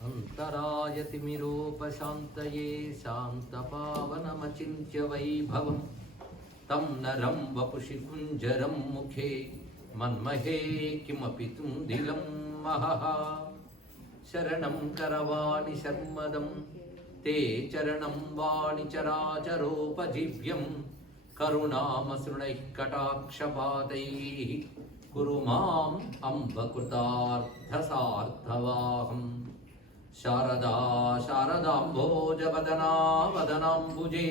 अंतरायतिमिरोपशान्तये शान्तपावनमचिन्त्य वैभवं तं नरं वपुषि कुञ्जरं मुखे मन्महे किमपि तुन्दिलं महः। शरणं करवाणि शर्मदं ते चरणं वाणि चराचरोपजीव्यं करुणामसृणैः कटाक्षपातैः कुरु माम् अम्ब कृतार्थसार्थवाहम्। शारदा शारदाम्भोजवदना वदनाम्बुजे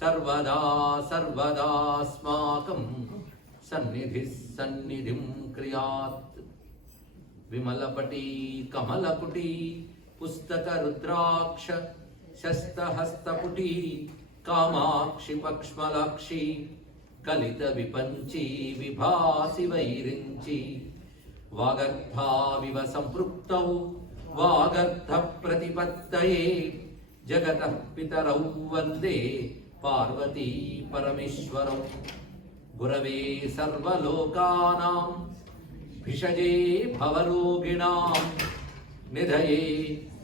सर्वदा सर्वदास्माकं सन्निधिः सन्निधिं क्रियात्। विमलपटी कमलपुटी पुस्तकरुद्राक्ष शस्तहस्तपुटी कामाक्षि पक्ष्मलाक्षि कलितविपञ्ची विभासि वैरिञ्ची। वागर्थाविव सम्पृक्तौ वागर्थप्रतिपत्तये जगतः पितरौ वन्दे पार्वती परमेश्वरौ। गुरवे सर्वलोकानां भिषजे भवरोगिणां निधये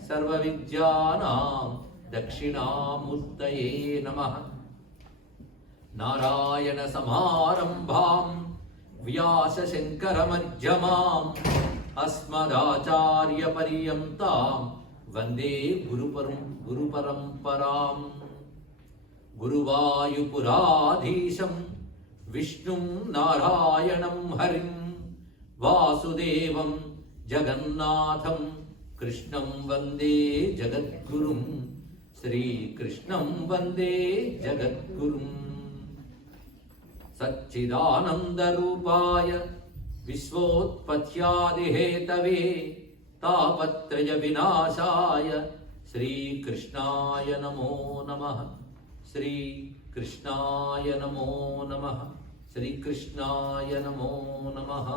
सर्वविद्यानां दक्षिणामूर्तये नमः। नारायणसमारम्भां व्यासशङ्करमध्यमाम् अस्मदाचार्यपर्यन्तां वन्दे गुरुपरम्पराम्। गुरुवायुपुराधीशं विष्णुं नारायणं हरिं वासुदेवं जगन्नाथं कृष्णं वन्दे जगद्गुरुं श्रीकृष्णं वन्दे जगद्गुरुम्। सच्चिदानन्दरूपाय विश्वोत्पत्त्यादिहेतवे तापत्रयविनाशाय श्रीकृष्णाय नमो नमः। श्रीकृष्णाय नमो नमः। श्रीकृष्णाय नमो नमः।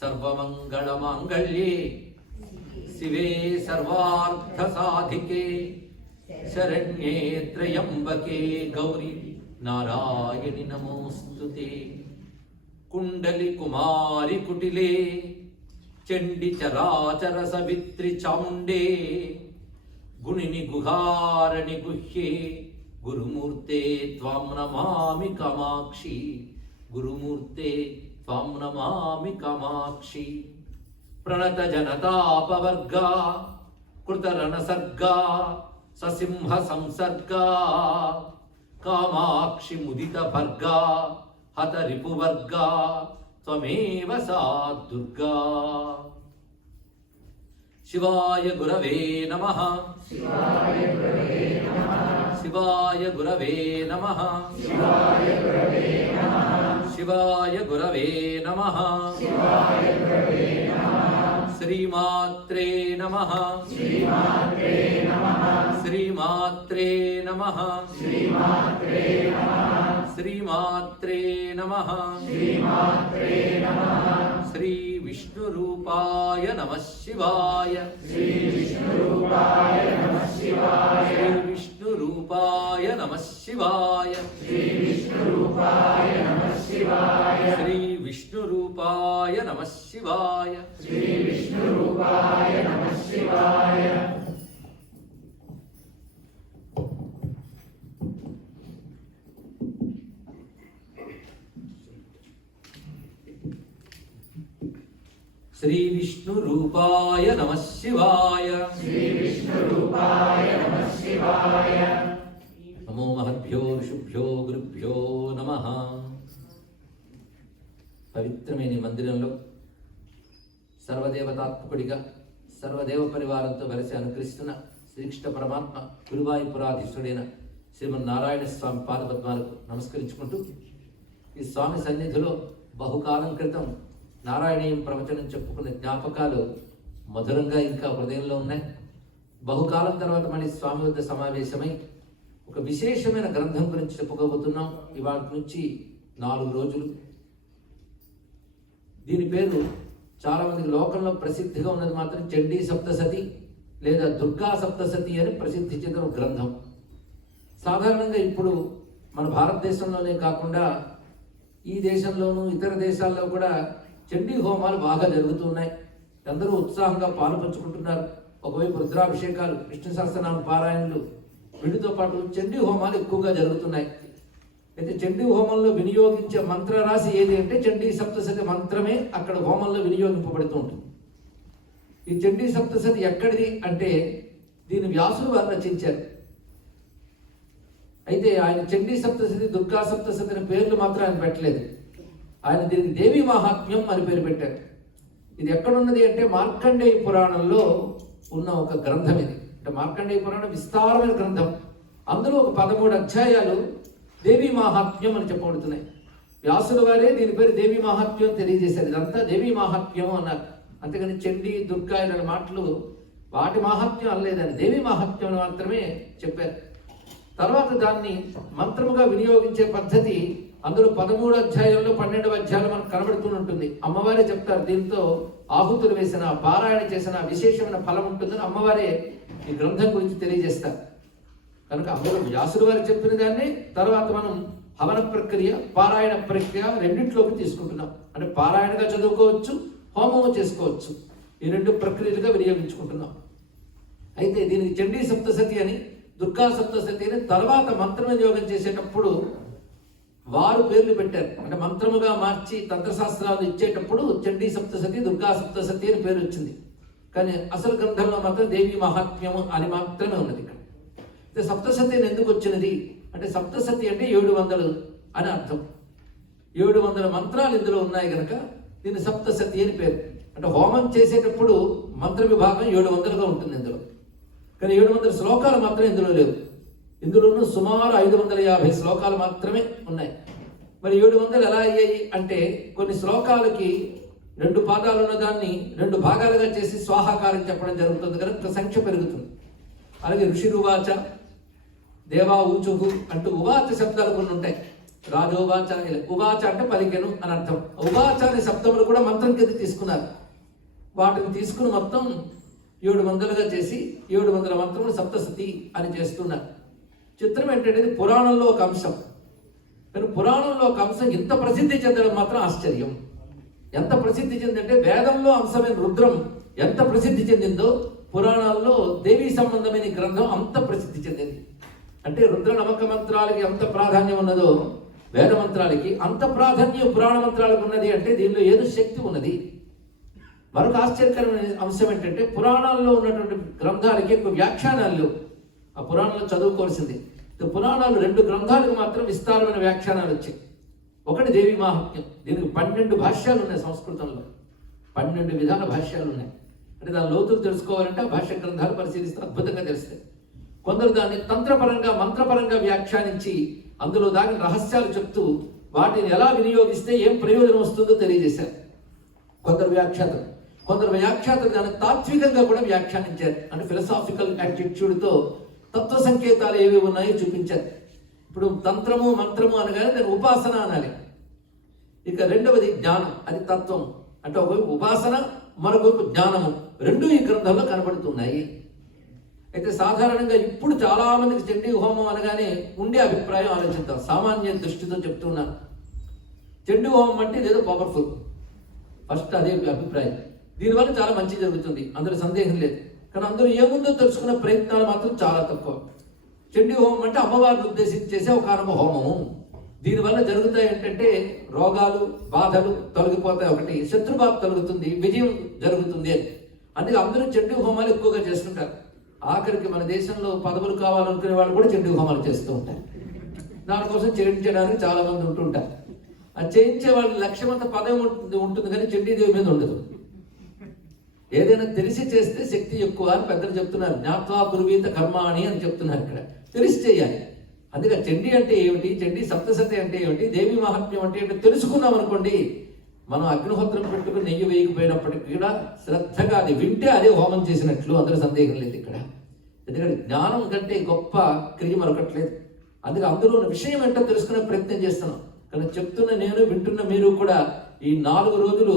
सर्वमङ्गलमाङ्गल्ये शिवे सर्वार्थसाधिके शरण्ये त्र्यम्बके गौरी नारायणि नमोस्तुते। कुंडली कुमारी कुटिले चंडी चराचर सवित्री चामुंडे गुणिनि गुहारणि गुह्ये गुरुमूर्ते त्वां नमामि कामाक्षि। गुरुमूर्ते त्वां नमामि कामाक्षि। प्रणत जनतापवर्गा कृतरणसर्गा ससिंह संसर्गा कामाक्षि मुदित भर्गा हत रिपुवर्गा त्वमेव सा दुर्गा। शिवाय गुरवे नमः। शिवाय गुरवे नमः। शिवाय गुरवे नमः। शिवाय गुरवे नमः। शिवाय गुरवे नमः। शिवाय गुरवे नमः। श्रीमात्रे नमः। श्रीमात्रे नमः। श्रीमात्रे नमः। श्रीमात्रे नमः। श्रीमात्रे नमः। श्रीमात्रे नमः। श्री विष्णुरूपाय नमः शिवाय। श्री विष्णुरूपाय नमः शिवाय। श्री विष्णुरूपाय नमः शिवाय। श्री विष्णुरूपाय नमः शिवाय। श्री विष्णुरूपाय नमः शिवाय। श्री विष्णुरूपाय नमः शिवाय। श्री विष्णुरूपाय नमः शिवाय। श्री विष्णुरूपाय नमः शिवाय। नमो महद्भ्यो ऋषिभ्यो गुरुभ्यो नमः। పవిత్రమైన మందిరంలో సర్వదేవతాత్మకుడిగా సర్వదేవ పరివారంతో కలిసి అనుగ్రహిస్తున్న శ్రీకృష్ణ పరమాత్మ గురువాయుపురాధీశుడైన శ్రీమన్నారాయణ స్వామి పాదపద్మాలకు నమస్కరించుకుంటూ ఈ స్వామి సన్నిధిలో బహుకాలం క్రితం నారాయణీయం ప్రవచనం చెప్పుకున్న జ్ఞాపకాలు మధురంగా ఇంకా హృదయంలో ఉన్నాయి. బహుకాలం తర్వాత మళ్ళీ స్వామి వద్ద సమావేశమై ఒక విశేషమైన గ్రంథం గురించి చెప్పుకోబోతున్నాం. ఇవాటి నుంచి 4 రోజులు. దీని పేరు చాలా మందికి లోకంలో ప్రసిద్ధిగా ఉన్నది మాత్రం చండీ సప్తసతి లేదా దుర్గా సప్తసతి అని ప్రసిద్ధి చెందిన గ్రంథం. సాధారణంగా ఇప్పుడు మన భారతదేశంలోనే కాకుండా ఈ దేశంలోనూ ఇతర దేశాల్లో కూడా చండీ హోమాలు బాగా జరుగుతున్నాయి. అందరూ ఉత్సాహంగా పాలుపంచుకుంటున్నారు. ఒకవైపు రుద్రాభిషేకాలు, విష్ణు సహస్రనామ పారాయణలు, వీటితో పాటు చండీ హోమాలు ఎక్కువగా జరుగుతున్నాయి. అయితే చండీ హోమంలో వినియోగించే మంత్రరాశి ఏది అంటే చండీ సప్తశతి మంత్రమే అక్కడ హోమంలో వినియోగింపబడుతూ ఉంటుంది. ఈ చండీ సప్తశతి ఎక్కడిది అంటే దీన్ని వ్యాసులు వారు రచించారు. అయితే ఆయన చండీ సప్తశతి, దుర్గా సప్తశతి అనే పేర్లు మాత్రం ఆయన పెట్టలేదు. ఆయన దీనికి దేవీ మహాత్మ్యం అని పేరు పెట్టారు. ఇది ఎక్కడున్నది అంటే మార్కండేయ పురాణంలో ఉన్న ఒక గ్రంథం ఇది. అంటే మార్కండేయ పురాణం విస్తారమైన గ్రంథం. అందులో ఒక 13 అధ్యాయాలు దేవీ మహాత్మ్యం అని చెప్పబడుతున్నాయి. వ్యాసుల వారే దీని పేరు దేవీ మహాత్మ్యం తెలియజేశారు. ఇదంతా దేవీ మహాత్మ్యం అన్నారు. అంతేగాని చండీ, దుర్గా ఇలాంటి మాటలు వాటి మహాత్మ్యం అనలేదని దేవీ మహాత్మ్యం మాత్రమే చెప్పారు. తర్వాత దాన్ని మంత్రముగా వినియోగించే పద్ధతి అందులో 13 అధ్యాయంలో 12 అధ్యాయాలు మనకు కనబడుతూ ఉంటుంది. అమ్మవారే చెప్తారు దీంతో ఆహుతులు వేసిన, పారాయణ చేసిన విశేషమైన ఫలం ఉంటుందని అమ్మవారే ఈ గ్రంథం గురించి తెలియజేస్తారు. కనుక అందులో వ్యాసుల వారు చెప్పిన దాన్ని తర్వాత మనం హవన ప్రక్రియ, పారాయణ ప్రక్రియ రెండింటిలోకి తీసుకుంటున్నాం. అంటే పారాయణగా చదువుకోవచ్చు, హోమము చేసుకోవచ్చు. ఈ 2 ప్రక్రియలుగా వినియోగించుకుంటున్నాం. అయితే దీనికి చండీ సప్తశతి అని, దుర్గా సప్తశతి అని తర్వాత మంత్ర వినియోగం చేసేటప్పుడు వారు పేర్లు పెట్టారు. అంటే మంత్రముగా మార్చి తంత్రశాస్త్రాలు ఇచ్చేటప్పుడు చండీ సప్తశతి, దుర్గా సప్తశతి అని పేరు వచ్చింది. కానీ అసలు గ్రంథంలో మాత్రం దేవీ మహాత్మ్యము అని మాత్రమే ఉన్నది. ఇక్కడ అయితే సప్తశతి ఎందుకు వచ్చినది అంటే సప్తశతి అంటే 700 అని అర్థం. 700 మంత్రాలు ఇందులో ఉన్నాయి కనుక దీన్ని సప్తశతి అని పేరు. అంటే హోమం చేసేటప్పుడు మంత్ర విభాగం 700గా ఉంటుంది ఇందులో. కానీ 700 శ్లోకాలు మాత్రం ఇందులో లేవు. ఇందులోనూ సుమారు 550 శ్లోకాలు మాత్రమే ఉన్నాయి. మరి 700 ఎలా అయ్యాయి అంటే కొన్ని శ్లోకాలకి 2 పాదాలు ఉన్న దాన్ని 2 భాగాలుగా చేసి స్వాహాకారం చెప్పడం జరుగుతుంది కనుక సంఖ్య పెరుగుతుంది. అలాగే ఋషిరువాచ, దేవా ఊచుహు అంటూ ఉవాచ శబ్దాలు కొన్ని ఉంటాయి. రాజోవాచ, ఉవాచ అంటే పలికెను అని అర్థం. ఉవాచ అనే శబ్దములు కూడా మంత్రం కింద తీసుకున్నారు. వాటిని తీసుకుని మొత్తం 700గా చేసి 700 మంత్రములు సప్తశతి అని చేస్తున్నారు. చిత్రం ఏంటంటే పురాణంలో ఒక అంశం. కానీ పురాణంలో ఒక అంశం ఇంత ప్రసిద్ధి చెందడం మాత్రం ఆశ్చర్యం. ఎంత ప్రసిద్ధి చెందంటే వేదంలో అంశమైన రుద్రం ఎంత ప్రసిద్ధి చెందిందో పురాణాల్లో దేవీ సంబంధమైన గ్రంథం అంత ప్రసిద్ధి చెందింది. అంటే రుద్ర నమక మంత్రాలకి ఎంత ప్రాధాన్యం ఉన్నదో వేద మంత్రాలకి అంత ప్రాధాన్యం పురాణ మంత్రాలకు ఉన్నది. అంటే దీనిలో ఏదో శక్తి ఉన్నది. మరొక ఆశ్చర్యకరమైన అంశం ఏంటంటే పురాణాల్లో ఉన్నటువంటి గ్రంథాలకి ఎక్కువ వ్యాఖ్యానాలు ఆ పురాణాలు చదువుకోవాల్సింది. పురాణాలు 2 గ్రంథాలకు మాత్రం విస్తారమైన వ్యాఖ్యానాలు వచ్చాయి. ఒకటి దేవీ మహాత్మ్యం. దీనికి 12 భాష్యాలు ఉన్నాయి. సంస్కృతంలో 12 విధాల భాష్యాలు ఉన్నాయి. అంటే దాని లోతులు తెలుసుకోవాలంటే ఆ భాష్య గ్రంథాలు పరిశీలిస్తే అద్భుతంగా తెలుస్తాయి. కొందరు దాన్ని తంత్రపరంగా, మంత్రపరంగా వ్యాఖ్యానించి అందులో దాని రహస్యాలు చెప్తూ వాటిని ఎలా వినియోగిస్తే ఏం ప్రయోజనం వస్తుందో తెలియజేశారు కొందరు వ్యాఖ్యాతలు. కొందరు వ్యాఖ్యాతలు దాన్ని తాత్వికంగా కూడా వ్యాఖ్యానించారు. అంటే ఫిలసాఫికల్ యాటిట్యూడ్తో తత్వ సంకేతాలు ఏవి ఉన్నాయో చూపించారు. ఇప్పుడు తంత్రము, మంత్రము అనగానే దాని ఉపాసన అనాలి. ఇక రెండవది జ్ఞానం, అది తత్వం. అంటే ఒకవైపు ఉపాసన, మరొకవైపు జ్ఞానము, 2 ఈ గ్రంథంలో కనబడుతున్నాయి. అయితే సాధారణంగా ఇప్పుడు చాలా మందికి చండీ హోమం అనగానే ఉండే అభిప్రాయం ఆలోచిద్దాం. సామాన్య దృష్టితో చెప్తున్నాను. చండీ హోమం అంటే ఇదేదో పవర్ఫుల్, ఫస్ట్ అదే అభిప్రాయం. దీనివల్ల చాలా మంచి జరుగుతుంది, అందులో సందేహం లేదు. కానీ అందరూ ఏముందో తెలుసుకునే ప్రయత్నాలు మాత్రం చాలా తక్కువ. చండీ హోమం అంటే అమ్మవారిని ఉద్దేశించి చేసే ఒక హోమము. దీనివల్ల జరుగుతాయి ఏంటంటే రోగాలు, బాధలు తొలగిపోతాయి. ఒకటి శత్రుబాధ తొలగుతుంది, విజయం జరుగుతుంది అని. అందుకే అందరూ చండీ హోమాలు ఎక్కువగా చేస్తుంటారు. ఆఖరికి మన దేశంలో పదవులు కావాలనుకునే వాళ్ళు కూడా చండీ హోమాలు చేస్తూ ఉంటారు. దానికోసం చేయించడానికి చాలా మంది ఉంటుంటారు. ఆ చేయించే వాళ్ళ లక్ష్యం అంతా పదవి ఉంటుంది కానీ చండీదేవి మీద ఉండదు. ఏదైనా తెలిసి చేస్తే శక్తి ఎక్కువ అని పెద్దలు చెప్తున్నారు. జ్ఞాత్వా కుర్వీత కర్మాణి అని చెప్తున్నారు. ఇక్కడ తెలిసి చేయాలి. అందుకే చండీ అంటే ఏమిటి, చండీ సప్తశతి అంటే ఏమిటి, దేవి మహాత్మ్యం అంటే ఏమిటి తెలుసుకున్నాం అనుకోండి, మనం అగ్నిహోత్రం పెట్టుకుని నెయ్యి వేయకపోయినప్పటికీ కూడా శ్రద్ధగా అది వింటే అదే హోమం చేసినట్లు, అందులో సందేహం లేదు ఇక్కడ. ఎందుకంటే జ్ఞానం కంటే గొప్ప క్రియ మరొకట్లేదు. అందుకే అందులో ఉన్న విషయం ఏంటో తెలుసుకునే ప్రయత్నం చేస్తున్నాం. కానీ చెప్తున్న నేను, వింటున్న మీరు కూడా ఈ 4 రోజులు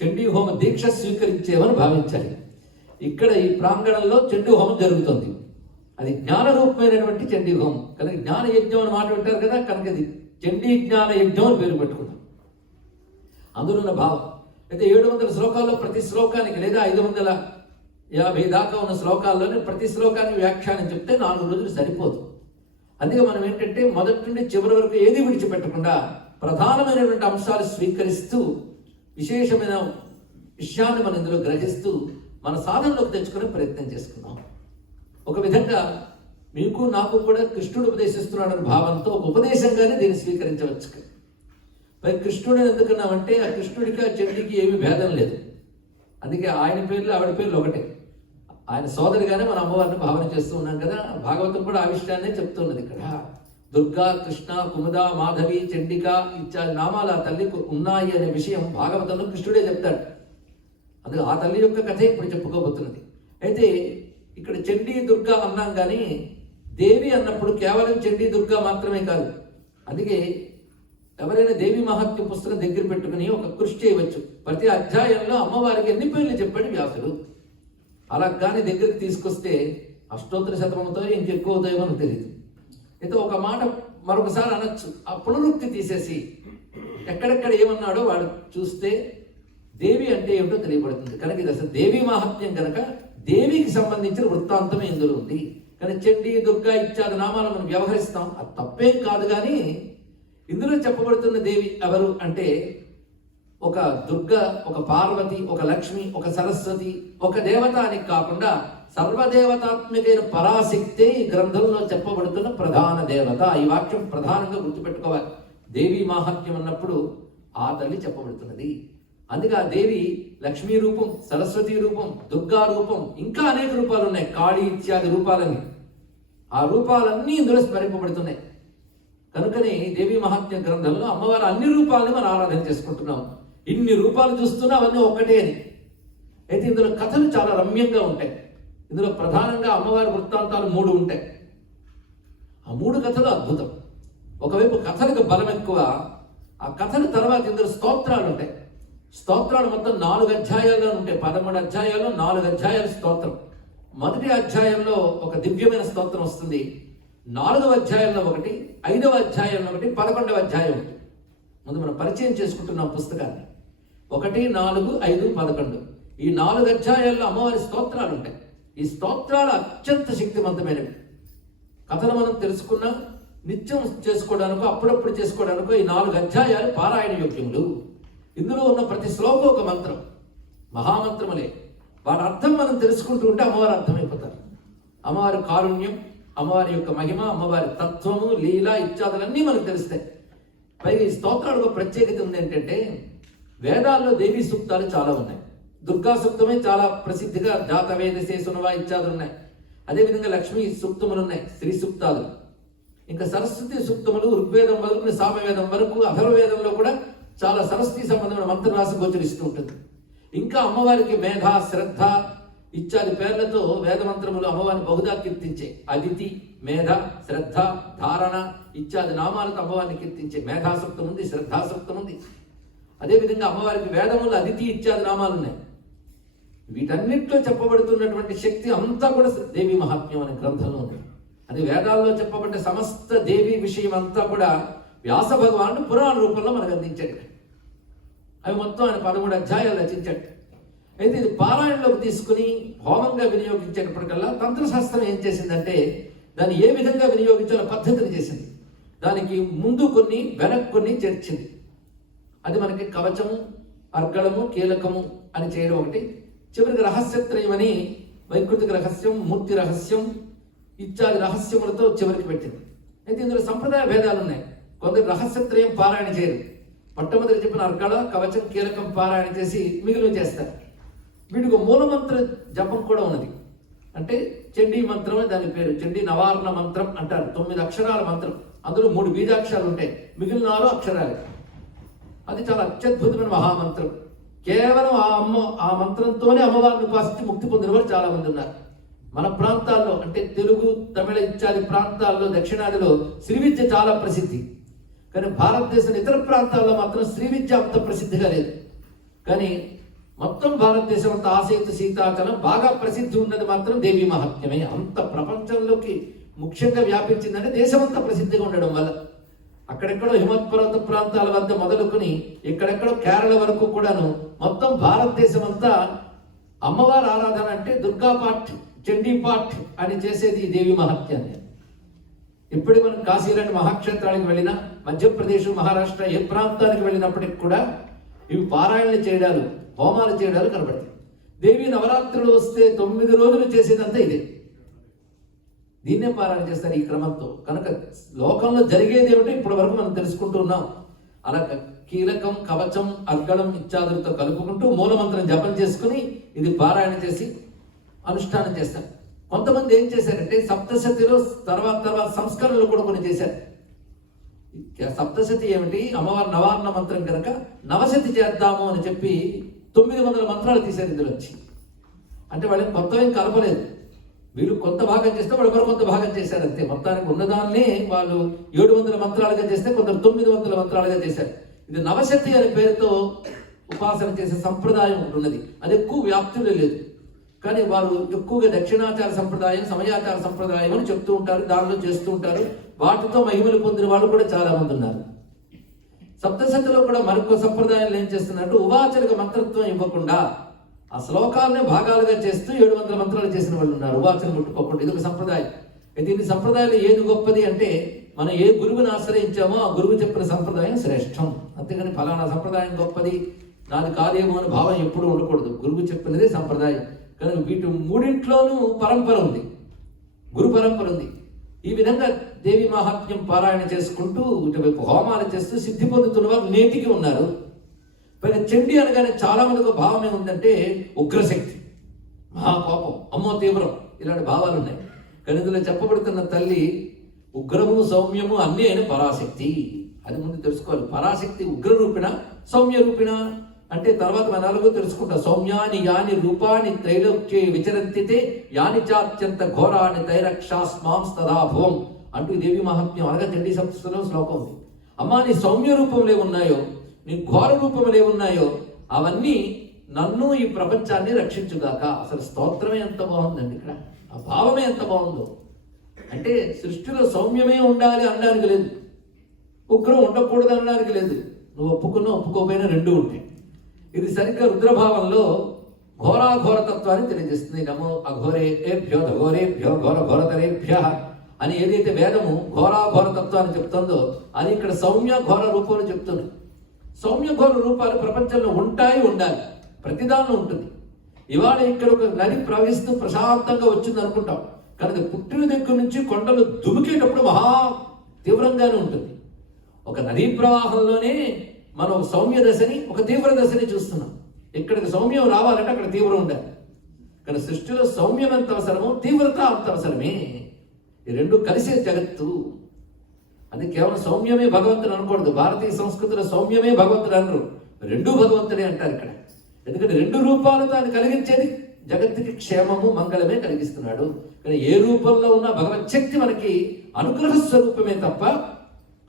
చండీ హోమ దీక్ష స్వీకరించేవని భావించాలి. ఇక్కడ ఈ ప్రాంగణంలో చండీ హోమం జరుగుతుంది. అది జ్ఞాన రూపమైనటువంటి చండీ హోమం కనుక జ్ఞాన యజ్ఞం అని మాట పెట్టారు కదా, కనుక అది చండీ జ్ఞాన యజ్ఞం అని పేరు పెట్టుకున్నాం. అందులో ఉన్న భావం అయితే 700 శ్లోకాల్లో ప్రతి శ్లోకానికి లేదా 550 దాకా ఉన్న శ్లోకాల్లోనే ప్రతి శ్లోకానికి వ్యాఖ్యానం చెప్తే 4 రోజులు సరిపోదు. అందుకే మనం ఏంటంటే మొదటి నుండి చివరి వరకు ఏది విడిచిపెట్టకుండా ప్రధానమైనటువంటి అంశాలు స్వీకరిస్తూ విశేషమైన విషయాన్ని మనం ఇందులో గ్రహిస్తూ మన సాధనలోకి తెచ్చుకునే ప్రయత్నం చేసుకున్నాం. ఒక విధంగా మీకు నాకు కూడా కృష్ణుడు ఉపదేశిస్తున్నాడని భావంతో ఒక ఉపదేశంగానే దీన్ని స్వీకరించవచ్చు. మరి కృష్ణుడు ఎందుకున్నామంటే ఆ కృష్ణుడికి ఆ చండికి ఏమీ భేదం లేదు. అందుకే ఆయన పేర్లు ఆవిడ పేర్లు ఒకటే. ఆయన సోదరిగానే మన అమ్మవారిని భావన చేస్తూ ఉన్నాం కదా. భాగవతం కూడా ఆ విషయాన్నే చెప్తున్నది. ఇక్కడ దుర్గా, కృష్ణ, కుముద, మాధవి, చండిక ఇత్యాది నామాలు ఆ తల్లికి ఉన్నాయి అనే విషయం భాగవతంలో కృష్ణుడే చెప్తాడు. అందుకే ఆ తల్లి యొక్క కథే ఇప్పుడు చెప్పుకోబోతున్నది. అయితే ఇక్కడ చండీ దుర్గా అన్నాం కానీ దేవి అన్నప్పుడు కేవలం చండీ దుర్గా మాత్రమే కాదు. అందుకే ఎవరైనా దేవి మహాత్మ్య పుస్తకం దగ్గర పెట్టుకుని ఒక కృషి చేయవచ్చు. ప్రతి అధ్యాయంలో అమ్మవారికి ఎన్ని పేర్లు చెప్పాడు వ్యాసుడు. అలా కానీ దగ్గరికి తీసుకొస్తే అష్టోత్తర శతమంతో ఇంకెక్కువ అవుతాయో మనకు తెలియదు. అయితే ఒక మాట మరొకసారి అనొచ్చు. ఆ పునరుక్తి తీసేసి ఎక్కడెక్కడ ఏమన్నాడో వాడు చూస్తే దేవి అంటే ఏమిటో తెలియబడుతుంది. కనుక ఇది అసలు దేవి మహాత్మ్యం కనుక దేవికి సంబంధించిన వృత్తాంతమే ఇందులో ఉంది. కానీ చండీ, దుర్గా ఇత్యాది నామాలు మనం వ్యవహరిస్తాం, అది తప్పేం కాదు. కానీ ఇందులో చెప్పబడుతున్న దేవి ఎవరు అంటే ఒక దుర్గ, ఒక పార్వతి, ఒక లక్ష్మి, ఒక సరస్వతి, ఒక దేవత అని కాకుండా సర్వదేవతాత్మికైన పరాశక్తి ఈ గ్రంథంలో చెప్పబడుతున్న ప్రధాన దేవత. ఈ వాక్యం ప్రధానంగా గుర్తుపెట్టుకోవాలి. దేవి మాహాత్మ్యం అన్నప్పుడు ఆ తల్లి చెప్పబడుతున్నది. అందుకే ఆ దేవి లక్ష్మీ రూపం, సరస్వతి రూపం, దుర్గా రూపం, ఇంకా అనేక రూపాలు ఉన్నాయి, కాళీ ఇత్యాది రూపాలని. ఆ రూపాలన్నీ ఇందులో స్మరింపబడుతున్నాయి. కనుకనే దేవి మహాత్మ్య గ్రంథంలో అమ్మవారి అన్ని రూపాలని మనం ఆరాధన చేసుకుంటున్నాం. ఇన్ని రూపాలు చూస్తున్నా అవన్నీ ఒక్కటే అని. అయితే ఇందులో కథలు చాలా రమ్యంగా ఉంటాయి. ఇందులో ప్రధానంగా అమ్మవారి వృత్తాంతాలు 3 ఉంటాయి. ఆ 3 కథలు అద్భుతం. ఒకవైపు కథలకు బలం ఎక్కువ. ఆ కథల తర్వాత ఇందులో స్తోత్రాలు ఉంటాయి. స్తోత్రాలు మొత్తం 4 అధ్యాయాల్లో ఉంటాయి. 13 అధ్యాయాల్లో 4 అధ్యాయాలు స్తోత్రం. మొదటి అధ్యాయంలో ఒక దివ్యమైన స్తోత్రం వస్తుంది. 4వ అధ్యాయంలో ఒకటి, 5వ అధ్యాయంలో ఒకటి, 11వ అధ్యాయం ఒకటి. ముందు మనం పరిచయం చేసుకుంటున్నాం పుస్తకాన్ని. 1, 4, 5, 11 ఈ 4 అధ్యాయాల్లో అమ్మవారి స్తోత్రాలు ఉంటాయి. ఈ స్తోత్రాలు అత్యంత శక్తివంతమైనవి. కథను మనం తెలుసుకున్నా నిత్యం చేసుకోవడానికో అప్పుడప్పుడు చేసుకోవడానికో ఈ 4 అధ్యాయాలు పారాయణ యోగ్యములు. ఇందులో ఉన్న ప్రతి శ్లోకం ఒక మంత్రం, మహామంత్రములే. వాటి అర్థం మనం తెలుసుకుంటూ ఉంటే అమ్మవారి అర్థమైపోతారు. అమ్మవారి కారుణ్యం, అమ్మవారి యొక్క మహిమ, అమ్మవారి తత్వము, లీల ఇత్యాదులన్నీ మనకు తెలుస్తాయి. పైగా ఈ స్తోత్రాలకు ప్రత్యేకత ఉంది ఏంటంటే వేదాల్లో దేవీ సూక్తాలు చాలా ఉన్నాయి. దుర్గా సూక్తమే చాలా ప్రసిద్ధిగా జాతవేదసే సునవా ఇత్యాదులు ఉన్నాయి. అదేవిధంగా లక్ష్మీ సూక్తములు ఉన్నాయి, శ్రీ సూక్తాలు. ఇంకా సరస్వతి సూక్తములు ఋగ్వేదం మొదలుకుని సామవేదం వరకు, అథర్వవేదంలో కూడా చాలా సరస్వతి సంబంధమైన మంత్రరాశి గోచరిస్తూ ఉంటుంది. ఇంకా అమ్మవారికి మేధ, శ్రద్ధ ఇత్యాది పేర్లతో వేదమంత్రములు అమ్మవారిని బహుదా కీర్తించే. అదితి, మేధ, శ్రద్ధ, ధారణ ఇత్యాది నామాలతో అమ్మవారిని కీర్తించే మేధాసూక్తం ఉంది, శ్రద్ధాసూక్తం ఉంది. అదేవిధంగా అమ్మవారికి వేదములు అదితి ఇత్యాది నామాలు ఉన్నాయి. వీటన్నిటిలో చెప్పబడుతున్నటువంటి శక్తి అంతా కూడా దేవి మహాత్మ్యం అనే గ్రంథంలో ఉంది. అది వేదాల్లో చెప్పబడ్డ సమస్త దేవి విషయం అంతా కూడా వ్యాస భగవానుడు పురాణ రూపంలో మనకు అందించాడు. అవి మొత్తం ఆయన 13 అధ్యాయాలు రచించాడు. అయితే ఇది పారాయణలోకి తీసుకుని హోమంగా వినియోగించేటప్పటికల్లా తంత్రశాస్త్రం ఏం చేసిందంటే దాన్ని ఏ విధంగా వినియోగించాలో పద్ధతిని చేసింది. దానికి ముందు కొన్ని, వెనక్కి కొన్ని చేర్చింది. అది మనకి కవచము, అర్గళము, కీలకము అని చేయడం ఒకటి. చివరికి రహస్యత్రయం అని వైకృతిక రహస్యం, మూర్తి రహస్యం ఇత్యాది రహస్యములతో చివరికి పెట్టింది. అయితే ఇందులో సంప్రదాయ భేదాలు ఉన్నాయి. కొందరు రహస్యత్రయం పారాయణ చేయరు. మొట్టమొదటి చెప్పిన అర్గళ, కవచం, కీలకం పారాయణ చేసి మిగిలిన చేస్తారు. వీటికి మూలమంత్ర జపం కూడా ఉన్నది. అంటే చండీ మంత్రం అని దాని పేరు. చండీ నవార్ణ మంత్రం అంటారు. 9 అక్షరాల మంత్రం. అందులో 3 బీజాక్షరాలు ఉంటాయి, మిగిలిన 6 అక్షరాలు. అది చాలా అత్యద్భుతమైన మహామంత్రం. కేవలం ఆ మంత్రంతోనే అమ్మవారిని ఉపాసించి ముక్తి పొందిన వారు చాలా మంది ఉన్నారు. మన ప్రాంతాల్లో అంటే తెలుగు, తమిళ ఇత్యాది ప్రాంతాల్లో, దక్షిణాదిలో శ్రీ విద్య చాలా ప్రసిద్ధి. కానీ భారతదేశం ఇతర ప్రాంతాల్లో మాత్రం శ్రీ విద్య అంత ప్రసిద్ధిగా లేదు. కానీ మొత్తం భారతదేశం అంతా ఆసేతు సీతాచలం బాగా ప్రసిద్ధి ఉన్నది మాత్రం దేవి మహాత్మ్యమే. అంత ప్రపంచంలోకి ముఖ్యంగా వ్యాపించిందంటే దేశమంతా ప్రసిద్ధిగా ఉండడం వల్ల. అక్కడెక్కడో హిమపర్వత ప్రాంతాల వద్ద మొదలుకొని ఇక్కడెక్కడో కేరళ వరకు కూడాను మొత్తం భారతదేశం అంతా అమ్మవారి ఆరాధన అంటే దుర్గా పాఠ్, చండీ పాఠ్ అని చేసేది ఈ దేవి మహత్యాన్ని. ఇప్పుడు మనం కాశీ లాంటి మహాక్షేత్రానికి వెళ్ళినా, మధ్యప్రదేశ్, మహారాష్ట్ర ఏ ప్రాంతానికి వెళ్ళినప్పటికి కూడా ఇవి పారాయణలు చేయడాలు, హోమాలు చేయడాలు కనబడతాయి. దేవి నవరాత్రులు వస్తే 9 రోజులు చేసేదంతా ఇదే. దీన్నే పారాయణ చేస్తారు ఈ క్రమంతో. కనుక లోకంలో జరిగేది ఏమిటో ఇప్పటి వరకు మనం తెలుసుకుంటూ ఉన్నాం. అలా కీలకం, కవచం, అర్గళం ఇత్యాదులతో కలుపుకుంటూ మూలమంత్రం జపం చేసుకుని ఇది పారాయణ చేసి అనుష్ఠానం చేస్తారు. కొంతమంది ఏం చేశారంటే సప్తశతిలో తర్వాత సంస్కరణలు కూడా కొన్ని చేశారు. సప్తశతి ఏమిటి, అమ్మవారి నవార్ణ మంత్రం కనుక నవశతి చేద్దాము అని చెప్పి 900 మంత్రాలు తీశారు ఇందులో వచ్చి. అంటే వాళ్ళని కొత్త ఏం కలపలేదు. వీళ్ళు కొంత భాగం చేస్తే వాళ్ళు ఎవరు కొంత భాగం చేశారు అంతే. మొత్తానికి ఉన్నదాన్నే వాళ్ళు 700 మంత్రాలుగా చేస్తే కొందరు 900 మంత్రాలుగా చేశారు. ఇది నవశతి అనే పేరుతో ఉపాసన చేసే సంప్రదాయం ఒకటి ఉన్నది. అది ఎక్కువ వ్యాప్తిలో లేదు, కానీ వారు ఎక్కువగా దక్షిణాచార సంప్రదాయం, సమయాచార సంప్రదాయం అని చెప్తూ ఉంటారు, దానిలో చేస్తూ ఉంటారు. వాటితో మహిమలు పొందిన వాళ్ళు కూడా చాలా మంది ఉన్నారు. సప్తశతిలో కూడా మరొక సంప్రదాయాలు ఏం చేస్తున్నట్టు ఉవాచనక మంత్రత్వం ఇవ్వకుండా ఆ శ్లోకాలనే భాగాలుగా చేస్తూ 700 మంత్రాలు చేసిన వాళ్ళు ఉన్నారు, ఉవాచన ముట్టుకోకుండా. ఇది ఒక సంప్రదాయం. దీని సంప్రదాయాలు ఏది గొప్పది అంటే మనం ఏ గురువుని ఆశ్రయించామో ఆ గురువు చెప్పిన సంప్రదాయం శ్రేష్టం. అంతేగాని ఫలానా సంప్రదాయం గొప్పది, నాది కార్యము అని భావం ఎప్పుడూ ఉండకూడదు. గురువు చెప్పినదే సంప్రదాయం. కానీ వీటి మూడింట్లోనూ పరంపర ఉంది, గురు పరంపర ఉంది. ఈ విధంగా దేవి మహాత్మ్యం పారాయణ చేసుకుంటూ ఇటువైపు హోమాలు చేస్తూ సిద్ధి పొందుతున్న వారు నేటికి ఉన్నారు. పైగా చండి అనగానే చాలా మందికి భావం ఏముందంటే ఉగ్రశక్తి, మహాకోపం, అమ్మో తీవ్రం, ఇలాంటి భావాలు ఉన్నాయి. కానీ ఇందులో చెప్పబడుతున్న తల్లి ఉగ్రము, సౌమ్యము అన్నీ అయిన పరాశక్తి. అది ముందు తెలుసుకోవాలి. పరాశక్తి ఉగ్ర రూపిణ, సౌమ్య రూపిణ అంటే తర్వాత మన నలుగురు తెలుసుకుంటాం. సౌమ్యాని యాని రూపాని త్రైలోక్యే విచరంతితే యాని చాత్యంత ఘోరాని తైరక్షాస్మాంస్తదాభవం అంటూ దేవి మహాత్మ్యం అనగా చండీ సప్తశతిలో శ్లోకం ఉంది. అమ్మా నీ సౌమ్య రూపంలో ఉన్నాయో, నీ ఘోర రూపంలో ఉన్నాయో అవన్నీ నన్ను, ఈ ప్రపంచాన్ని రక్షించుగాక. అసలు స్తోత్రమే ఎంత బాగుందండి ఇక్కడ, ఆ భావమే ఎంత బాగుందో. అంటే సృష్టిలో సౌమ్యమే ఉండాలి అనడానికి లేదు, ఉగ్రం ఉండకూడదు అనడానికి లేదు. నువ్వు ఒప్పుకున్నా ఒప్పుకోపోయినా రెండు ఉంటాయి. ఇది సరిగ్గా రుద్రభావంలో ఘోరాఘోరతత్వాన్ని తెలియజేస్తుంది. నమో అఘోరేభ్యో ఘోరేభ్యో ఘోర ఘోరతరేభ్య అని ఏదైతే వేదము ఘోరాఘోరతత్వాన్ని చెప్తుందో అది ఇక్కడ సౌమ్య ఘోర రూపంలో చెప్తుంది. సౌమ్య ఘోర రూపాలు ప్రపంచంలో ఉంటాయి, ఉండాలి, ప్రతిదానిలో ఉంటుంది. ఇవాళ ఇక్కడ ఒక నది ప్రవహిస్తూ ప్రశాంతంగా వచ్చింది అనుకుంటాం, కానీ పుట్టిన దగ్గర నుంచి కొండలు దుమికేటప్పుడు మహా తీవ్రంగానే ఉంటుంది. ఒక నదీ ప్రవాహంలోనే మనం ఒక సౌమ్య దశని, ఒక తీవ్ర దశని చూస్తున్నాం. ఇక్కడికి సౌమ్యం రావాలంటే అక్కడ తీవ్రం ఉండాలి. కానీ సృష్టిలో సౌమ్యం ఎంత అవసరమో తీవ్రత అంత అవసరమే. ఈ రెండు కలిసే జగత్తు. అది కేవలం సౌమ్యమే భగవంతుడు అనకూడదు. భారతీయ సంస్కృతిలో సౌమ్యమే భగవంతుడు అనరు, రెండు భగవంతుడే అంటారు ఇక్కడ. ఎందుకంటే రెండు రూపాలతో ఆయన కలిగించేది జగత్తుకి క్షేమము, మంగళమే కలిగిస్తున్నాడు. కానీ ఏ రూపంలో ఉన్న భగవత్ శక్తి మనకి అనుగ్రహ స్వరూపమే తప్ప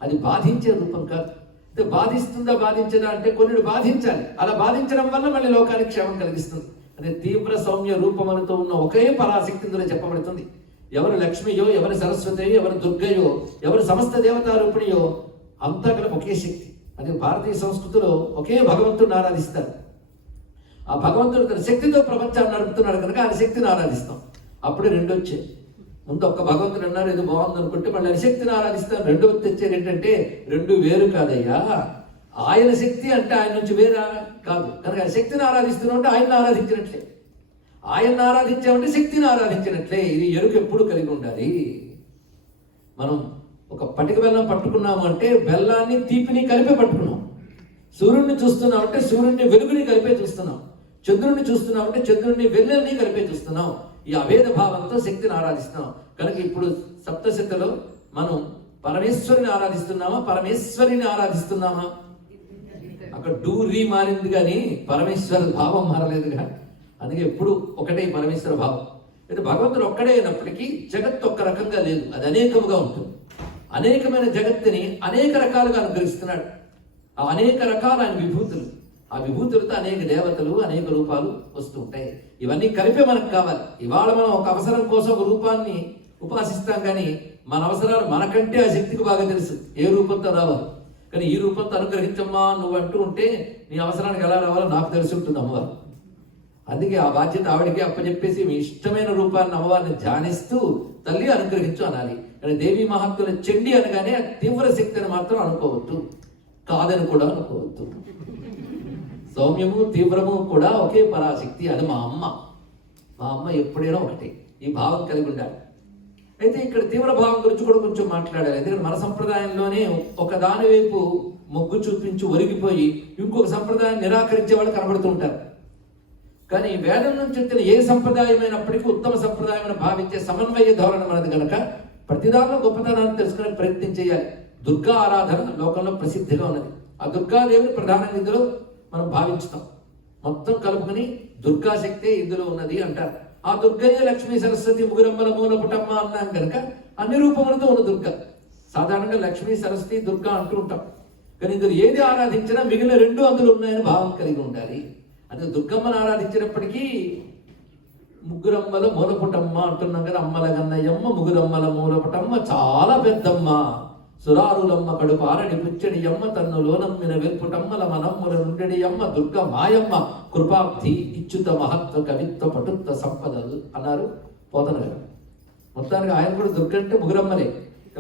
అది బాధించే రూపం కాదు. అంటే బాధిస్తుందా బాధించదా అంటే కొన్ని బాధించాలి. అలా బాధించడం వల్ల మళ్ళీ లోకానికి క్షేమం కలిగిస్తుంది. అదే తీవ్ర సౌమ్య రూపములతో ఉన్న ఒకే పరాశక్తి ఇందులో చెప్పబడుతుంది. ఎవరు లక్ష్మియో, ఎవరు సరస్వతియో, ఎవరు దుర్గయో, ఎవరు సమస్త దేవతా రూపిణియో అంతా కూడా ఒకే శక్తి. అది భారతీయ సంస్కృతిలో ఒకే భగవంతుడిని ఆరాధిస్తారు. ఆ భగవంతుడు తన శక్తితో ప్రపంచాన్ని నడుపుతున్నాడు కనుక ఆయన శక్తిని ఆరాధిస్తాం. అప్పుడే రెండు వచ్చాయి. ముందు ఒక్క భగవంతుడు అన్నారు, ఏదో బాగుంది అనుకుంటే మళ్ళీ ఆయన శక్తిని ఆరాధిస్తాం. రెండు వచ్చేది ఏంటంటే రెండు వేరు కాదయ్యా. ఆయన శక్తి అంటే ఆయన నుంచి వేరా కాదు. కనుక ఆయన శక్తిని ఆరాధిస్తున్నాం అంటే ఆయన్ని ఆరాధించినట్లే, ఆయన్ని ఆరాధించామంటే శక్తిని ఆరాధించినట్లే. ఇది ఎరుక ఎప్పుడు కలిగి ఉండాలి. మనం ఒక పటిక బెల్లం పట్టుకున్నాము అంటే బెల్లాన్ని తీపిని కలిపే పట్టుకున్నాం. సూర్యుడిని చూస్తున్నాం అంటే సూర్యుడిని వెలుగుని కలిపే చూస్తున్నాం. చంద్రుడిని చూస్తున్నాం అంటే చంద్రుడిని వెన్నెల్ని కలిపే చూస్తున్నాం. ఈ అభేద భావంతో శక్తిని ఆరాధిస్తున్నాం. కనుక ఇప్పుడు సప్తశతిలో మనం పరమేశ్వరిని ఆరాధిస్తున్నామా, పరమేశ్వరిని ఆరాధిస్తున్నామా? అక్కడ డూరీ మారింది కానీ పరమేశ్వర భావం మారలేదుగా. అందుకే ఎప్పుడు ఒకటే పరమేశ్వర భావం. అయితే భగవంతుడు ఒక్కడే అయినప్పటికీ జగత్తు ఒక్క రకంగా లేదు, అది అనేకముగా ఉంటుంది. అనేకమైన జగత్తుని అనేక రకాలుగా అనుగ్రహిస్తున్నాడు. ఆ అనేక రకాల విభూతులు, ఆ విభూతులతో అనేక దేవతలు, అనేక రూపాలు వస్తూ ఉంటాయి. ఇవన్నీ కలిపే మనకు కావాలి. ఇవాళ మనం ఒక అవసరం కోసం ఒక రూపాన్ని ఉపాసిస్తాం కానీ మన అవసరాలు మనకంటే ఆ శక్తికి బాగా తెలుసు ఏ రూపంతో రావాలి. కానీ ఈ రూపంతో అనుగ్రహించమ్మా నువ్వు అంటూ ఉంటే నీ అవసరానికి ఎలా రావాలో నాకు తెలిసి ఉంటుంది అమ్మవారు. అందుకే ఆ బాధ్యత ఆవిడికి అప్పచెప్పేసి మీ ఇష్టమైన రూపాన్ని అమ్మవారిని ధ్యానిస్తూ తల్లి అనుగ్రహించు అనాలి. కానీ దేవి మహాత్ముల చెండి అనగానే తీవ్ర శక్తిని మాత్రం అనుకోవద్దు, కాదని కూడా అనుకోవద్దు. సౌమ్యము తీవ్రము కూడా ఒకే పరాశక్తి. అది మా అమ్మ ఎప్పుడైనా ఒకటి. ఈ భావం కలిగి ఉండాలి. అయితే ఇక్కడ తీవ్ర భావం గురించి కూడా కొంచెం మాట్లాడాలి. ఎందుకంటే మన సంప్రదాయంలోనే ఒక దాని వైపు మొగ్గు చూపించి ఒరిగిపోయి ఇంకొక సంప్రదాయం నిరాకరించే వాళ్ళు కనబడుతూ ఉంటారు. కానీ వేదం నుంచి వచ్చిన ఏ సంప్రదాయమైనప్పటికీ ఉత్తమ సంప్రదాయం భావించే సమన్వయ ధోరణ మనది కనుక ప్రతిదానిలో గొప్పతనాన్ని తెలుసుకునే ప్రయత్నం చేయాలి. దుర్గా ఆరాధన లోకంలో ప్రసిద్ధిగా ఉన్నది. ఆ దుర్గాదేవిని ప్రధానంగా ఇందులో మనం భావించుతాం. మొత్తం కలుపుకుని దుర్గాశక్తే ఇందులో ఉన్నది అంటారు. ఆ దుర్గయ్య లక్ష్మీ సరస్వతి ముగురమ్మల మూలపుటమ్మ అన్నాం కనుక అన్ని రూపములతో ఉన్న దుర్గ. సాధారణంగా లక్ష్మీ సరస్వతి దుర్గా అంటూ ఉంటాం. కానీ ఇందులో ఏది ఆరాధించినా మిగిలిన రెండు అందులో ఉన్నాయని భావం కలిగి ఉండాలి. అందుకే దుర్గమ్మను ఆరాధించినప్పటికీ ముగ్గురమ్మల మూలపుటమ్మ అంటున్నాం కదా. అమ్మల గన్నయ్యమ్మ ముగురమ్మల మూలపుటమ్మ చాలా పెద్దమ్మ, సురారులమ్మ కడుపు ఆరడి పుచ్చడి అమ్మ తన్ను లోనమ్మిన వెల్పుటమ్మల మనమ్ముల నుండెడి అమ్మ దుర్గ మాయమ్మ కృపాబ్ధి ఇచ్చుత మహత్వ కవిత్వ పటుత్వ సంపదలు అన్నారు పోతన గారు. మొత్తానికి ఆయన కూడా దుర్గ అంటే ముగురమ్మలే.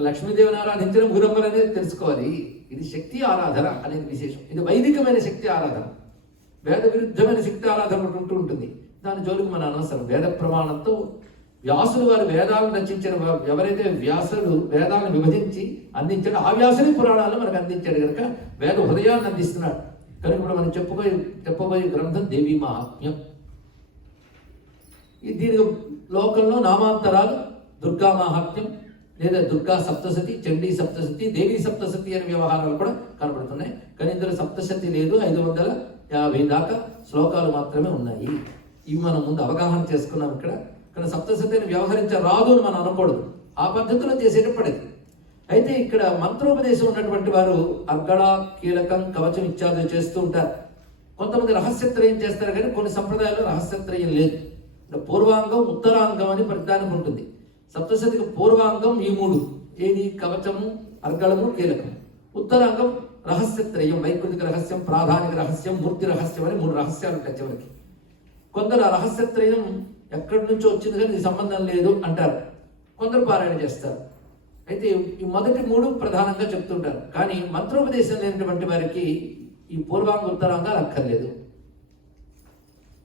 లక్ష్మీదేవిని ఆరాధించిన ముగురమ్మలు అనేది తెలుసుకోవాలి. ఇది శక్తి ఆరాధన అనేది విశేషం. ఇది వైదికమైన శక్తి ఆరాధన. వేద విరుద్ధమైన శక్తి ఆరాధన ఒకటి ఉంటూ ఉంటుంది. దాని జోలికి మన అనవసరం. వేద ప్రమాణంతో వ్యాసులు వారు వేదాలను రచించిన ఎవరైతే వ్యాసుడు వేదాలను విభజించి అందించాడో ఆ వ్యాసుని పురాణాలను మనకు అందించాడు కనుక వేద హృదయాన్ని అందిస్తున్నాడు. కనుక ఇప్పుడు మనం చెప్పబోయే గ్రంథం దేవీ మహాత్మ్యం. దీని లోకంలో నామాంతరాలు దుర్గా మహాత్మ్యం లేదా దుర్గా సప్తసతి, చండీ సప్తసతి, దేవీ సప్తసతి అనే వ్యవహారాలు కూడా కనబడుతున్నాయి. కానీ ఇందులో సప్తసతి లేదు. 550 దాకా శ్లోకాలు మాత్రమే ఉన్నాయి. ఇవి మనం ముందు అవగాహన చేసుకున్నాం. ఇక్కడ సప్తసతిని వ్యవహరించరాదు అని మనం అనకూడదు. ఆ పద్ధతిలో చేసేటప్పటిది. అయితే ఇక్కడ మంత్రోపదేశం ఉన్నటువంటి వారు అర్గళ, కీలకం, కవచం ఇత్యాదులు చేస్తూ ఉంటారు. కొంతమంది రహస్యత్రయం చేస్తారు. కానీ కొన్ని సంప్రదాయాల్లో రహస్యత్రయం లేదు. పూర్వాంగం, ఉత్తరాంగం అని ప్రతిదానికి ఉంటుంది. సప్తశతికి పూర్వాంగం ఈ 3 ఏది కవచము, అర్గళము, కీలకం. ఉత్తరాంగం రహస్యత్రయం, వైకుంఠిక రహస్యం, ప్రాధానిక రహస్యం, మూర్తి రహస్యం అని 3 రహస్యాలు ఉంటాయి చివరికి. కొందరు ఆ రహస్యత్రయం ఎక్కడి నుంచో వచ్చింది కానీ సంబంధం లేదు అంటారు. కొందరు పారాయణ చేస్తారు. అయితే ఈ మొదటి 3 ప్రధానంగా చెప్తుంటారు. కానీ మంత్రోపదేశం లేనటువంటి వారికి ఈ పూర్వాంగ ఉత్తరాంగాలు అక్కర్లేదు.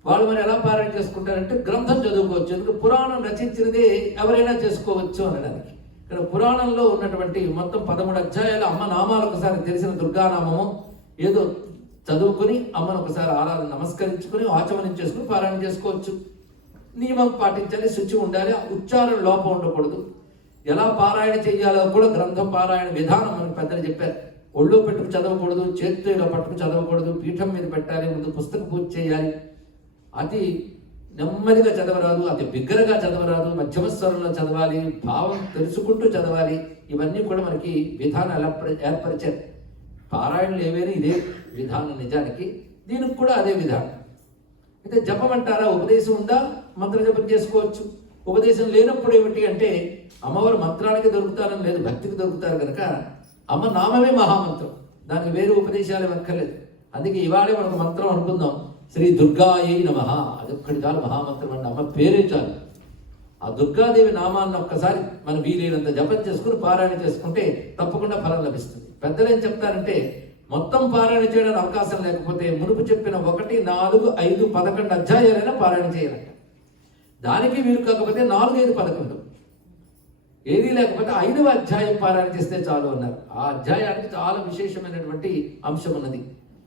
వాళ్ళు మరి ఎలా పారాయణ చేసుకుంటారంటే గ్రంథం చదువుకోవచ్చు. ఎందుకు పురాణం రచించినదే ఎవరైనా చేసుకోవచ్చు అనడానికి. ఇక్కడ పురాణంలో ఉన్నటువంటి మొత్తం 13 అధ్యాయాలు అమ్మ నామాలు ఒకసారి తెలిసిన దుర్గానామము ఏదో చదువుకుని అమ్మను ఒకసారి ఆరాధన నమస్కరించుకుని ఆచమనం చేసుకుని పారాయణ చేసుకోవచ్చు. నియమం పాటించాలి, శుచి ఉండాలి, ఉచ్చారణ లోపం ఉండకూడదు. ఎలా పారాయణ చేయాలో కూడా గ్రంథం పారాయణ విధానం మనకు పెద్దలు చెప్పారు. ఒళ్ళో పెట్టుకు చదవకూడదు, చేతితో ఇలా పట్టుకు చదవకూడదు, పీఠం మీద పెట్టాలి, ముందు పుస్తక పూజ చేయాలి. అతి నెమ్మదిగా చదవరాదు, అతి బిగ్గరగా చదవరాదు, మధ్యమ స్వరంలో చదవాలి, భావం తెలుసుకుంటూ చదవాలి. ఇవన్నీ కూడా మనకి విధానాలు ఏర్పరిచారు. పారాయణలు ఏవైనా ఇదే విధానం నిజానికి. దీనికి కూడా అదే విధానం. అయితే జపం అంటారా? ఉపదేశం ఉందా? మంత్ర జపం చేసుకోవచ్చు. ఉపదేశం లేనప్పుడు ఏమిటి అంటే అమ్మవారు మంత్రానికి దొరుకుతారని లేదు, భక్తికి దొరుకుతారు కనుక అమ్మ నామమే మహామంత్రం. దానికి వేరే ఉపదేశాలు వెక్కర్లేదు. అందుకే ఇవాళే మనకు మంత్రం అనుకుందాం, శ్రీ దుర్గాయై నమః. అదొక్కటి చాలు మహామంత్రం అండి. అమ్మ పేరే చాలు. ఆ దుర్గాదేవి నామాన్ని ఒక్కసారి మనం వీలైనంత జపం చేసుకుని పారాయణ చేసుకుంటే తప్పకుండా ఫలం లభిస్తుంది. పెద్దలు ఏం చెప్తారంటే మొత్తం పారాయణ చేయడానికి అవకాశం లేకపోతే మునుపు చెప్పిన 1, 4, 5, 11 అధ్యాయాలైనా పారాయణ చేయాలంట. దానికి వీలు కాకపోతే 4, 5, 11 ఏదీ లేకపోతే 5వ అధ్యాయం పారాయణ చేస్తే చాలు అన్నారు. ఆ అధ్యాయానికి చాలా విశేషమైనటువంటి అంశం ఉన్నది.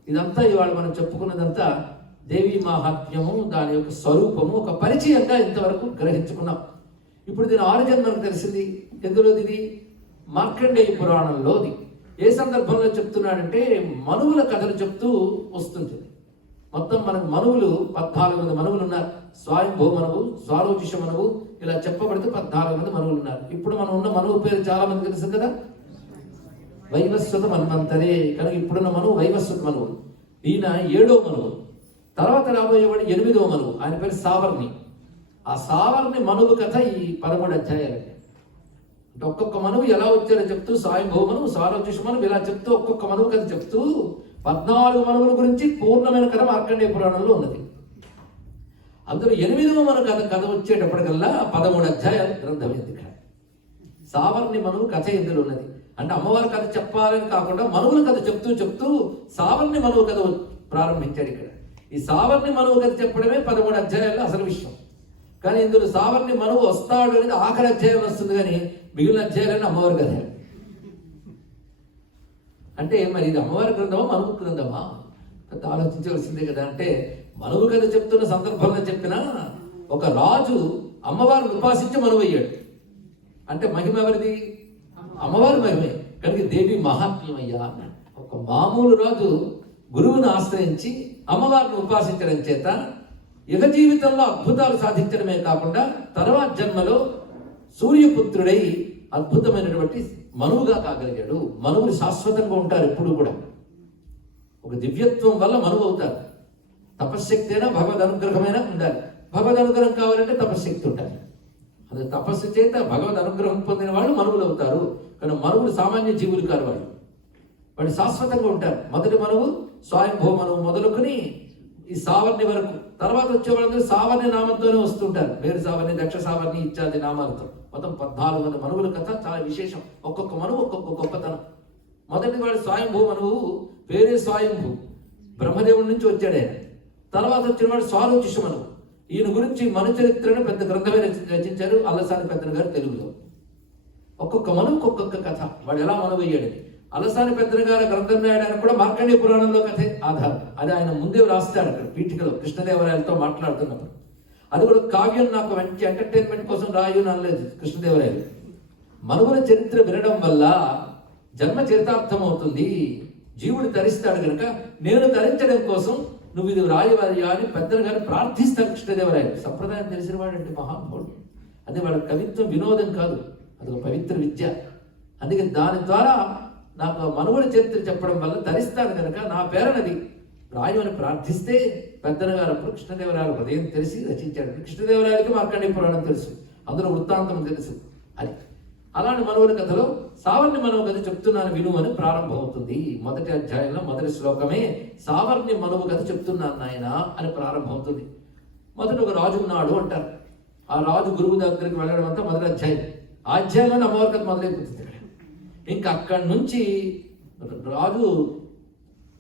ఇదంతా ఇవాళ మనం చెప్పుకున్నదంతా దేవీ మహాత్మ్యము, దాని యొక్క స్వరూపము ఒక పరిచయంగా ఇంతవరకు గ్రహించుకున్నాం. ఇప్పుడు దీని ఆరిజిన్ మనకు తెలిసింది. ఎందులోది? ఇది మార్కండేయ పురాణంలోది. ఏ సందర్భంలో చెప్తున్నాడంటే మనువుల కథలు చెప్తూ వస్తుంటుంది. మొత్తం మనకు మనువులు 14 మంది మనువులు ఉన్నారు. స్వయంభూ మనువు, స్వారోచిష మనువు, ఇలా చెప్పబడితే 14 మంది మనువులు ఉన్నారు. ఇప్పుడు మనం ఉన్న మనువు పేరు చాలా మంది తెలుసు కదా, వైవస్వత మన్వంతరే. కనుక ఇప్పుడున్న మనువు వైవస్వత మనువు. ఈయన 7వ మనువు. తర్వాత రాబోయేవాడు 8వ మనువు. ఆయన పేరు సావర్ణి. ఆ సావర్ణి మనువు కథ ఈ 13 అధ్యాయాలు. అంటే ఒక్కొక్క మనువు ఎలా వచ్చారో చెప్తూ స్వయంభూ మనువు, సారోచిష మనువు ఇలా చెప్తూ ఒక్కొక్క మనువు కథ చెప్తూ 14 మనువుల గురించి పూర్ణమైన కథ మార్కండేయ పురాణంలో ఉన్నది. అందులో 8వ మనువు కథ వచ్చేటప్పటికల్లా 13 అధ్యాయాల గ్రంథం ఉంది. ఇక్కడ సావర్ణి మనువు కథ ఇందులో ఉన్నది. అంటే అమ్మవారి కథ చెప్పాలని కాకుండా మనువుల కథ చెప్తూ చెప్తూ సావర్ణి మనువు కథ ప్రారంభించాడు. ఇక్కడ ఈ సావర్ణి మనువు కథ చెప్పడమే 13 అధ్యాయాల్లో అసలు విషయం. కానీ ఇందులో సావర్ణి మనువు వస్తాడు అనేది ఆఖరి అధ్యాయం వస్తుంది, కానీ మిగిలిన అధ్యాయాలని అమ్మవారి కథ. అంటే మరి ఇది అమ్మవారి గ్రంథమా మనువు గ్రంథమా పెద్ద ఆలోచించవలసిందే కదా. అంటే మనువు కథ చెప్తున్న సందర్భంలో చెప్పిన ఒక రాజు అమ్మవారిని ఉపాసించి మనువయ్యాడు. అంటే మహిమ ఎవరిది? అమ్మవారి మహిమే. కనుక దేవి మహాత్మ్యం అయ్యా అన్నాడు. ఒక మామూలు రాజు గురువును ఆశ్రయించి అమ్మవారిని ఉపాసించడం చేత యుగ జీవితంలో అద్భుతాలు సాధించడమే కాకుండా తర్వాత జన్మలో సూర్యపుత్రుడై అద్భుతమైనటువంటి మనువుగా కాగలిగాడు. మనువులు శాశ్వతంగా ఉంటారు ఎప్పుడు కూడా. ఒక దివ్యత్వం వల్ల మనువు అవుతారు. తపశ్శక్తి అయినా భగవద్ అనుగ్రహమైనా ఉండాలి. భగవద్ అనుగ్రహం కావాలంటే తపశ్శక్తి ఉండాలి. అది తపస్సు చేత భగవద్ అనుగ్రహం పొందిన వాళ్ళు మనువులు అవుతారు. కానీ మనువులు సామాన్య జీవులు కారు. వాళ్ళు శాశ్వతంగా ఉంటారు. మొదటి మనువు స్వయంభూ మనువు మొదలుకొని ఈ సావర్ణి వరకు. తర్వాత వచ్చే వాళ్ళందరూ సావర్ణి నామంతోనే వస్తుంటారు. వేరు సావర్ణి, దక్ష సావర్ణి ఇత్యాది నామాలతో. మొత్తం 14 మనువుల కథ చాలా విశేషం. ఒక్కొక్క మనువు ఒక్కొక్క గొప్పతనం. మొదటి వాడు స్వయంభూ మనువు, పేరే స్వయంభూ, బ్రహ్మదేవుడి నుంచి వచ్చాడే. తర్వాత వచ్చిన వాడు సారోచిష మనువు. ఈయన గురించి మను చరిత్రను పెద్ద గ్రంథమే రచించారు అల్లసాని పెద్దన గారు తెలుగులో. ఒక్కొక్క మనువు ఒక్కొక్క కథ. వాడు ఎలా మనువయ్యాడని అల్లసాని పెద్దన గారు గ్రంథం రాయడానికి కూడా మార్కండేయ పురాణంలో కథే ఆధారం. అది ఆయన ముందే రాస్తాడు అక్కడ పీఠికలో కృష్ణదేవరాయలతో మాట్లాడుతున్నప్పుడు. అది కూడా కావ్యం నాకు మంచి ఎంటర్టైన్మెంట్ కోసం రాయు అనలేదు కృష్ణదేవరాయలు. మనువుల చరిత్ర వినడం వల్ల జన్మ చరితార్థం అవుతుంది. జీవుడు తరిస్తాడు కనుక నేను తరించడం కోసం నువ్వు ఇది రాయవారియా అని పెద్దలు గారు ప్రార్థిస్తాడు కృష్ణదేవరాయలు. సంప్రదాయం తెలిసిన వాడంటే మహానుభావుడు. అది వాళ్ళ కవిత్వం వినోదం కాదు, అది ఒక పవిత్ర విద్య. అందుకే దాని ద్వారా నాకు మనువుల చరిత్ర చెప్పడం వల్ల తరిస్తాను కనుక నా పేరనది రాయు అని ప్రార్థిస్తే పెద్దన గారు అప్పుడు కృష్ణదేవరాయల హృదయం తెలిసి రచించాడు. కృష్ణదేవరాయలకి మార్కండేయ పురాణం తెలుసు, అందులో వృత్తాంతం తెలుసు. అది అలాంటి మనువుల కథలో సావర్ణి మనువు కథ చెప్తున్నాను విను అని ప్రారంభమవుతుంది. మొదటి అధ్యాయంలో మొదటి శ్లోకమే సావర్ణి మనువు కథ చెప్తున్నాను నాయన అని ప్రారంభమవుతుంది. మొదట ఒక రాజు ఉన్నాడు అంటారు. ఆ రాజు గురువు దగ్గరికి వెళ్ళడం అంతా మొదటి అధ్యాయం. ఆ అధ్యాయంలో అమ్మవారి కథ మొదలైపోతుంది. ఇంకా అక్కడి నుంచి రాజు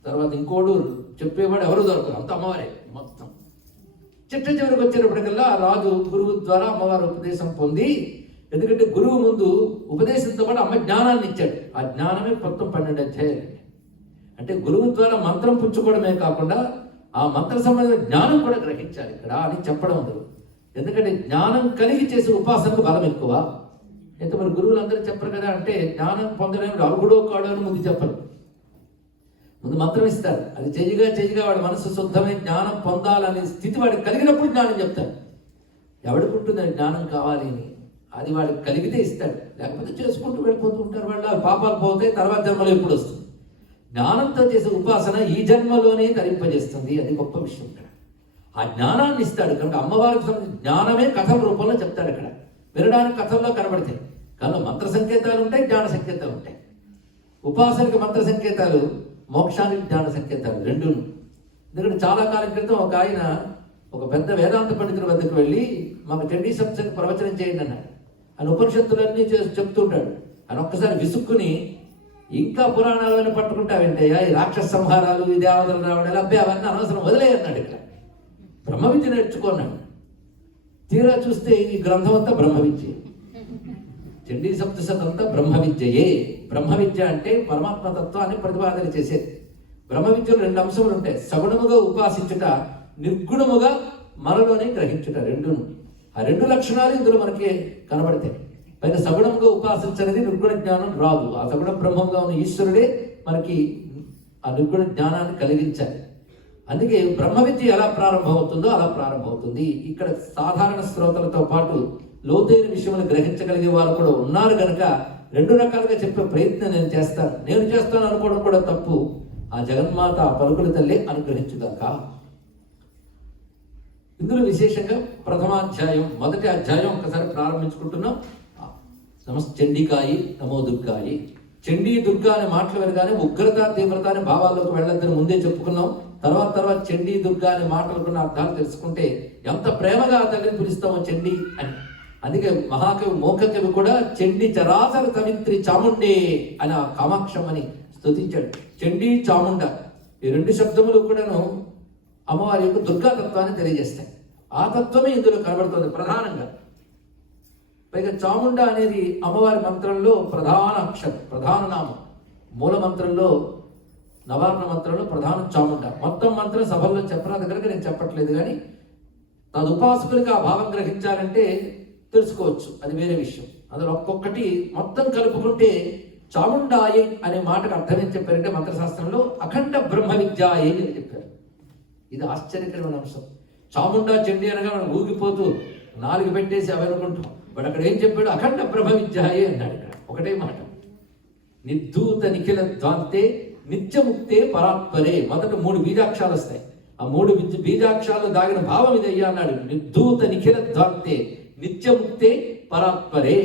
తర్వాత ఇంకోడు చెప్పేవాడు ఎవరు దొరకరు, అంత అమ్మవారే మొత్తం. చిట్ట చివరికి వచ్చేటప్పటికల్లా ఆ రాజు గురువు ద్వారా అమ్మవారి ఉపదేశం పొంది, ఎందుకంటే గురువు ముందు ఉపదేశంతో పాటు అమ్మ జ్ఞానాన్ని ఇచ్చాడు. ఆ జ్ఞానమే మొత్తం 12 అధ్యాయాలు. అంటే గురువు ద్వారా మంత్రం పుచ్చుకోవడమే కాకుండా ఆ మంత్ర సంబంధమైన జ్ఞానం కూడా గ్రహించాలి ఇక్కడ అని చెప్పడం ఉంది. ఎందుకంటే జ్ఞానం కలిగి చేసే ఉపాసనకు బలం ఎక్కువ. అయితే మరి గురువులందరూ చెప్పరు కదా. అంటే జ్ఞానం పొందడానికి అరుగుడో కాడో అని ముందు చెప్పరు. ముందు మంత్రం ఇస్తారు. అది చెయ్యగా వాడి మనసు శుద్ధమై జ్ఞానం పొందాలనే స్థితి వాడికి కలిగినప్పుడు జ్ఞానం చెప్తాడు. ఎవడికి ఉంటుంది జ్ఞానం కావాలి అని, అది వాడికి కలిగితే ఇస్తాడు. లేకపోతే చేసుకుంటూ వెళ్ళిపోతూ ఉంటారు. వాళ్ళ పాపాలు పోతే తర్వాత జన్మలో ఎప్పుడు వస్తుంది. జ్ఞానంతో చేసే ఉపాసన ఈ జన్మలోనే తరింపజేస్తుంది. అది గొప్ప విషయం. ఇక్కడ ఆ జ్ఞానాన్ని ఇస్తాడు కనుక అమ్మవారికి సంబంధించిన జ్ఞానమే కథల రూపంలో చెప్తాడు. ఇక్కడ వినడానికి కథల్లో కనబడతాయి, కానీ మంత్ర సంకేతాలు ఉంటాయి, జ్ఞాన సంకేతాలు ఉంటాయి. ఉపాసనకి మంత్ర సంకేతాలు, మోక్షానికి జ్ఞాన సంకేతాలు రెండును. ఎందుకంటే చాలా కాలం క్రితం ఒక ఆయన ఒక పెద్ద వేదాంత పండితుల వద్దకు వెళ్ళి మాకు చండీ సప్తశతి ప్రవచనం చేయండి అన్నాడు. ఆయన ఉపనిషత్తులన్నీ చెప్తుంటాడు. ఆయన ఒక్కసారి విసుక్కుని ఇంకా పురాణాలను పట్టుకుంటావేంటయ్యా, ఈ రాక్షస సంహారాలు, ఈ దేవతలు రావడాలు, అబ్బాయి అవన్నీ అనవసరం వదిలే అన్నాడు. ఇక్కడ బ్రహ్మ విద్య నేర్చుకున్నాడు. తీరా చూస్తే ఈ గ్రంథం అంతా బ్రహ్మ విద్య. చండీ సప్తశతి అంతా బ్రహ్మ విద్యయే. బ్రహ్మ విద్య అంటే పరమాత్మతత్వాన్ని ప్రతిపాదన చేసేది. బ్రహ్మ విద్యలో 2 అంశములు ఉంటాయి. సగుణముగా ఉపాసించుట, నిర్గుణముగా మనలోనే గ్రహించుట. రెండును. ఆ 2 లక్షణాలు ఇందులో మనకి కనబడతాయి. పైన సగుణంగా ఉపాసించనేది నిర్గుణ జ్ఞానం రాదు. ఆ సగుణ బ్రహ్మంగా ఉన్న ఈశ్వరుడే మనకి ఆ నిర్గుణ జ్ఞానాన్ని కలిగించాలి. అందుకే బ్రహ్మ విద్య ఎలా ప్రారంభమవుతుందో అలా ప్రారంభమవుతుంది. ఇక్కడ సాధారణ శ్రోతలతో పాటు లోతైన విషయములు గ్రహించగలిగే వారు కూడా ఉన్నారు కనుక 2 రకాలుగా చెప్పే ప్రయత్నం నేను చేస్తాను అనుకోవడం కూడా తప్పు. ఆ జగన్మాత ఆ పలుకుల తల్లి అనుగ్రహించుగాక. ఇందులో విశేషంగా ప్రథమాధ్యాయం, మొదటి అధ్యాయం ఒక్కసారి ప్రారంభించుకుంటున్నాం. చండికాయి నమో దుర్గాయి. చండీ దుర్గా అనే మాటలు వినగానే ఉగ్రత తీవ్రత అనే భావాల్లోకి వెళ్ళొద్దని ముందే చెప్పుకున్నాం. తర్వాత చండీ దుర్గా అనే మాటలకున్న అర్థాలు తెలుసుకుంటే ఎంత ప్రేమగా ఆ తల్లిని పిలుస్తామో చండీ అని. అందుకే మహాకవి మోకకవి కూడా చండీ చరాచర కవిత్రి చాముండే అని ఆ కామాక్షమని స్తుతించాడు. చండీ చాముండ ఈ రెండు శబ్దములు కూడాను అమ్మవారి యొక్క దుర్గాతత్వాన్ని తెలియజేస్తాయి. ఆ తత్వమే ఇందులో కనబడుతుంది ప్రధానంగా. పైగా చాముండ అనేది అమ్మవారి మంత్రంలో ప్రధాన అక్షరం, ప్రధాన నామం. మూల మంత్రంలో నవార్ణ మంత్రంలో ప్రధానం చాముండ. మొత్తం మంత్రం సభల్లో చెప్పిన దగ్గరకు నేను చెప్పట్లేదు, కానీ తదు ఉపాసకులకి ఆ భావం గ్రహించాలంటే తెలుసుకోవచ్చు, అది వేరే విషయం. అందులో ఒక్కొక్కటి మొత్తం కలుపుకుంటే చాముండాయి అనే మాటకు అర్థం ఏం చెప్పారంటే మంత్రశాస్త్రంలో అఖండ బ్రహ్మ విద్యాయి అని చెప్పారు. ఇది ఆశ్చర్యకరమైన అంశం. చాముండా చండీ అనగా మనం ఊగిపోతూ నాలుగు పెట్టేసి అవి అనుకుంటాం. వాడు అక్కడ ఏం చెప్పాడు? అఖండ బ్రహ్మ విద్యాయే అన్నాడు. ఇక్కడ ఒకటే మాట, నిర్ధూత నిఖిల ధ్వాంతే నిత్యముక్తే పరాత్పరే. మొదట 3 బీజాక్షరాలు వస్తాయి. ఆ 3 బీజాక్షరాలు దాగిన భావం ఇది అయ్యా అన్నాడు. నిర్ధూత నిఖిల ధ్వాంతే నిత్యముక్తే పరాత్పరే.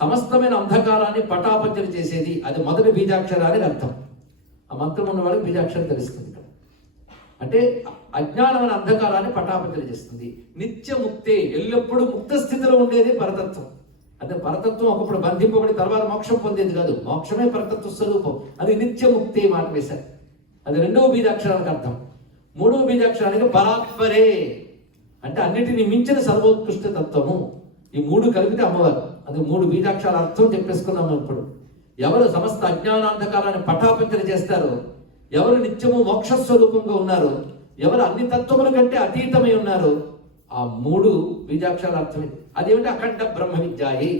సమస్తమైన అంధకారాన్ని పటాపంచలు చేసేది, అది మొదటి బీజాక్షరానికి అర్థం. ఆ మంత్రం ఉన్న వాళ్ళకి బీజాక్షరం తెలుస్తుంది. ఇక్కడ అంటే అజ్ఞానమైన అంధకారాన్ని పటాపంచలు చేస్తుంది. నిత్యముక్తే, ఎల్లప్పుడూ ముక్త స్థితిలో ఉండేది పరతత్వం. అంటే పరతత్వం ఒకప్పుడు బంధింపబడి తర్వాత మోక్షం పొందేది కాదు, మోక్షమే పరతత్వ స్వరూపం. అది నిత్యముక్తి మాట వేశారు. అది 2వ బీజాక్షరానికి అర్థం. 3వ బీజాక్షరానికి పరాత్పరే అంటే అన్నిటిని మించిన సర్వోత్కృష్ట తత్వము. ఈ 3 కలిపితే అమ్మవారు. అది 3 బీజాక్షరాల అర్థం చెప్పేసుకున్నాము. ఇప్పుడు ఎవరు సమస్త అజ్ఞానాంధకారాన్ని పటాపంచలు చేస్తారో, ఎవరు నిత్యము మోక్ష స్వరూపంగా ఉన్నారు, ఎవరు అన్ని తత్వముల కంటే అతీతమై ఉన్నారు, ఆ 3 బీజాక్షరాల అర్థమే. అదేమిటి? అఖండ బ్రహ్మ విద్యాయి.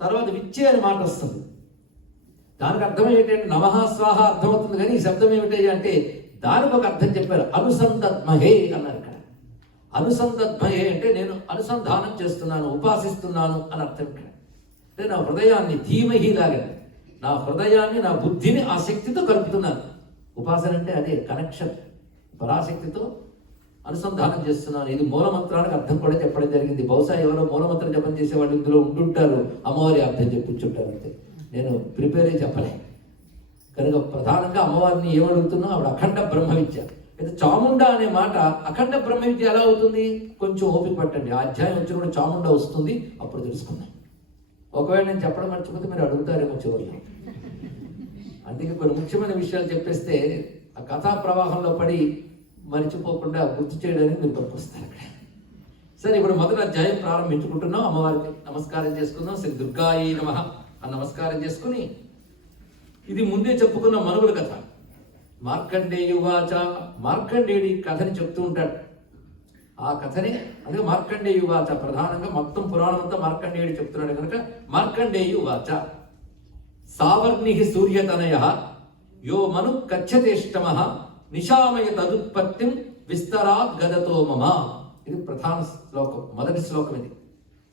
తర్వాత విద్య అని మాట వస్తుంది. దానికి అర్థం ఏంటంటే నమః స్వాహ అర్థమవుతుంది, కానీ ఈ శబ్దం ఏమిటి అంటే దానికి ఒక అర్థం చెప్పారు. అనుసంధత్మహే అన్నారు. ఇక్కడ అనుసంధత్మహే అంటే నేను అనుసంధానం చేస్తున్నాను, ఉపాసిస్తున్నాను అని అర్థం. ఇక్కడ అంటే నా హృదయాన్ని ధీమహి లాగా, నా హృదయాన్ని నా బుద్ధిని ఆ శక్తితో కలుపుతున్నాను. ఉపాసన అంటే అదే కనెక్షన్, పరాశక్తితో అనుసంధానం చేస్తున్నాను. ఇది మూలమంత్రానికి అర్థం కూడా చెప్పడం జరిగింది. బహుశా ఎవరో మూలమంత్రం జపం చేసే వాళ్ళు ఇందులో ఉంటుంటారు, అమ్మవారి అర్థం చెప్పించుంటారు. అంతే, నేను ప్రిపేర్ అయ్యి చెప్పలే. కనుక ప్రధానంగా అమ్మవారిని ఏమడుగుతున్నా ఆవిడ అఖండ బ్రహ్మ విద్య. అయితే చాముండ అనే మాట అఖండ బ్రహ్మ విద్య ఎలా అవుతుంది? కొంచెం ఓపిక పట్టండి. ఆ అధ్యాయం వచ్చినప్పుడు చాముండ వస్తుంది, అప్పుడు తెలుసుకుందాం. ఒకవేళ నేను చెప్పడం మర్చిపోతే మీరు అడుగుతారేమో చివరిలో. అందుకే కొన్ని ముఖ్యమైన విషయాలు చెప్పేస్తే ఆ కథా ప్రవాహంలో పడి మర్చిపోకుండా గుర్తు చేయడానికి మీరు పంపిస్తారు అక్కడ. సరే, ఇప్పుడు మొదటి అధ్యాయం ప్రారంభించుకుంటున్నాం. అమ్మవారికి నమస్కారం చేసుకుందాం. శ్రీ దుర్గాయి నమః అని నమస్కారం చేసుకుని, ఇది ముందే చెప్పుకున్న మనువుల కథ. మార్కండేయువాచ, మార్కండేయుడి కథని చెప్తూ ఉంటాడు. ఆ కథనే అదే మార్కండేయువాచ. ప్రధానంగా మొత్తం పురాణం అంతా మార్కండేయుడు చెప్తున్నాడు కనుక మార్కండేయువాచ. సావర్ణి సూర్యతనయ యో మను కచ్చతేష్టమః నిశామయ తదుత్పత్తిం విస్తరాత్ గదతో మమ. ఇది ప్రధాన శ్లోకం, మొదటి శ్లోకం ఇది.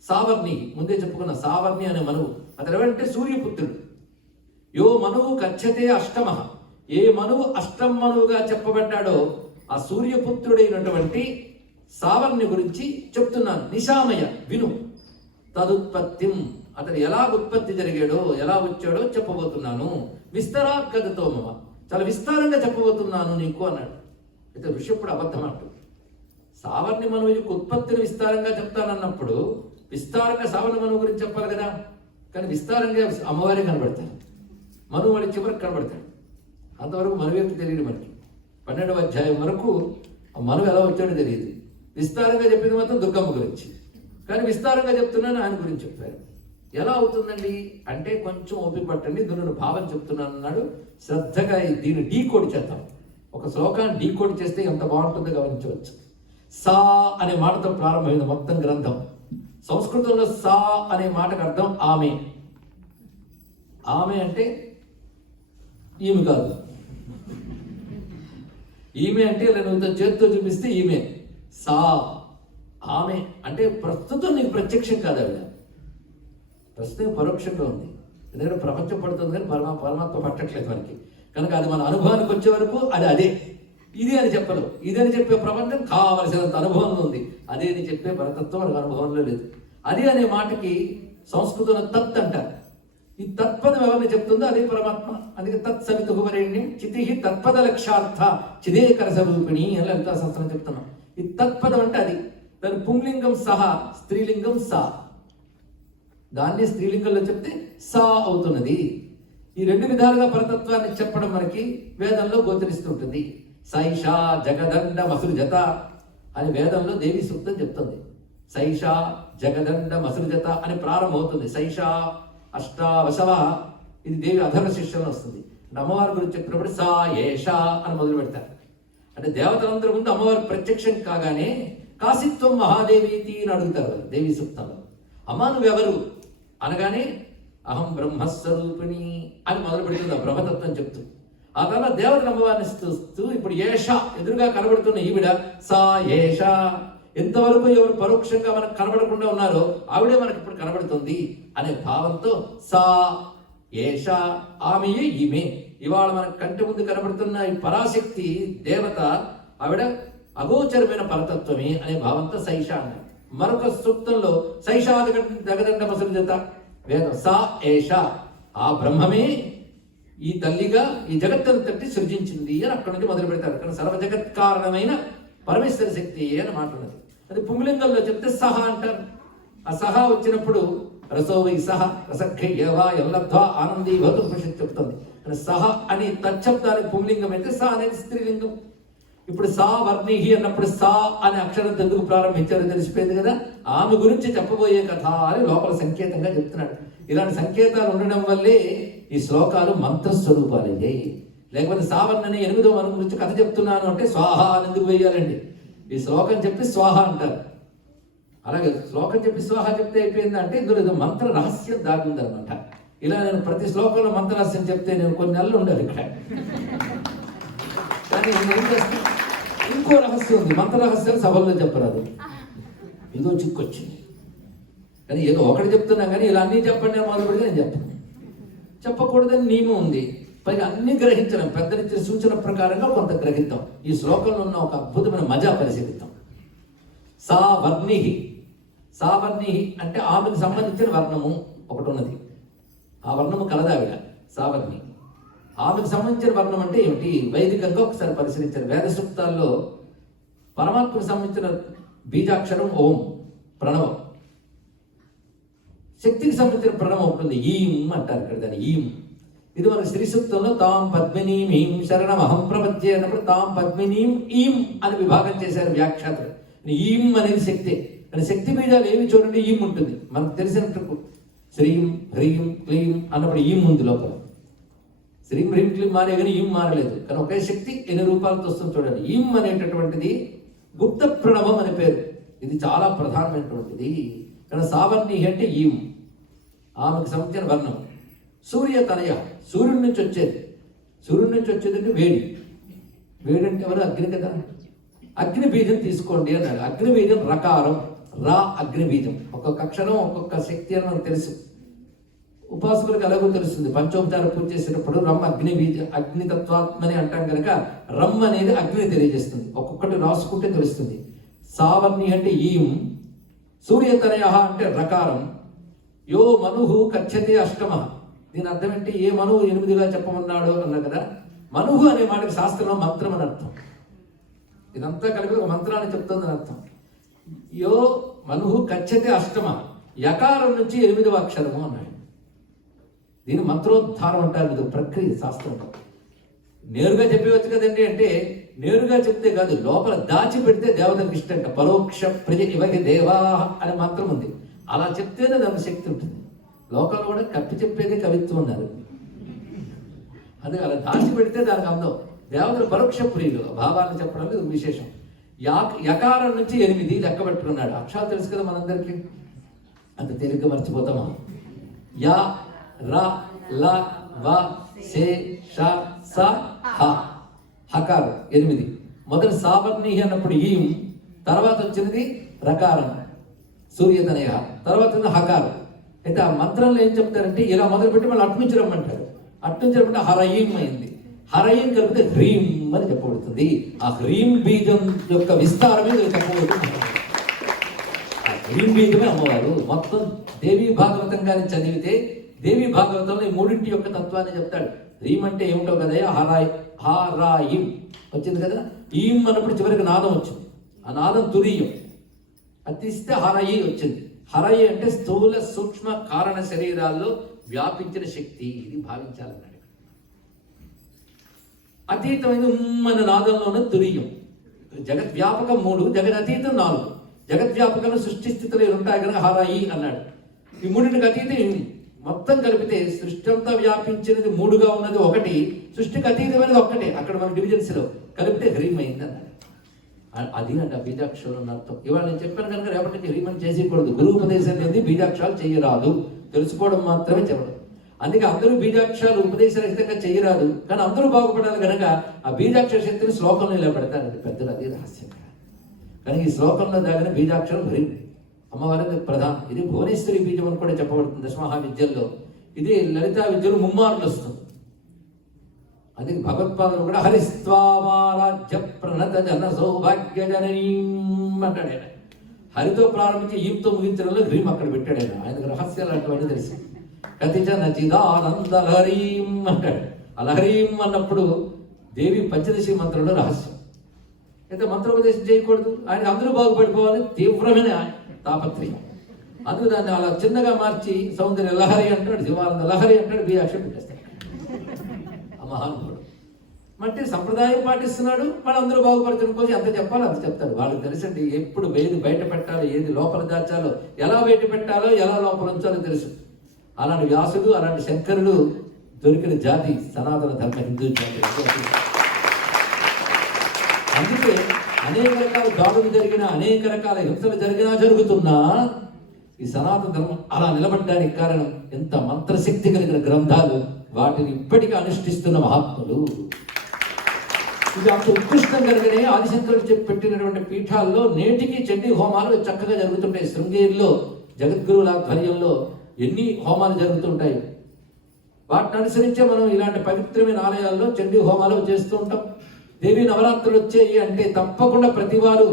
సావర్ణి ముందే చెప్పుకున్న సావర్ణి అనే మనువు, అతను ఎవరంటే సూర్యపుత్రుడు. యో మనువు కచ్చతే అష్టమః, ఏ మనువు అష్టం మనువుగా చెప్పబడ్డాడో ఆ సూర్యపుత్రుడైనటువంటి సావర్ణి గురించి చెప్తున్నాను. నిశామయ, విను. తదుత్పత్తిం, అతను ఎలా ఉత్పత్తి జరిగాడో, ఎలా వచ్చాడో చెప్పబోతున్నాను. విస్తరాత్ గదతో మమ, చాలా విస్తారంగా చెప్పబోతున్నాను నీకు అన్నాడు. అయితే ఋషి ఎప్పుడు అబద్ధం అంటాడు. సావర్ణి మనువు యొక్క ఉత్పత్తిని విస్తారంగా చెప్తానన్నప్పుడు విస్తారంగా సావర్ణి మనువు గురించి చెప్పాలి కదా. కానీ విస్తారంగా అమ్మవారే కనబడతాడు, మనువు వాడి చివరికి కనబడతాడు. అంతవరకు మనువు యొక్క తెలియదు మనకి. 12వ అధ్యాయం వరకు మనువు ఎలా వచ్చాడో తెలియదు. విస్తారంగా చెప్పింది మాత్రం దుర్గమ్మ గురించి, కానీ విస్తారంగా చెప్తున్నాను ఆయన గురించి చెప్పారు. ఎలా అవుతుందండి అంటే కొంచెం ఓపిక పట్టండి, దీనిని భావం చెప్తున్నాను అన్నాడు. శ్రద్ధగా దీన్ని డీకోడ్ చేద్దాం. ఒక శ్లోకాన్ని డీకోడ్ చేస్తే ఎంత బాగుంటుందో గమనించవచ్చు. సా అనే మాటతో ప్రారంభమైంది మొత్తం గ్రంథం. సంస్కృతంలో సా అనే మాటకు అర్థం ఆమె. ఆమె అంటే ఈమె కాదు. ఈమె అంటే ఇలా నువ్వు చేతితో చూపిస్తే ఈమె. సా, ఆమె అంటే ప్రస్తుతం నీకు ప్రత్యక్షం కాదు ఆవిడ, ప్రస్తుతం పరోక్షంగా ఉంది. ఎందుకంటే ప్రపంచం పడుతుంది కానీ పరమాత్మ పట్టట్లేదు మనకి. కనుక అది మన అనుభవానికి వచ్చే వరకు అది అదే. ఇది అని చెప్పలేం. ఇదని చెప్పే ప్రపంచం కావలసినంత అనుభవంలో ఉంది. అదే అని చెప్పే పరతత్వం మనకు అనుభవంలో లేదు. అది అనే మాటకి సంస్కృతంలో తత్ అంటారు. ఈ తత్పదం ఎవరిని చెప్తుందో అదే పరమాత్మ. అందుకే తత్సవితుర్వరేణ్యం చితి తత్పద లక్ష్యార్థ చిదేకర స్వరూపిణి అని లలితా శాస్త్రం చెప్తున్నాం. ఈ తత్పదం అంటే అది. దాని పుంలింగం సహ, స్త్రీలింగం సా. దాన్ని స్త్రీలింగంలో చెప్తే సా అవుతున్నది. ఈ రెండు విధాలుగా పరతత్వాన్ని చెప్పడం మనకి వేదంలో గోచరిస్తుంటుంది. సైషా జగదండ మసృజత అని వేదంలో దేవి సూక్తం చెప్తుంది. సైషా జగదండ మసృజత అని ప్రారంభమవుతుంది. సైషా అష్టావశవ, ఇది దేవి అధర్వ శిష్యంలో వస్తుంది. అమ్మవారి గురించి చెప్పినప్పుడు సా ఏషా అని మొదలు పెడతారు. అంటే దేవతలందరి ముందు అమ్మవారి ప్రత్యక్షం కాగానే కాశిత్వం మహాదేవీతి అని అడుగుతారు దేవి సూక్తంలో. అమ్మా నువ్వెవరు అనగానే అహం బ్రహ్మస్వరూపిణి అని మొదలు పెడుతుంది ఆ బ్రహ్మతత్వం చెప్తూ. ఆ తర్వాత దేవతల అమ్మవారిని చూస్తూ ఇప్పుడు ఏష ఎదురుగా కనబడుతున్న ఈవిడ సా ఏష. ఎంతవరకు ఎవరు పరోక్షంగా మనకు కనబడకుండా ఉన్నారో ఆవిడే మనకి ఇప్పుడు కనబడుతుంది అనే భావంతో సా ఏష, ఆమెయే ఈమె. ఇవాళ మనకు కంటి ముందు కనబడుతున్న ఈ పరాశక్తి దేవత ఆవిడ అగోచరమైన పరతత్వమే అనే భావంతో సైష అన్నారు. మరొక సూక్తంలో సైషా జగదండ మసృజత వేదం సా ఏష, ఆ బ్రహ్మమే ఈ తల్లిగా ఈ జగత్తును తట్టి సృజించింది అని అక్కడి నుంచి మొదలు పెడతారు. కానీ సర్వ జగత్ కారణమైన పరమేశ్వర శక్తి అని మాట్లాడదు. అది పుంలింగంలో చెప్తే సహ అంటారు. ఆ సహా వచ్చినప్పుడు రసోవై సహ రసఖ్యవా ఎల్లద్వా ఆనందీ భవతు ఉపనిషత్తు చెప్తుంది. సహ అని తచ్చబ్దానికి పుంలింగం అయితే సా అనేది స్త్రీలింగం. ఇప్పుడు సా వర్ణిహి అన్నప్పుడు సా అనే అక్షరం ఎందుకు ప్రారంభించారో తెలిసిపోయింది కదా. ఆమె గురించి చెప్పబోయే కథ అని లోపల సంకేతంగా చెప్తున్నాడు. ఇలాంటి సంకేతాలు ఉండడం వల్లే ఈ శ్లోకాలు మంత్రస్వరూపాలయ్యాయి. లేకపోతే సావర్ణని 8వ వనం గురించి కథ చెప్తున్నాను అంటే స్వాహ అని ఎందుకు వేయాలండి? ఈ శ్లోకం చెప్పి స్వాహ అంటారు. అలాగే శ్లోకం చెప్పి స్వాహ చెప్తే అయిపోయింది అంటే ఇందులో ఏదో మంత్ర రహస్యం దాగుందనమాట. ఇలా నేను ప్రతి శ్లోకంలో మంత్ర రహస్యం చెప్తే నేను కొన్ని నెలలు ఉండాలి ఇక్కడ. కానీ ఇంకో రహస్యం ఉంది. మంత్ర రహస్యాలు సభల్లో చెప్పరాదు, ఏదో చిక్కొచ్చింది. కానీ ఏదో ఒకటి చెప్తున్నా కానీ ఇలా అన్నీ చెప్పండి అని మొదలు పెడితే నేను చెప్పను. చెప్పకూడదని నియమం ఉంది. పైగా అన్ని గ్రహించడం, పెద్దనిచ్చిన సూచన ప్రకారంగా కొంత గ్రహిద్దాం. ఈ శ్లోకంలో ఉన్న ఒక అద్భుతమైన మజా పరిశీలిద్దాం. సా వర్ణిహి, సా వర్ణిహి అంటే ఆమెకు సంబంధించిన వర్ణము ఒకటి ఉన్నది. ఆ వర్ణము కలదావిడ సావర్ణి. ఆమెకు సంబంధించిన వర్ణం అంటే ఏమిటి? వైదికంగా ఒకసారి పరిశీలించారు. వేద సూక్తాల్లో పరమాత్మకు సంబంధించిన బీజాక్షరం ఓం, ప్రణవం. శక్తికి సంబంధించిన ప్రణవం ఉంటుంది, ఈం అంటారు ఇక్కడ దాన్ని, ఈం. ఇది మన శ్రీ సూక్తంలో తాం పద్మినీం ఈం శరణమహం ప్రపంచే అన్నప్పుడు తాం పద్మినీం ఈం అని విభాగం చేశారు వ్యాఖ్యాతలు. ఈం అనేది శక్తి. కానీ శక్తి బీజాలు ఏమి చూడండి, ఈం ఉంటుంది. మనకు తెలిసినట్టు శ్రీం హ్రీం క్లీం అన్నప్పుడు ఈం ఉంది లోపల. శ్రీం హ్రీం క్లీం మారే కానీ ఈం మారలేదు. కానీ ఒకే శక్తి ఎన్ని రూపాలతో వస్తుంది చూడండి. ఈం అనేటటువంటిది గుప్త ప్రణవం అనే పేరు. ఇది చాలా ప్రధానమైనటువంటిది. కానీ సావర్ణి అంటే ఈం, ఆమెకు సంబంధించిన వర్ణం. సూర్య తనయ, సూర్యుడి నుంచి వచ్చేది. సూర్యుడి నుంచి వచ్చేది అంటే వేడి. వేడి అంటే ఎవరు? అగ్ని కదా. అగ్ని బీజం తీసుకోండి అన్నాడు. అగ్ని బీజం రకారం, రా అగ్ని బీజం. ఒక్కొక్క అక్షరం ఒక్కొక్క శక్తి అని మనకు తెలుసు. ఉపాసకులకు ఎలాగో తెలుస్తుంది. పంచోపచార పూజ చేసేటప్పుడు రమ్ అగ్ని బీజ అగ్నితత్వాత్మని అంటాం కనుక రమ్ అనేది అగ్ని తెలియజేస్తుంది. ఒక్కొక్కటి రాసుకుంటే తెలుస్తుంది. సావర్ణి అంటే ఈం, సూర్యతనయ అంటే రకారం. యో మనుహు కచ్చతే అష్టమ. దీని అర్థం ఏంటి? ఏ మనువు 8గా చెప్పమన్నాడు అన్నా కదా. మనుహు అనే మాటకి శాస్త్రంలో మంత్రం అని అర్థం. ఇదంతా కలిపి ఒక మంత్రాన్ని చెప్తుందని అర్థం. యో మనుహు కచ్చతే అష్టమ, యకారం నుంచి 8వ అక్షరము అన్నాడు. దీని మంత్రోద్ధారం అంటారు. ఇది ప్రక్రియ శాస్త్రంలో. నేరుగా చెప్పవచ్చు కదండి అంటే నేరుగా చెప్తే కాదు, లోపల దాచిపెడితే దేవతలకు ఇష్టంట. పరోక్ష ప్రజ ఇవకి దేవా అనే మంత్రం ఉంది. అలా చెప్తేనే దానికి శక్తి ఉంటుంది. లోకంలో కూడా కప్పి చెప్పేదే కవిత్వం ఉన్నారు. అదే అలా దాచిపెడితే దానికి అందం. దేవతలు పరోక్ష ప్రియులు, భావాన్ని చెప్పడం ఇది విశేషం. యకారం నుంచి 8 లెక్క పెట్టుకున్నాడు. అక్షరాలు తెలుసు కదా మనందరికీ, అంత తేలిక మర్చిపోతామా? యా రా ల వ సే ష స హ, హకారం 8. మొదటి సావర్ణి అన్నప్పుడు ఈం, తర్వాత వచ్చినది రకారం సూర్యతనయ, తర్వాత హకారం. అయితే ఆ మంత్రంలో ఏం చెప్తారంటే ఇలా మొదలుపెట్టి మళ్ళీ అట్నుంచి రమ్మంటారు. అట్నుంచి రమ్మంటే హరయీం అయింది. హరయీం కలిపితే హ్రీం అని చెప్పబడుతుంది. ఆ హ్రీం బీజం యొక్క విస్తారమే చెప్పబడుతుంది. హ్రీం బీజమే అమ్మవారు. మొత్తం దేవీ భాగవతం కానీ చదివితే దేవీ భాగవతంలో ఈ మూడింటి యొక్క తత్వాన్ని చెప్తాడు. హ్రీం అంటే ఏమిటో కదా, హారాయిం వచ్చింది కదా, ఈం అన్నప్పుడు చివరికి నాదం వచ్చింది, ఆ నాదం తురీయం, అది తీస్తే హరయి వచ్చింది. హరయి అంటే స్థూల సూక్ష్మ కారణ శరీరాల్లో వ్యాపించిన శక్తి, ఇది భావించాలన్నాడు. అతీతమైన మన నాదంలోనే తురీయం. జగద్వ్యాపకం 3, జగదతీతం 4. జగద్వ్యాపకంలో సృష్టి స్థితులు ఉంటాయి కనుక హరయి అన్నాడు. ఈ మూడింటికి అతీతం మొత్తం కలిపితే సృష్టి అంతా వ్యాపించినది 3గా ఉన్నది ఒకటి, సృష్టికి అతీతమైనది ఒక్కటే. అక్కడ మన డివిజన్స్ లో కలిపితే హ్రీం అయింది అన్నాడు. అది అంటే ఆ బీజాక్షరం అర్థం. ఇవాళ నేను చెప్పాను కనుక రేపటి నుంచి హ్రీం అని చేసేయకూడదు. గురువు ఉపదేశం అనేది బీజాక్షరాలు చేయరాదు, తెలుసుకోవడం మాత్రమే చెప్పడం. అందుకే అందరూ బీజాక్షరాలు ఉపదేశరహితంగా చేయరాదు, కానీ అందరూ బాగుపడాలి కనుక ఆ బీజాక్షర శక్తిని శ్లోకంలో ఇలా పెడతారండి పెద్దలు, అది రహస్యంగా. కానీ ఈ శ్లోకంలో దాగిన బీజాక్షరం హ్రీం అమ్మవారికి ప్రధానం. ఇది భువనేశ్వరి బీజం అని కూడా చెప్పబడుతుంది దశమహా విద్యల్లో. ఇది లలితా విద్యలు ముమ్మార్లు వస్తుంది. అందుకే భగవత్పాదులు కూడా హరిస్వారాజ్య ప్రణత జన సౌభాగ్య జననీం అంటాడు ఆయన. హరితో ప్రారంభించి ఈంతో ముగించడంలో హ్రీం అక్కడ పెట్టాడు ఆయన. ఆయనకు రహస్యాలు అటువంటి తెలిసి కతిచన చిదానంద లహరీం అంటాడు. ఆ లహరీం అన్నప్పుడు దేవి పంచదశి మంత్రంలో రహస్యం. అయితే మంత్రోపదేశం చేయకూడదు, ఆయన అందరూ బాగుపడిపోవాలి తీవ్రమైన తాపత్రయం. అందుకు దాన్ని అలా చిన్నగా మార్చి సౌందర్య లహరి అంటాడు, శివానంద లహరి అంటాడు, బీజాక్షరం పెట్టేస్తాడు ఆ మహానుభావుడు. అంటే సంప్రదాయం పాటిస్తున్నాడు, వాళ్ళందరూ బాగుపడటం కోసం ఎంత చెప్పాలో అంత చెప్తాడు. వాళ్ళకి తెలుసండి ఎప్పుడు ఏది బయట పెట్టాలో, ఏది లోపల దాచాలో, ఎలా బయట పెట్టాలో, ఎలా లోపల ఉంచాలో తెలుసు. అలాంటి వ్యాసుడు, అలాంటి శంకరుడు దొరికిన జాతి సనాతన ధర్మ హిందూ జాతి. అందుకే అనేక రకాల దాడులు జరిగినా, అనేక రకాల హింసలు జరిగినా, జరుగుతున్నా ఈ సనాతన ధర్మం అలా నిలబడడానికి కారణం ఎంత మంత్రశక్తి కలిగిన గ్రంథాలు, వాటిని ఇప్పటికీ అనుష్ఠిస్తున్న మహాత్ములు. ఇది అంత ఉత్కృష్టం కలిగిన ఆదిశంకరుడు చెప్పి పెట్టినటువంటి పీఠాల్లో నేటికి చండీ హోమాలు చక్కగా జరుగుతుంటాయి. శృంగేరిలో జగద్గురువుల ఆధ్వర్యంలో ఎన్ని హోమాలు జరుగుతుంటాయి. వాటిని అనుసరించే మనం ఇలాంటి పవిత్రమైన ఆలయాల్లో చండీ హోమాలు చేస్తూ ఉంటాం. దేవి నవరాత్రులు వచ్చాయి అంటే తప్పకుండా ప్రతి వారు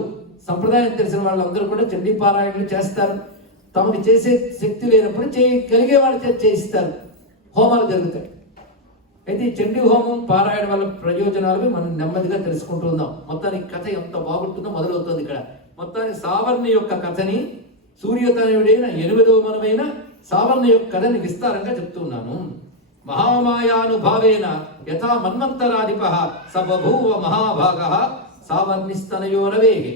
సంప్రదాయం తెలిసిన వాళ్ళందరూ కూడా చండీ పారాయణలు చేస్తారు. తమకు చేసే శక్తి లేనప్పుడు చేయగలిగే వాళ్ళు చేయిస్తారు, హోమాలు జరుగుతాయి. అయితే ఈ చండీ హోమం పారాయణ వల్ల ప్రయోజనాలు మనం నెమ్మదిగా తెలుసుకుంటూ ఉందాం. మొత్తానికి కథ ఎంత బాగుంటుందో మొదలవుతుంది ఇక్కడ. మొత్తానికి సావర్ణి యొక్క కథని, సూర్యతనయుడైన 8వ మనమైన సావర్ణి యొక్క కథని విస్తారంగా చెప్తున్నాను. మహామాయానుభావేన యథా మన్వంతరాధిపః స బభూవ మహాభాగః సావర్ణిస్తనయోరవేగే.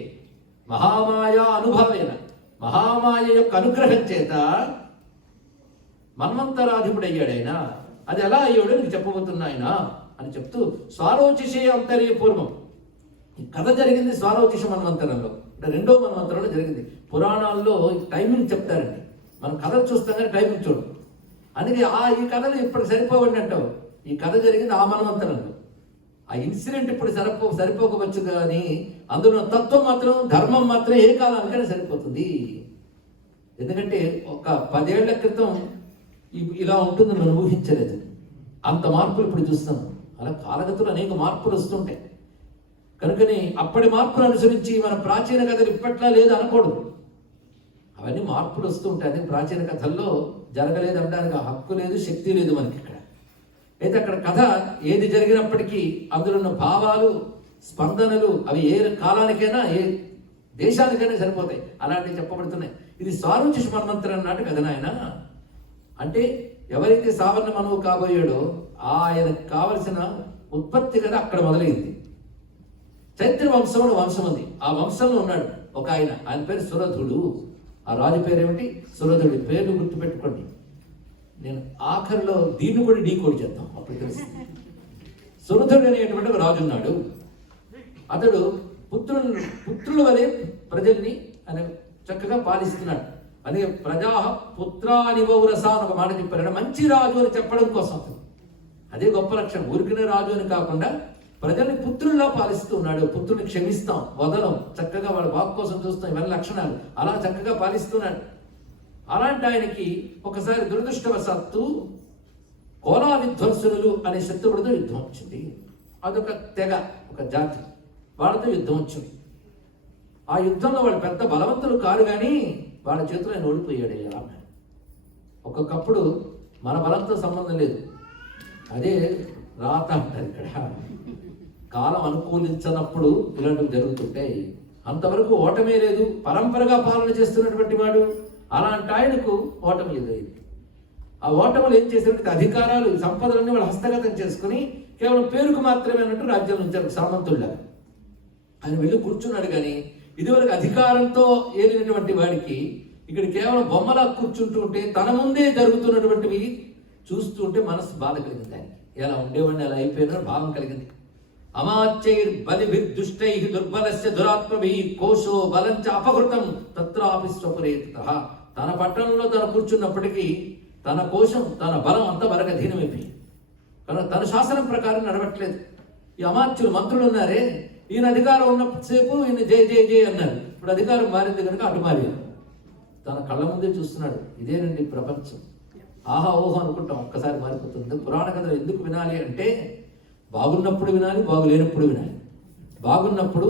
మహామాయా అనుభావేన, మహామాయ యొక్క అనుగ్రహం చేత మన్వంతరాధిపుడయ్యాడైనా. అది ఎలా అయ్యాడో నీకు చెప్పబోతున్నాయన అని చెప్తూ స్వారోచిషే అంతర్య పూర్వం. ఈ కథ జరిగింది స్వారోచిష మన్వంతరంలో, అంటే 2వ మన్వంతరంలో జరిగింది. పురాణాల్లో టైమింగ్ చెప్తారండి, మనం కథ చూస్తాం కానీ టైమింగ్ చూడం. అందుకే ఈ కథలు ఇప్పుడు సరిపోవండి అంటావు. ఈ కథ జరిగింది ఆ మన్వంతరంలో. ఆ ఇన్సిడెంట్ ఇప్పుడు సరిపోకపోవచ్చు కానీ అందులో తత్వం మాత్రం, ధర్మం మాత్రం ఏ కాలానికైనా సరిపోతుంది. ఎందుకంటే ఒక 10 ఏళ్ల క్రితం ఇలా ఉంటుంది మనం ఊహించలేదు. అంత మార్పులు ఇప్పుడు చూస్తాం. అలా కాలగతులు అనేక మార్పులు వస్తుంటాయి. కనుకని అప్పటి మార్పులు అనుసరించి మన ప్రాచీన కథలు ఇప్పట్లా లేదు అనకూడదు. అవన్నీ మార్పులు వస్తూ ఉంటాయి. అది ప్రాచీన కథల్లో జరగలేదు అనడానికి హక్కు లేదు, శక్తి లేదు మనకి ఇక్కడ. అయితే అక్కడ కథ ఏది జరిగినప్పటికీ అందులో ఉన్న భావాలు, స్పందనలు అవి ఏ కాలానికైనా, ఏ దేశానికైనా సరిపోతాయి. అలాంటివి చెప్పబడుతున్నాయి. ఇది స్వారోచిష మన్వంతరం నాటి కథ నాయన. అంటే ఎవరైతే సావర్ణ మనువు కాబోయాడో ఆయనకు కావలసిన ఉత్పత్తి కథ అక్కడ మొదలైంది. చైత్ర వంశం వంశం ఉంది. ఆ వంశంలో ఉన్నాడు ఒక ఆయన పేరు సురధుడు. ఆ రాజు పేరు ఏమిటి? సురధుడి. పేరు గుర్తుపెట్టుకోండి. నేను ఆఖరిలో దీన్ని కూడా డీకోడ్ చేద్దాం, అప్పుడు తెలుస్తుంది. సురధుడు అనేటువంటి రాజు ఉన్నాడు. అతడు పుత్రుల వలె ప్రజల్ని అని చక్కగా పాలిస్తున్నాడు. అందుకే ప్రజా పుత్రానివౌరస అని ఒక మాట చెప్పారు. మంచి రాజు అని చెప్పడం కోసం అదే గొప్ప లక్షణం. ఊరికిన రాజు అని కాకుండా ప్రజల్ని పుత్రుల్లా పాలిస్తూ ఉన్నాడు. పుత్రుని క్షమిస్తాం, వదలం, చక్కగా వాళ్ళ బాగు కోసం చూస్తాం, ఇవన్నీ లక్షణాలు. అలా చక్కగా పాలిస్తున్నాడు. అలాంటి ఆయనకి ఒకసారి దురదృష్టవశాత్తు కోలా విధ్వంసులు అనే శత్రువుడితో యుద్ధం వచ్చింది. అదొక తెగ, ఒక జాతి, వాళ్ళతో యుద్ధం వచ్చింది. ఆ యుద్ధంలో వాళ్ళు పెద్ద బలవంతులు కాదు కానీ వాళ్ళ చేతిలో ఆయన ఓడిపోయాడు. ఇలా ఒక్కొక్కప్పుడు మన బలంతో సంబంధం లేదు, అదే రాత అంటారు ఇక్కడ. కాలం అనుకూలించనప్పుడు ఇలాంటివి జరుగుతుంటాయి. అంతవరకు ఓటమే లేదు, పరంపరగా పాలన చేస్తున్నటువంటి వాడు. అలాంటి ఆయనకు ఓటమి ఎదురైంది. ఆ ఓటములు ఏం చేసినట్టు అధికారాలు సంపదలన్నీ వాళ్ళు హస్తగతం చేసుకుని కేవలం పేరుకు మాత్రమే అన్నట్టు రాజ్యం ఉంచారు సామంతుల్లా. ఆయన వెళ్ళి కూర్చున్నాడు. కానీ ఇదివరకు అధికారంతో ఏలినటువంటి వాడికి ఇక్కడ కేవలం బొమ్మలా కూర్చుంటూ ఉంటే తన ముందే జరుగుతున్నటువంటివి చూస్తూ ఉంటే మనసు బాధ కలిగింది. ఆయనకి ఎలా ఉండేవాడిని అలా అయిపోయినా భావం కలిగింది. అమాచైర్ బలిభిర్దుష్టై దుర్బలస్య దురాత్మభి కోశో బలంచ అపహృతం తత్రాపి స్వపురేతః. తన పట్టణంలో తను కూర్చున్నప్పటికీ తన కోశం తన బలం అంతా వరగధీనమైపోయింది. కనుక తన శాసనం ప్రకారం నడవట్లేదు. ఈ అమాత్యులు మంత్రులు ఉన్నారే, ఈయన అధికారం ఉన్నసేపు ఈయన జై జై జై అన్నారు. ఇప్పుడు అధికారం మారింది కనుక అటు మారారు. తన కళ్ళ ముందే చూస్తున్నాడు. ఇదేనండి ప్రపంచం. ఆహా ఓహో అనుకుంటాం, ఒక్కసారి మారిపోతుంది. పురాణ కథలు ఎందుకు వినాలి అంటే బాగున్నప్పుడు వినాలి, బాగులేనప్పుడు వినాలి. బాగున్నప్పుడు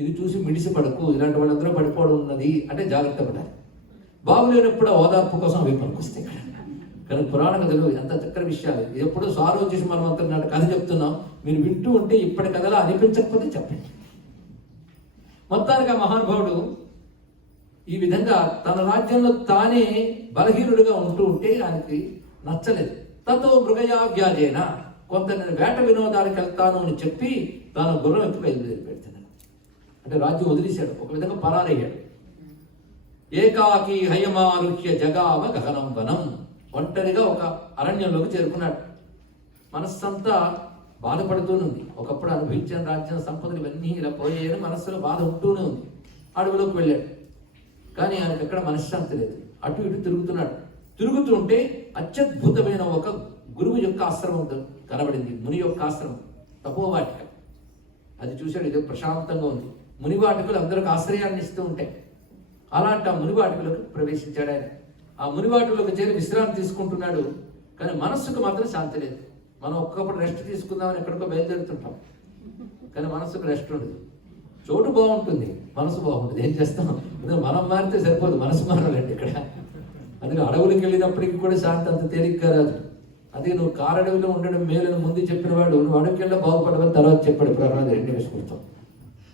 ఇది చూసి మిడిసి పడకు, ఇలాంటి వాళ్ళందరూ పడిపోవడం ఉన్నది అంటే జాగ్రత్త పడాలి. బాగులేనప్పుడు ఓదార్పు కోసం అవి పనికొస్తాయి. కానీ పురాణ కథలు ఎంత చక్కని విషయాలు. ఎప్పుడు స్వారోచిష్ మనమంతా నాటి కథ చెప్తున్నాం, మీరు వింటూ ఉంటే ఇప్పటి కథలా అనిపించకపోతే చెప్పండి. మొత్తానికి ఆ మహానుభావుడు ఈ విధంగా తన రాజ్యంలో తానే బలహీనుడిగా ఉంటూ ఉంటే ఆయనకి నచ్చలేదు. తతో మృగయా వ్యాజేన, కొంత నేను వేట వినోదానికి వెళ్తాను అని చెప్పి తాను గుర్రం ఎక్కి బయలుదేరి పెడుతున్నాడు. అంటే రాజ్యం వదిలేశాడు, ఒక విధంగా పరారయ్యాడు. ఏకాకి హయమారుహ్య జగావ గహనం వనం, ఒంటరిగా ఒక అరణ్యంలోకి చేరుకున్నాడు. మనస్సంతా బాధపడుతూనే ఒకప్పుడు అనుభవించిన రాజ్యం సంపదలు ఇవన్నీ ఇలా పోయాయని మనస్సులో బాధ ఉంటూనే ఉంది. అడవిలోకి వెళ్ళాడు. కానీ ఆయనకు ఎక్కడ మనశ్శాంతి లేదు. అటు ఇటు తిరుగుతున్నాడు. తిరుగుతుంటే అత్యద్భుతమైన ఒక గురువు యొక్క ఆశ్రమం కనబడింది. ముని యొక్క ఆశ్రమం, తపోవాటిక. అది చూశాడు. ఇది ప్రశాంతంగా ఉంది. మునివాటికలు అందరికి ఆశ్రయాన్ని ఇస్తూ ఉంటాయి. అలాంటి ఆ మునివాటికలకు ప్రవేశించాడు ఆయన. ఆ మునివాటికలోకి చేరి విశ్రాంతి తీసుకుంటున్నాడు. కానీ మనస్సుకు మాత్రం శాంతి లేదు. మనం ఒక్కప్పుడు రెస్ట్ తీసుకుందామని ఎక్కడికో బయలుదేరుతుంటాం, కానీ మనస్సుకు రెస్ట్ ఉండదు. చోటు బాగుంటుంది, మనసు బాగుంటుంది. ఏం చేస్తాం? మనం మారితే సరిపోదు, మనసు మారాలండి ఇక్కడ. అందుకే అడవులకు వెళ్ళినప్పటికీ కూడా శాంతి అంత తేలిగ్గా రాదు. అదే నువ్వు కారడవిలో ఉండడం మేలని ముందు చెప్పిన వాడు నువ్వు అడవికి వెళ్ళి బాగుపడమని తర్వాత చెప్పాడు. ప్రాణాలు రెండు వేసుకుంటాం.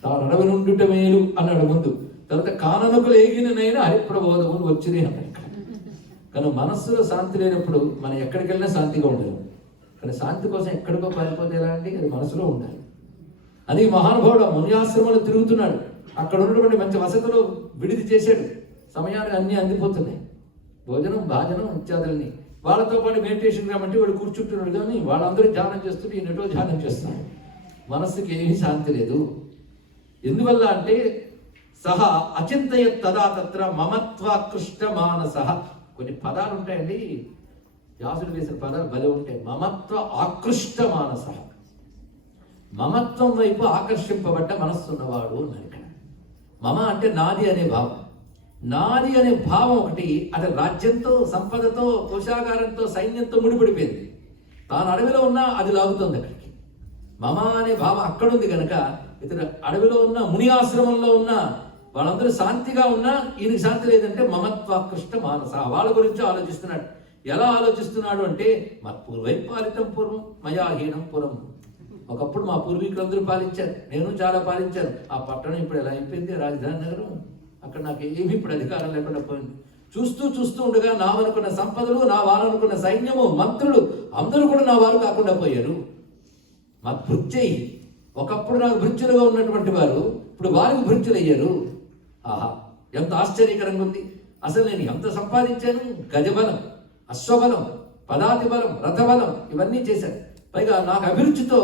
తాను అడవి నుండుట మేలు అన్నాడు ముందు. తర్వాత కాననకులు ఏగిననైనా హరిప్రబోధములు వచ్చినాయి అన్నాడు. కానీ మనస్సులో శాంతి లేనప్పుడు మనం ఎక్కడికి వెళ్ళినా శాంతిగా ఉండలేము. కానీ శాంతి కోసం ఎక్కడికో పారిపోతే ఎలా అండి? అది మనసులో ఉండాలి. అది మహానుభావుడు ఆ మునియాశ్రమంలో తిరుగుతున్నాడు. అక్కడ ఉన్నటువంటి మంచి వసతులు విడిది చేశాడు. సమయానికి అన్నీ అందిపోతున్నాయి, భోజనం భాజనం ఇత్యాదులని. వాళ్ళతో పాటు మెడిటేషన్ కాబట్టి వాడు కూర్చుంటున్నాడు. కానీ వాళ్ళందరూ ధ్యానం చేస్తుంటే ఈయనటో ధ్యానం చేస్తున్నాడు. మనస్సుకి ఏమీ శాంతి లేదు. ఎందువల్ల అంటే సహ అచింతయ తదా తత్ర మమత్వాకృష్ట మానస. కొన్ని పదాలు ఉంటాయండి, వ్యాసుడు వేసిన పదాలు భలే ఉంటాయి. మమత్వ ఆకృష్ట మానస, మమత్వం వైపు ఆకర్షింపబడ్డ మనస్సు ఉన్నవాడు అన్నారు ఇక్కడ. మమ అంటే నాది అనే భావం. నాది అనే భావం ఒకటి అది రాజ్యంతో, సంపదతో, కోశాగారంతో, సైన్యంతో ముడిపడిపోయింది. తాను అడవిలో ఉన్నా అది లాగుతుంది అక్కడికి. మమ అనే భావం అక్కడుంది కనుక ఇతను అడవిలో ఉన్న, ముని ఆశ్రమంలో ఉన్న వాళ్ళందరూ శాంతిగా ఉన్నా ఈయనకి శాంతి లేదంటే మమత్వాకృష్ట మానస. వాళ్ళ గురించి ఆలోచిస్తున్నాడు. ఎలా ఆలోచిస్తున్నాడు అంటే మత్పూర్వైపాలితం పూర్వం మయాహీనం పురం. ఒకప్పుడు మా పూర్వీకులందరూ పాలించారు, నేను చాలా పాలించాను. ఆ పట్టణం ఇప్పుడు ఎలా అయిపోయింది, రాజధాని నగరం. అక్కడ నాకు ఏమీ ఇప్పుడు అధికారం లేకుండా పోయింది. చూస్తూ ఉండగా నా అనుకున్న సంపదలు, నా వారు అనుకున్న సైన్యము, మంత్రులు అందరూ కూడా నా వారు కాకుండా పోయారు. మద్భృత్యై, ఒకప్పుడు నాకు భృత్యులుగా ఉన్నటువంటి వారు ఇప్పుడు వారికి భృత్యులు అయ్యారు. ఆహా, ఎంత ఆశ్చర్యకరంగా ఉంది. అసలు నేను ఎంత సంపాదించాను? గజబలం, అశ్వబలం, పదాతి బలం, రథబలం ఇవన్నీ చేశాను. పైగా నాకు అభిరుచితో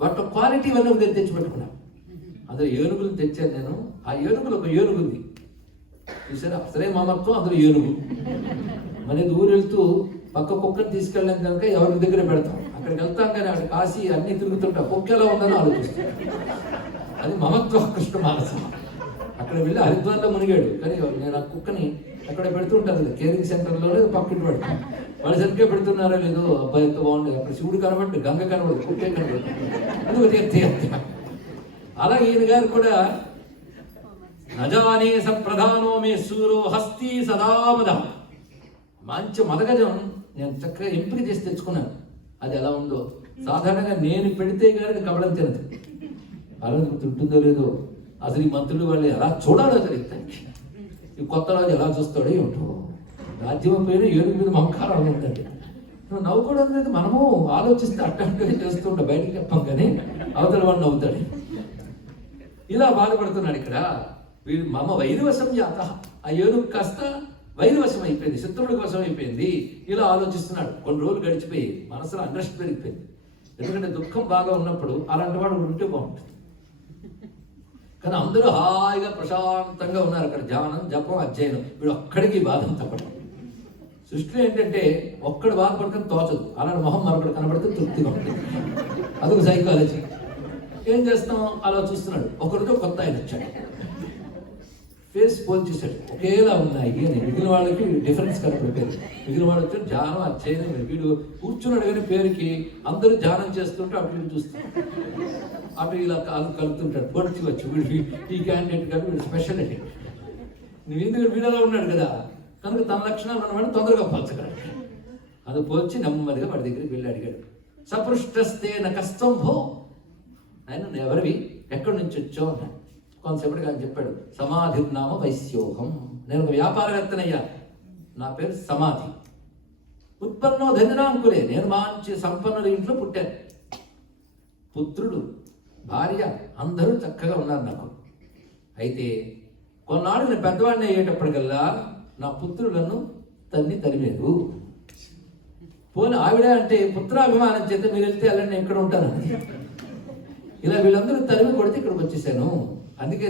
వాటి క్వాలిటీ ఇవన్నీ తెచ్చిపెట్టుకున్నాను. అందులో ఏనుగులు తెచ్చాను నేను. ఆ ఏనుగులు ఒక ఏనుగు ఉంది చూసారా, అసలే మమత్వం. అందులో ఏనుగు. మన ఊరు వెళ్తూ పక్క కుక్కని తీసుకెళ్ళాం కనుక ఎవరి దగ్గర పెడతాం. అక్కడికి వెళ్తాం కానీ అక్కడ కాశీ అన్ని తిరుగుతుంటా, కుక్క ఎలా ఉందని ఆలోచిస్తాం. అది మమత్వ కృష్ణ మానస. అక్కడ వెళ్ళి హరిద్వార్లో మునిగాడు. కానీ నేను ఆ కుక్కని అక్కడ పెడుతుంటాను, కేరింగ్ సెంటర్లోనే పక్కన పెడతాను. వాళ్ళు సరిగ్గా పెడుతున్నారో లేదో, అబ్బాయి ఎంత బాగుండేది. అక్కడ శివుడు కనబడి, గంగ కనబడి, కుక్కే కనబడి, అది ఒక తీర్థ. అలా ఈయన గారు కూడా నజానే సప్రధానో మే సూరో హస్తి సదామద. మంచి మదగజం నేను చక్కగా ఎంపిక చేసి తెచ్చుకున్నాను. అది ఎలా ఉందో సాధారణంగా నేను పెడితే కానీ కబడం తినదు. అలా తింటుందో లేదో అసలు ఈ మంత్రులు వాళ్ళు ఎలా చూడాలో తెలియదు. ఈ కొత్త రాజు ఎలా చూస్తాడో ఏమిటో. రాజ్యం పేరు ఏనుగు మీద మమకారం ఉందండి. నువ్వు నవ్వుకోవడం లేదు, మనము ఆలోచిస్తే అట్టంటే చేస్తుంటా, బయటకు చెప్పాం కానీ అవతల వాడు నవ్వుతాడు. ఇలా బాధపడుతున్నాడు ఇక్కడ. వీడు మమ వైరవశం జాత. ఆ ఏనుగు కాస్త వైరవశం అయిపోయింది, శత్రువుడికి వశం అయిపోయింది. ఇలా ఆలోచిస్తున్నాడు. కొన్ని రోజులు గడిచిపోయి మనసులో అండర్స్ట్ పెరిగిపోయింది. ఎందుకంటే దుఃఖం బాగా ఉన్నప్పుడు అలాంటి వాడు ఉంటే బాగుంటుంది. కానీ అందరూ హాయిగా ప్రశాంతంగా ఉన్నారు అక్కడ. ధ్యానం, జపం, అధ్యయనం. వీడు ఒక్కడికి బాధ తప్పడం. సృష్టిలో ఏంటంటే ఒక్కడు బాధపడుతుంది తోచదు, అలాంటి మొహం మరొకటి కనబడితే తృప్తిగా ఉంటుంది. అదొక సైకాలజీ. ఏం చేస్తాం, అలా చూస్తున్నాడు. ఒకరితో కొత్త ఆయన వచ్చాడు, ఫేస్ పోల్చేశాడు, ఒకేలా ఉన్నాయి అని. మిగిలిన వాళ్ళకి డిఫరెన్స్ కనపడిపోయింది. మిగిలిన వాళ్ళు వచ్చి ధ్యానం, అధ్యయనం. వీడు కూర్చున్నాడు కానీ పేరుకి. అందరూ ధ్యానం చేస్తుంటే అటు వీడు చూస్తాడు, అటు ఇలా కాలు కలుపుతుంటాడు. పొడిచి వచ్చి వీడు ఈ క్యాండిడేట్ కానీ వీడు స్పెషాలిటీ. నువ్వు ఎందుకంటే వీడలా ఉన్నాడు కదా, కనుక తన లక్షణాలు ఉన్నవాడిని తొందరగా పోల్చగలడు. అది పోల్చి నెమ్మదిగా వాడి దగ్గరికి వెళ్ళి అడిగాడు. సపృష్టస్తే నా కష్టం భో. ఆయన నువ్వు ఎవరివి, ఎక్కడి నుంచి వచ్చావు అన్నాడు. కొంతసేపటికి ఆయన చెప్పాడు, సమాధిర్నామ వైశ్యోహం. నేను ఒక వ్యాపారవేత్తనయ్యా, నా పేరు సమాధి. ఉత్పన్నో ధన్యనాంకులే, నేను మంచి సంపన్నుల ఇంట్లో పుట్టాను. పుత్రుడు, భార్య అందరూ చక్కగా ఉన్నారు నాకు. అయితే కొన్నాళ్ళు నేను పెద్దవాడిని అయ్యేటప్పటికల్లా నా పుత్రులను తరిమేరు. పోనీ ఆవిడ అంటే పుత్రాభిమానం చేత మీరు వెళ్తే వెళ్ళండి, నేను ఇక్కడ ఉంటానని. ఇలా వీళ్ళందరూ తరిమి కొడితే ఇక్కడికి వచ్చేసాను. అందుకే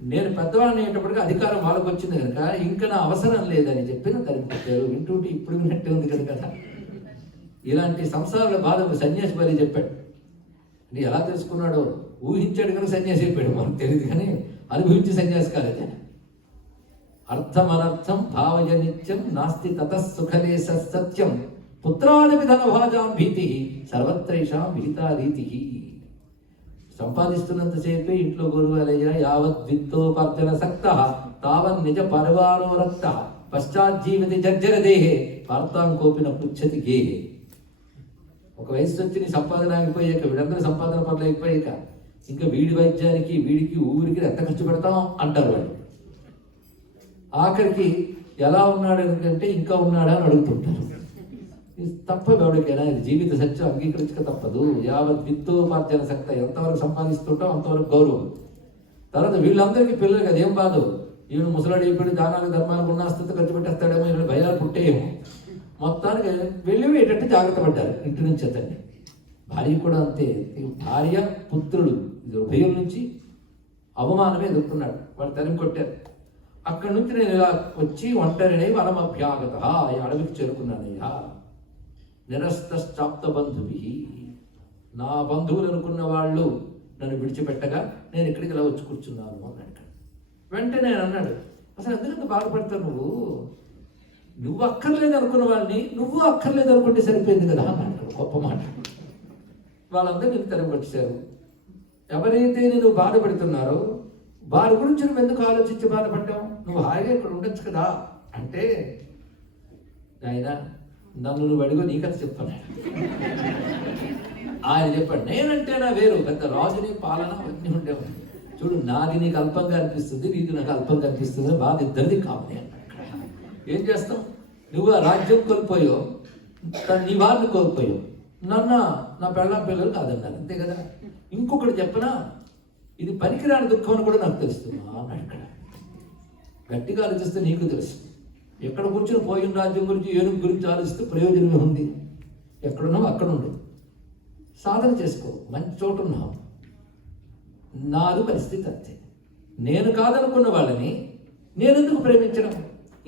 నేను పెద్దవాడిని అయ్యేటప్పటికీ అధికారం వాళ్ళకి వచ్చింది కనుక ఇంకా నా అవసరం లేదని చెప్పి నా తరిమి కొట్టారు. వింటుంటే ఇప్పుడు విన్నట్టే ఉంది కదా. ఇలాంటి సంసారాల బాధ సన్యాసి బలి చెప్పాడు. అంటే ఎలా తెలుసుకున్నాడో ఊహించాడు కనుక సన్యాసి అయిపోయాడు. మనకు తెలియదు కానీ అనుభవించి సన్యాసి కాలేదు. అర్థమనర్థం భావయ నిత్యం నాస్తి తతఃసుఖలేశ సత్యం పుత్రానపి ధనభాజాం భీతి సర్వత్రైషాం విహితారీతి. సంపాదిస్తున్నంతసేపే ఇంట్లో గొరువాలయ్యా. యావత్ విత్తోపార్జన సక్త తావన్ నిజ పరివారో రక్త పశ్చాజ్జీవతి జర్జర దేహే వార్తాం కోపిన పుచ్చతి గేహే. ఒక వయసు వచ్చి నీ సంపాదన ఆగిపోయాక, వీళ్ళందరూ సంపాదన పడలేకపోయాక ఇంకా వీడి వైద్యానికి వీడికి ఊరికి ఎంత ఖర్చు పెడతాం అంటారు వాళ్ళు. ఆఖరికి ఎలా ఉన్నాడు ఎందుకంటే ఇంకా ఉన్నాడా అని అడుగుతుంటారు. ఇది తప్పదు ఎవరికైనా, ఇది జీవిత సత్యం అంగీకరించక తప్పదు. యావత్ విత్తోపార్జన సక్త, ఎంతవరకు సంపాదిస్తుంటాం అంతవరకు గౌరవం. తర్వాత వీళ్ళందరికీ పిల్లలకి అదేం బాధ. ఈయన ముసలాడు అయిపోయి దానాలు ధర్మాలకు ఉన్న స్థితి ఖర్చు పెట్టేస్తాడేమో, ఈయన భయాలు పుట్టేయేమో. మొత్తానికి వెళ్ళిపోయేటట్టు జాగ్రత్త పడ్డారు ఇంటి నుంచి అతన్ని. భార్య కూడా అంతే. భార్య, పుత్రుడు ఇది ఉభయం నుంచి అవమానమే ఎదుర్కొన్నాడు. వాళ్ళు తరిమి కొట్టారు. అక్కడి నుంచి నేను ఇలా వచ్చి ఒంటరినై వనమభ్యాగత, ఈ అడవికి చేరుకున్నానయ్యా. నిరస్తశ్చాప్త బంధువి, నా బంధువులు అనుకున్న వాళ్ళు నన్ను విడిచిపెట్టగా నేను ఇక్కడికి ఇలా వచ్చి కూర్చున్నాను అన్నాడు. వెంటనే నేను అన్నాడు, అసలు ఎందుకంత బాధపడతావు నువ్వు అక్కర్లేదు అనుకున్న వాళ్ళని నువ్వు అక్కర్లేదు అనుకుంటే సరిపోయింది కదా అన్నాడు. గొప్ప మాట. వాళ్ళందరూ నేను తరిమి కొట్టేశారు. ఎవరైతే నేను బాధపడుతున్నారో వారి గురించి నువ్వు ఎందుకు ఆలోచించి బాధపడ్డావు, నువ్వు హాయిగా ఇక్కడ ఉండొచ్చు కదా అంటే, ఆయన నన్ను నువ్వు అడిగో నీ కథ చెప్తాను. ఆయన చెప్పాడు, నేనంటే నా వేరు, పెద్ద రాజుని పాలన అన్నీ ఉండేవాడు. చూడు, నాది నీకు అల్పంగా అనిపిస్తుంది, నీది నాకు అల్పంగా అనిపిస్తుంది, బాధ ఇద్దరిది కావాలి అన్నాడు. ఏం చేస్తాం, నువ్వు ఆ రాజ్యం కోల్పోయావు, నీ వారిని కోల్పోయావు, నా పెళ్ళాం పిల్లలు కాదన్నారు, అంతే కదా. ఇంకొకటి చెప్పనా, ఇది పనికిరాని దుఃఖం అని కూడా నాకు తెలుస్తుంది అన్నాడు. ఇక్కడ గట్టిగా ఆలోచిస్తే నీకు తెలుసు. ఎక్కడ కూర్చొని పోయిన రాజ్యం గురించి ఏనుగు గురించి ఆలోచిస్తే ప్రయోజనమే ఉంది. ఎక్కడున్నావు అక్కడ ఉండు, సాధన చేసుకో, మంచి చోటు ఉన్నావు. నాది పరిస్థితి అంతే. నేను కాదనుకున్న వాళ్ళని నేనెందుకు ప్రేమించడం,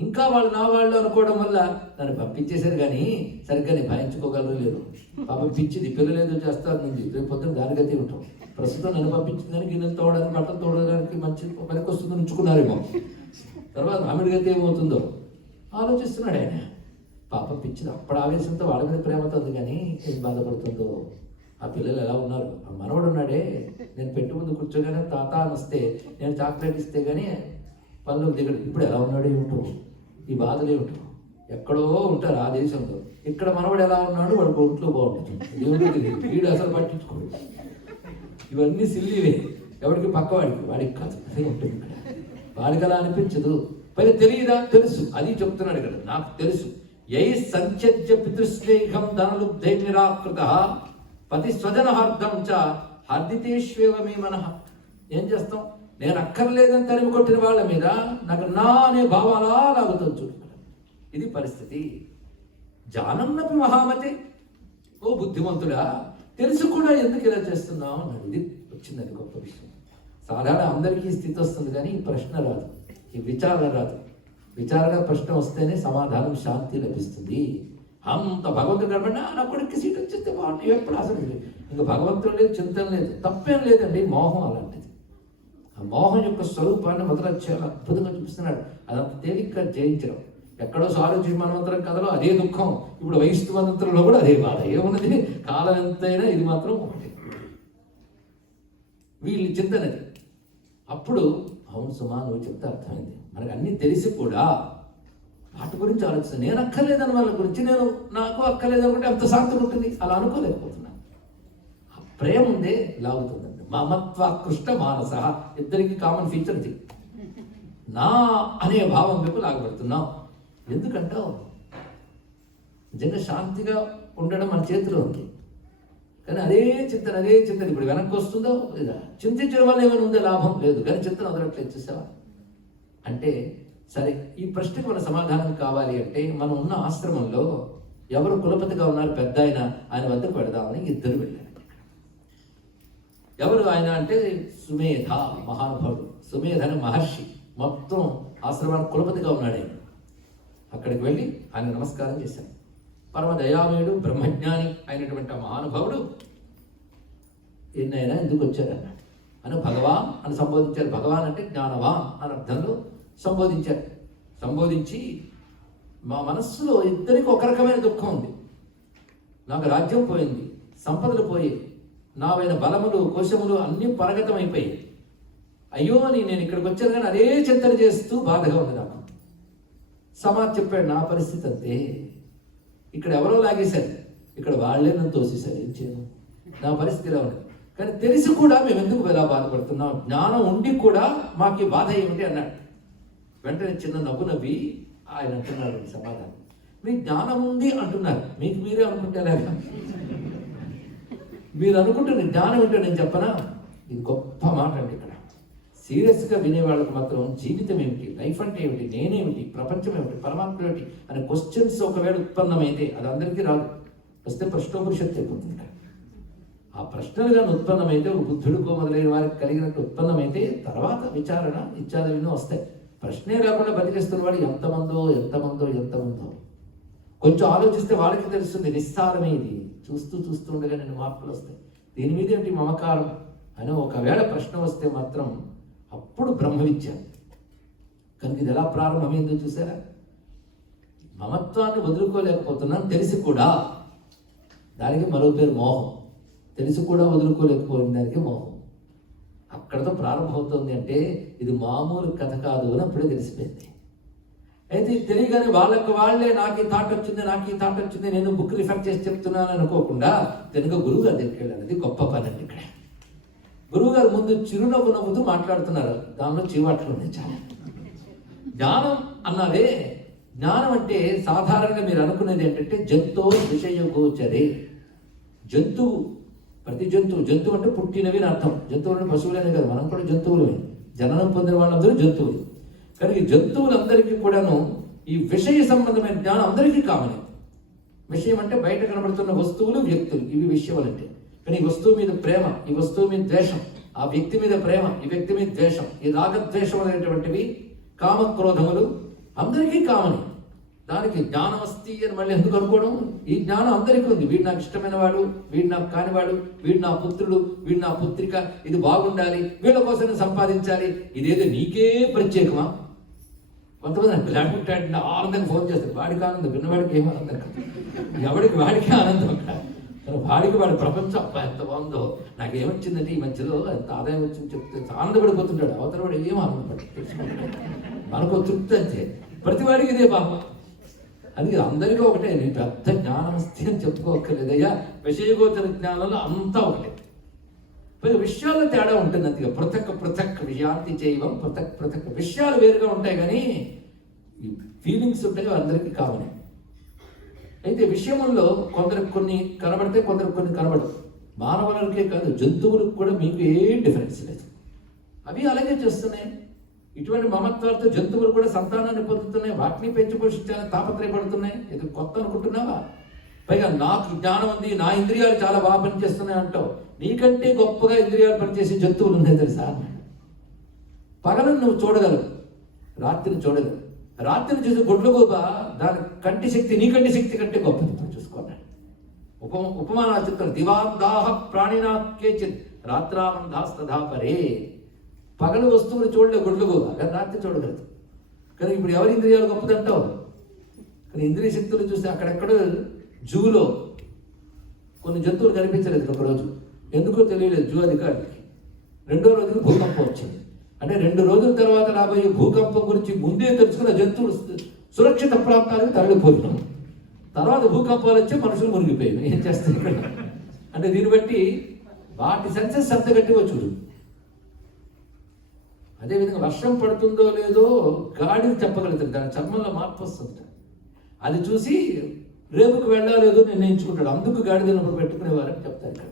ఇంకా వాళ్ళు నా వాళ్ళు అనుకోవడం వల్ల నన్ను పంపించేశారు. కానీ సరిగ్గా నేను భయించుకోగలరు లేదు. పాపం పిచ్చిది, పిల్లలు ఏదో చేస్తారు నుంచి రేపు పొద్దున దానిగతి ఉంటాం. ప్రస్తుతం నన్ను పంపించిందని గిన్నెలు తోవడానికి బట్టలు తోడడానికి మంచి పనికి వస్తుందని ఉంచుకున్నారేమో. తర్వాత ఆమెడి గతి ఏమవుతుందో ఆలోచిస్తున్నాడు ఆయన. పాపం పిచ్చిది, అప్పుడు ఆవేశంతో వాళ్ళ మీద ప్రేమతో ఉంది కానీ ఏం బాధపడుతుందో ఆ పిల్లలు ఎలా ఉన్నారు? ఆ మనవడు ఉన్నాడే, నేను పెట్టి ముందు కూర్చోగానే తాత అని వస్తే నేను చాక్లెట్ ఇస్తే కానీ పనులకు దిగడు. ఇప్పుడు ఎలా ఉన్నాడు ఏమిటో, ఈ బాధలు ఏమిటో. ఎక్కడో ఉంటారు ఆ దేశంలో. ఇక్కడ మనవాడు ఎలా ఉన్నాడు, వాడు ఒంట్లో బాగుంటుంది. దేవుడు తెలియదు, వీడు అసలు పట్టించుకోడు. ఇవన్నీ సిల్లీవే, ఎవరికి వాడికి కాదు. అదే ఉంటుంది ఇక్కడ. వాడికి అలా అనిపించదు. పైగా తెలియదా? తెలుసు. అది చెప్తున్నాడు ఇక్కడ, నాకు తెలుసు. యై సంత్యజ్య పితృస్నేహం ధనలుబ్ధై నిరాకృత పతి స్వజనహార్థం చ హార్దితేష్వేవ మే మనః. ఏం చేస్తాం? నేను అక్కర్లేదని తరిమి కొట్టిన వాళ్ళ మీద నాకు నా అనే భావం అలా లాగుతుంది చూడు. ఇది పరిస్థితి. జానన్నపి మహామతి, ఓ బుద్ధిమంతుడా, తెలుసు కూడా ఎందుకు ఇలా చేస్తున్నావు అన్నాడు. ఇది వచ్చిందని గొప్ప విషయం. సాధారణ అందరికీ స్థితి వస్తుంది కానీ ఈ ప్రశ్న రాదు, ఈ విచారణ రాదు. విచారణ ప్రశ్న వస్తేనే సమాధానం, శాంతి లభిస్తుంది. అంత భగవంతుడు కనబడినా నా కొడుకు సీట్ వచ్చేస్తే బాగుంటుంది. ఎప్పుడు అసలు ఇంకా భగవంతుడు లేదు, చింతన లేదు, తప్పేం లేదండి. మోహం అలాంటిది. ఆ మోహం యొక్క స్వరూపాన్ని మొదలు చాలా అద్భుతంగా చూపిస్తున్నాడు. అదంత తేలిగ్గా జయించడం. ఎక్కడో సారథి మన్వంతరం కథలో అదే దుఃఖం, ఇప్పుడు వైష్ణవ మన్వంతరంలో కూడా అదే బాధ. ఏమున్నది? కాలం ఎంతైనా ఇది మాత్రం ఒకటి. వీళ్ళు చింతనది. అప్పుడు అవును సుమా, నువ్వు చెప్తే అర్థమైంది. మనకు అన్నీ తెలిసి కూడా వాటి గురించి ఆలోచిస్తాను. నేను అక్కర్లేదని వాళ్ళ గురించి, నేను నాకు అక్కర్లేదనుకుంటే అంత శాంతం ఉంటుంది. అలా అనుకోలేకపోతున్నాను. ఆ ప్రేమ ఉందే లాగుతుందండి. మమత్వాకృష్ట మానస, ఇద్దరికి కామన్ ఫీచర్ ఇది. నా అనే భావం వైపు లాగబడుతున్నాం. ఎందుకంటావు? నిజంగా శాంతిగా ఉండడం మన చేతిలో ఉంది. కానీ అదే చింతన ఇప్పుడు వెనక్కి వస్తుందో లేదా? చింతించడం వల్ల ఏమైనా ఉందే? లాభం లేదు. కానీ చింతన వదలట్లేదు. చూసావా? అంటే సరే, ఈ ప్రశ్నకు మన సమాధానం కావాలి అంటే మనం ఉన్న ఆశ్రమంలో ఎవరు కులపతిగా ఉన్నారు? పెద్ద ఆయన వద్దకు పెడదామని ఇద్దరు వెళ్ళారు. ఎవరు ఆయన అంటే సుమేధ మహానుభావుడు. సుమేధ అనే మహర్షి మొత్తం ఆశ్రమానికి కులపతిగా ఉన్నాడు ఆయన. అక్కడికి వెళ్ళి ఆయన నమస్కారం చేశారు. పరమ దయామయుడు, బ్రహ్మజ్ఞాని అయినటువంటి ఆ మహానుభావుడు ఎన్నైనా ఎందుకు వచ్చారన్నాడు. అని భగవాన్ అని సంబోధించారు. భగవాన్ అంటే జ్ఞానవాన్ అని అర్థంలో సంబోధించారు. సంబోధించి మా మనస్సులో ఇద్దరికి ఒక రకమైన దుఃఖం ఉంది. నాకు రాజ్యం పోయింది, సంపదలు పోయి, నావైన బలములు కోశములు అన్నీ పరగతం అయిపోయాయి. అయ్యో అని నేను ఇక్కడికి వచ్చాను కానీ అదే చింతన చేస్తూ బాధగా ఉంది నాకు. సమాజ్ చెప్పాడు, నా పరిస్థితి అంతే. ఇక్కడ ఎవరో లాగేశారు, ఇక్కడ వాళ్ళే నన్ను తోసేశారు. ఏం చేయను? నా పరిస్థితి ఇలా ఉంది. కానీ తెలిసి కూడా మేము ఎందుకు ఇలా బాధపడుతున్నాం? జ్ఞానం ఉండి కూడా మాకు బాధ ఏమిటి అన్నాడు. వెంటనే చిన్న నవ్వు నవ్వి ఆయన అంటున్నారు సమాధానం. మీకు జ్ఞానం ఉంది అంటున్నారు, మీకు మీరే అనుకుంటేలాగా. మీరు అనుకుంటున్న జ్ఞానం ఏంటో నేను చెప్పనా? ఇది గొప్ప మాట అండి. ఇక్కడ సీరియస్గా వినేవాళ్ళకి మాత్రం జీవితం ఏమిటి, లైఫ్ అంటే ఏమిటి, నేనేమిటి, ప్రపంచం ఏమిటి, పరమాత్మ ఏమిటి అనే క్వశ్చన్స్ ఒకవేళ ఉత్పన్నమైతే, అది అందరికీ రాదు. వస్తే ప్రశ్నోపనిషత్తు అయిపోతుంది. ఆ ప్రశ్నలుగా ఉత్పన్నమైతే, ఒక బుద్ధుడికో మొదలైన వారికి కలిగినట్టు ఉత్పన్నమైతే తర్వాత విచారణ ఇత్యాదివన్నీ వస్తాయి. ప్రశ్నే రాకుండా బతికేస్తున్న వాడు ఎంతమందో. కొంచెం ఆలోచిస్తే వాళ్ళకి తెలుస్తుంది నిస్సారమే ఇది. చూస్తూ ఉండగా నేను మార్పులు వస్తాయి. దీని మీద ఏంటి మమకారం అని ఒకవేళ ప్రశ్న వస్తే మాత్రం అప్పుడు బ్రహ్మ విద్య. కనుక ఇది ఎలా ప్రారంభమైందో చూసారా? మమత్వాన్ని వదులుకోలేకపోతున్నాను తెలిసి కూడా, దానికి మరో పేరు మోహం. తెలిసి కూడా వదులుకోలేకపోయిన దానికి మోహం. అక్కడతో ప్రారంభమవుతుంది. అంటే ఇది మామూలు కథ కాదు అని అప్పుడే తెలిసిపోయింది. అయితే ఇది తెలియగానే వాళ్ళే నాకు ఈ థాట్ వచ్చింది, నేను బుక్ రిఫర్ చేసి చెప్తున్నాను అనుకోకుండా తెలుగు గురువు గారి దగ్గరికి వెళ్ళాలి. అది గొప్ప పని అండి. ఇక్కడ గురువు గారు ముందు చిరునవ్వు నవ్వుతూ మాట్లాడుతున్నారు. దానిలో చీవాట్లు ఉన్నాయి చాలా. జ్ఞానం అన్నారే, జ్ఞానం అంటే సాధారణంగా మీరు అనుకునేది ఏంటంటే జంతో విషయగోచరే. జంతువు, ప్రతి జంతువు అంటే పుట్టినవి అని అర్థం. జంతువులు అంటే పశువులనే కాదు, మనం కూడా జంతువులమే. జననం పొందిన వాళ్ళందరూ జంతువులు. కానీ ఈ జంతువులందరికీ కూడాను ఈ విషయ సంబంధమైన జ్ఞానం అందరికీ కామనే. విషయం అంటే బయట కనబడుతున్న వస్తువులు, వ్యక్తులు, ఇవి విషయాలంటే. కానీ ఈ వస్తువు మీద ప్రేమ, ఈ వస్తువు మీద ద్వేషం, ఆ వ్యక్తి మీద ప్రేమ, ఈ వ్యక్తి మీద ద్వేషం, ఈ రాగద్వేషం అనేటువంటివి కామక్రోధములు అందరికీ కామని. దానికి జ్ఞానం వస్తే అని మళ్ళీ ఎందుకు అనుకోవడం? ఈ జ్ఞానం అందరికీ ఉంది. వీడు నాకు ఇష్టమైన వాడు, వీడు నాకు కానివాడు, వీడు నా పుత్రుడు, వీడు నా పుత్రిక, ఇది బాగుండాలి, వీళ్ళ కోసం సంపాదించాలి. ఇదేదో నీకే ప్రత్యేకమా? కొంతమంది నాకు లేకుంటే ఆనందంగా ఫోన్ చేస్తారు. వాడికి ఆనందం, విన్నవాడికి ఏం ఆనందం కాదు. ఎవడికి వాడికే ఆనందం. కానీ వాడి ప్రపంచం అబ్బా ఎంత బాగుందో, నాకేమొచ్చిందంటే ఈ మధ్యలో ఎంత ఆదాయం వచ్చింది చెప్తే ఆనందపడిపోతుంటాడు. అవతల వాడు ఏం ఆనందపడుతుంది, మనకు తృప్తి అంతే. ప్రతి వాడికి ఇదే భావం. అందుకే అందరికీ ఒకటే, నీ పెద్ద జ్ఞానమస్తి అని చెప్పుకోక్కర్లేదయ్యా. విషయగోచర జ్ఞానంలో అంతా ఒకటే. పైగా విషయాల్లో తేడా ఉంటుంది అంతే. పృథక్ విషయాంతి చేయవం పృథక్ విషయాలు వేరుగా ఉంటాయి, కానీ ఈ ఫీలింగ్స్ ఉంటాయో అందరికీ కావాలి. అయితే విషయంలో కొందరికి కొన్ని కనబడితే కొందరికి కొన్ని కనబడదు. మానవులకే కాదు, జంతువులకు కూడా మీకు ఏ డిఫరెన్స్ లేదు. అవి అలాగే చేస్తున్నాయి. ఇటువంటి మమత్వాలతో జంతువులు కూడా సంతానాన్ని పొందుతున్నాయి, వాటిని పెంచి పోషించాలని తాపత్రయపడుతున్నాయి. ఇది కొత్త అనుకుంటున్నావా? పైగా నాకు జ్ఞానం ఉంది, నా ఇంద్రియాలు చాలా బాగా పనిచేస్తున్నాయి అంటావు. నీకంటే గొప్పగా ఇంద్రియాలు పనిచేసే జంతువులు ఉన్నాయి తెలుసా? పగలను నువ్వు చూడగలవు, రాత్రిని చూడగలవు. రాత్రిని చూసి గుడ్లగూబ దాని కంటి శక్తి నీ కంటి శక్తి కంటే గొప్పది. చూసుకోండి, ఉపమానాలు చెప్తారు. దివాందాహ ప్రాణినా కేచిత్ రాత్రామందాస్తథా పరే. పగలు వస్తువులు చూడలేదు గుడ్లగూబ, కానీ రాత్రి చూడగలదు. కానీ ఇప్పుడు ఎవరి ఇంద్రియాలు గొప్పదంటావు? కానీ ఇంద్రియ శక్తులు చూస్తే అక్కడెక్కడ జూలో కొన్ని జంతువులు కనిపించలేదు ఒకరోజు. ఎందుకో తెలియలేదు జూ అధికారికి. 2వ రోజుకి భూకంపం వచ్చింది. అంటే 2 రోజుల తర్వాత రాబోయే భూకంపం గురించి ముందే తెలుసుకున్న జంతువులు సురక్షిత ప్రాంతాలకు తరలిపోతున్నాం. తర్వాత భూకంపాలు వచ్చి మనుషులు మునిగిపోయాయి. ఏం చేస్తాయి ఇక్కడ? అంటే దీన్ని బట్టి వాటి సెన్సెస్ అంత గట్టిగా చూడు. అదేవిధంగా వర్షం పడుతుందో లేదో గాడిని చెప్పగలుగుతాడు, దాని చర్మంలో మార్పు వస్తుంది. అది చూసి రేపుకు వెళ్ళాలేదో నిర్ణయించుకుంటాడు. అందుకు గాడిదను పెట్టుకునేవారని చెప్తారు ఇక్కడ.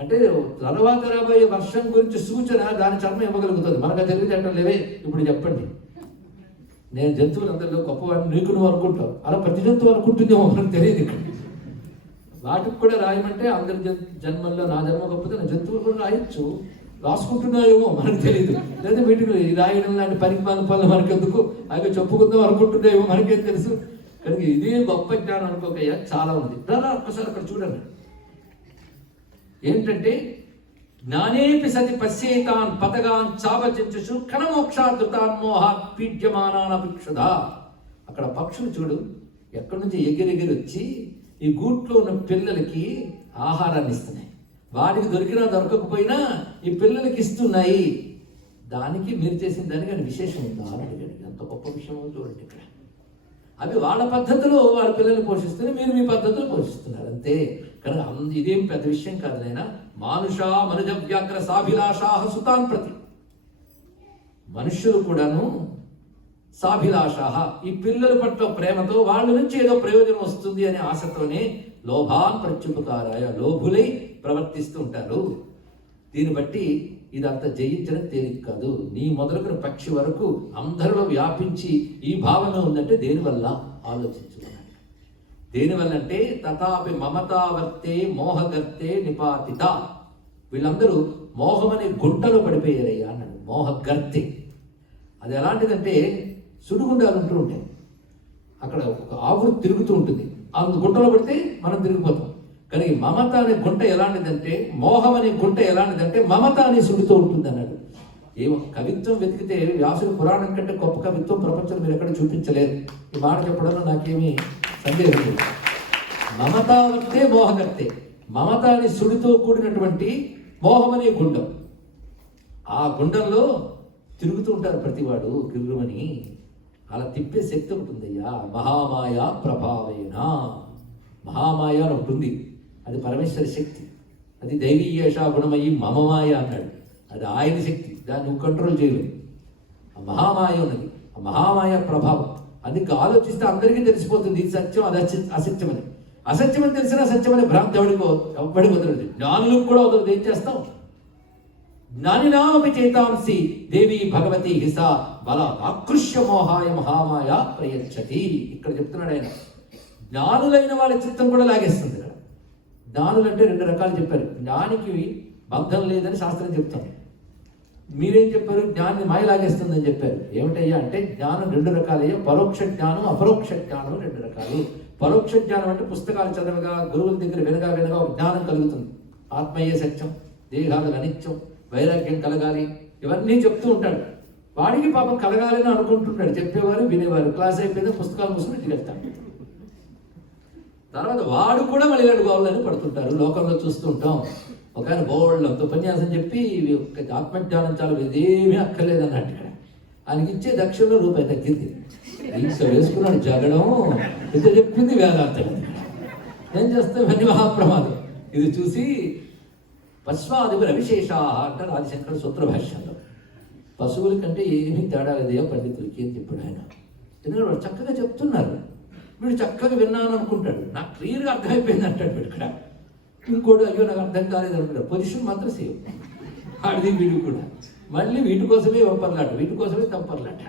అంటే తర్వాత రాబోయే వర్షం గురించి సూచన దాని చర్మం ఇవ్వగలుగుతుంది. మనకు తెలివితేటలు లేవే. ఇప్పుడు చెప్పండి, నేను జంతువులందరిలో గొప్పవాడిని నీకు నువ్వు అనుకుంటావు, అలా ప్రతి జంతువు అనుకుంటుందేమో మనకు తెలియదు. ఇక్కడ వాటికి కూడా రాయమంటే అందరి జన్మల్లో నా జన్మ గొప్పది, నా జంతువులు కూడా రాయొచ్చు. రాసుకుంటున్నాయేమో మనకు తెలియదు. లేదా వీటికి రాయడం లాంటి పనులు మనకెందుకు, అవి చెప్పుకుందాం అనుకుంటున్నాయేమో మనకేం తెలుసు. కనుక ఇదే గొప్ప జ్ఞానం అనుకోకయ్యా, చాలా ఉంది. దాని ఒక్కసారి అక్కడ చూడండి. ఏంటంటే జ్ఞానేపి సతి పశ్యేతాన్ పతగాన్ చావచించు కణమోక్షాధృతాన్ మోహా పీడ్యమానానభిక్షుధ. అక్కడ పక్షులు చూడు, ఎక్కడి నుంచి ఎగిరెగిరి వచ్చి ఈ గూట్లో ఉన్న పిల్లలకి ఆహారాన్ని ఇస్తున్నాయి. వాటికి దొరికినా దొరకకపోయినా ఈ పిల్లలకి ఇస్తున్నాయి. దానికి మీరు చేసిన దానికి అని విశేషం ఉందా అని అడిగాడు. ఎంత గొప్ప విషయం చూడండి ఇక్కడ. అవి వాళ్ళ పద్ధతిలో వాళ్ళ పిల్లల్ని పోషిస్తూనే మీరు మీ పద్ధతిలో పోషిస్తున్నారు అంతే. కనుక ఇదేం పెద్ద విషయం కాదు నాయన. మానుష మనుజ వ్యాఘ్ర సాభిలాషా సుతాన్ ప్రతి. మనుష్యులు కూడాను సాభిలాషా, ఈ పిల్లల పట్ల ప్రేమతో వాళ్ళ నుంచి ఏదో ప్రయోజనం వస్తుంది అనే ఆశతోనే లోభాన్ ప్రత్యుపకారాయ, లోభులై ప్రవర్తిస్తూ ఉంటారు. దీన్ని బట్టి ఇదంతా జయించడం తేలిక కాదు. నీ మొదలుకున్న పక్షి వరకు అందరిలో వ్యాపించి ఈ భావన ఉందంటే దేనివల్ల ఆలోచించుకున్నాడు. దేనివల్ల అంటే తథాపి మమతావర్తే మోహగర్తే నిపాతిత. వీళ్ళందరూ మోహం అనే గుంటలో పడిపోయారయ్యా అన్నాడు. మోహగర్తే అది ఎలాంటిదంటే సుడిగుండాలు ఉంటూ ఉంటాయి. అక్కడ ఒక ఆవురు తిరుగుతూ ఉంటుంది, ఆ గుంటలో పడితే మనం తిరిగిపోతాం. కానీ మమత అనే గుంట ఎలాంటిదంటే, మోహం అనే గుంట ఎలాంటిదంటే మమత అనే సుడితో ఉంటుంది అన్నాడు. ఏమో కవిత్వం వెతికితే వ్యాసుడు పురాణం కంటే గొప్ప కవిత్వం ప్రపంచంలో మీరు ఎక్కడ చూపించలేదు. ఈ మాట చెప్పడంలో నాకేమీ సందేహం లేదు. మమతావర్తే మోహకర్తే, మమత అనే సుడితో కూడినటువంటి మోహం అనే గుండం. ఆ గుండంలో తిరుగుతూ ఉంటారు ప్రతివాడు గిర్రుమని. అలా తిప్పే శక్తి ఉంటుందయ్యా. మహామాయ ప్రభావేన. మహామాయ అని ఉంటుంది, అది పరమేశ్వర శక్తి. అది దైవీయేష గుణమయ్యి మమమాయ అన్నాడు. అది ఆయన శక్తి, దాన్ని నువ్వు కంట్రోల్ చేయలేవు. ఆ మహామాయ ఉన్నది, ఆ మహామాయ ప్రభావం. అందుకు ఆలోచిస్తే అందరికీ తెలిసిపోతుంది ఇది సత్యం, అది అసత్యమని. అసత్యమని తెలిసినా సత్యమని భ్రాంతి ఎవడికి వదలదు. జ్ఞానులకు కూడా వదలదు. ఏం చేస్తాం? జ్ఞానినామపి చేతాంసి దేవి భగవతి హిస బల ఆకృష్య మోహాయ మహామాయ ప్రయచ్చతి. ఇక్కడ చెప్తున్నాడు ఆయన. జ్ఞానులైన వాళ్ళ చిత్తం కూడా లాగేస్తుంది. ఇక్కడ జ్ఞానులు అంటే 2 రకాలు చెప్పారు. జ్ఞానికి బంధం లేదని శాస్త్రం చెప్తాం. మీరేం చెప్పారు? జ్ఞాన్ని మాయ లాగేస్తుందని చెప్పారు. ఏమిటయ్యా అంటే జ్ఞానం 2 రకాలయ్యా. పరోక్ష జ్ఞానం, అపరోక్ష జ్ఞానం 2 రకాలు. పరోక్ష జ్ఞానం అంటే పుస్తకాలు చదవగా, గురువుల దగ్గర వినగా ఒక జ్ఞానం కలుగుతుంది. ఆత్మయే సత్యం, దేహాలు అనిత్యం, వైరాగ్యం కలగాలి, ఇవన్నీ చెప్తూ ఉంటాడు. వాడికి పాపం కలగాలని అనుకుంటున్నాడు. చెప్పేవారు వినేవారు. క్లాస్ అయిపోయింది, పుస్తకాలు మూసుకుని ఇంటికి వెళ్తాడు. తర్వాత వాడు కూడా మళ్ళీ ఇలాంటి గోళ్ళని పడుతుంటారు. లోకంలో చూస్తుంటాం. ఒక ఆయన బోళ్ళంత ఉపన్యాసం చెప్పి ఆత్మజ్ఞానం చాలా ఇదేమీ అక్కర్లేదు అన్నట్టు. ఇక్కడ ఆయనకి ఇచ్చే దక్షిణలో రూపాయి తగ్గింది. ఇంకా వేసుకున్నాడు జగడం, ఇంత చెప్పింది వేదాంతం. ఏం చేస్తే ఇవన్నీ మహాప్రమాదం. ఇది చూసి పశ్వాదిపి రవిశేష అంటారు ఆదిశంకరుడు సూత్ర భాష్యంలో. పశువుల కంటే ఏమీ తేడా లేదయో పండితులకి అని చెప్పాడు ఆయన. ఎందుకంటే వాళ్ళు చక్కగా చెప్తున్నారు, వీడు చక్కగా విన్నాను అనుకుంటాడు, నాకు క్లియర్గా అర్థమైపోయింది అంటాడు వీడు. ఇక్కడ ఇంకోటి అయ్యో నాకు అర్థం కాలేదు అనుకుంటాడు. పొజిషన్ మాత్రం సేమ్. ఆడిది వీడు కూడా మళ్ళీ వీటి కోసమే వంపర్లాట, వీటి కోసమే తంపర్లాట.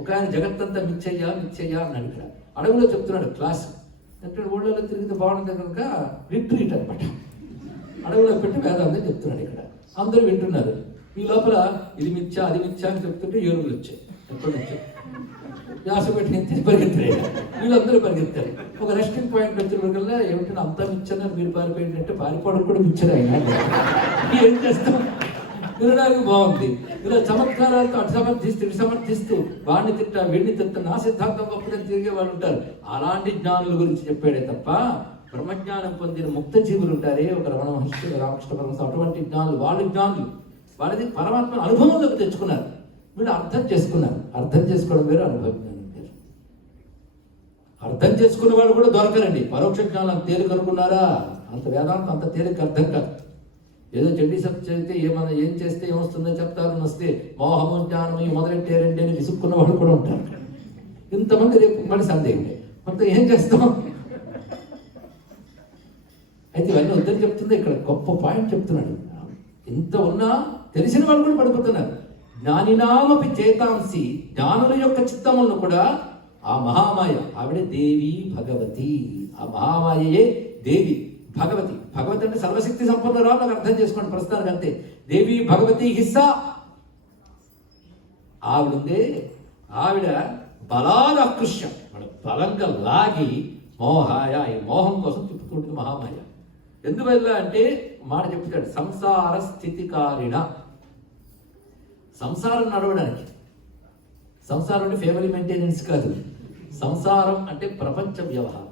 ఒక ఆయన జగత్తంతా మిచ్చయ్యా అన్నాడు. ఇక్కడ అడవులో చెప్తున్నాడు క్లాస్ అంటే ఊళ్ళలో తిరిగితే బాగుంటుంది కనుక రిట్రీట్ అనమాట. అడవులో పెట్టి వేదాంతం చెప్తున్నాడు. ఇక్కడ అందరూ వింటున్నారు. ఈ లోపల ఇది మిథ్యా అది మిథ్యా అని చెప్తుంటే ఏనుగులు వచ్చాయి. ఎప్పటి నుంచో వ్యాస పెట్టి పరిగెత్తారు. వీళ్ళందరూ పరిగెత్తారు. ఒక రెస్టింగ్ పాయింట్ వచ్చిన వరకల్లా ఏమిటంటే అంతా మిచ్చన్నారు, మీరు పారిపోయింది అంటే పారిపోవడం కూడా మిచ్చరు ఆయన. ఏం చేస్తాం? వినడానికి బాగుంది. ఇలా చమత్కారాలతో అటు సమర్థిస్తూ ఇటు సమర్థిస్తూ వాడిని తిట్టా వీడిని తిట్టా నా సిద్ధాంతం గొప్పదని తిరిగే వాళ్ళు ఉంటారు. అలాంటి జ్ఞానుల గురించి చెప్పాడే తప్ప బ్రహ్మజ్ఞానం పొందిన ముక్త జీవులు ఉంటారే, ఒక రమణ మహర్షి, రామకృష్ణ పరమహంస, అటువంటి జ్ఞానులు, వాళ్ళ జ్ఞానులు వాళ్ళది పరమాత్మ అనుభవంలోకి తెచ్చుకున్నారు. వీళ్ళు అర్థం చేసుకున్నారు. అర్థం చేసుకోవడం వేరు, అనుభవ జ్ఞానం వేరు. అర్థం చేసుకున్న వాళ్ళు కూడా దొరకరండి. పరోక్ష జ్ఞానం తేలిక అనుకున్నారా? అంత వేదాంతం అంత తేలిక అర్థం కాదు. ఏదో చెడ్డీ సబ్ చదివితే ఏం చేస్తే ఏమొస్తుందో చెప్తారని వస్తే మోహము జ్ఞానం మొదలెట్టారండి అని విసుక్కున్న వాళ్ళు కూడా ఉంటారు. ఇంతమంది రేపు మళ్ళీ సందేహమే. మొత్తం ఏం చేస్తాం? అయితే ఇవన్నీ వద్దని చెప్తుంది. ఇక్కడ గొప్ప పాయింట్ చెప్తున్నాడు. ఇంత ఉన్నా తెలిసిన వాళ్ళు కూడా పడిపోతున్నారు. జ్ఞానినామపి చేతాంసి, జ్ఞానుల యొక్క చిత్తములను కూడా ఆ మహామాయ, ఆవిడే దేవి భగవతి. ఆ మహామాయయే దేవి భగవతి. భగవతి అంటే సర్వశక్తి సంపన్నురాలు, నాకు అర్థం చేసుకోండి ప్రస్తుతానికి అంతే. దేవి భగవతి హిస్సా ఆవిడుందే, ఆవిడ బలాల అకృష్యం, బలంగా లాగి మోహాయ, ఈ మోహం కోసం తిప్పుతుంటుంది మహామాయ. ఎందువల్ల అంటే మాట చెప్తాడు, సంసార స్థితికారిణ. సంసారం నడవడానికి, సంసారం అంటే ఫ్యామిలీ మెయింటెనెన్స్ కాదు, సంసారం అంటే ప్రపంచ వ్యవహారం.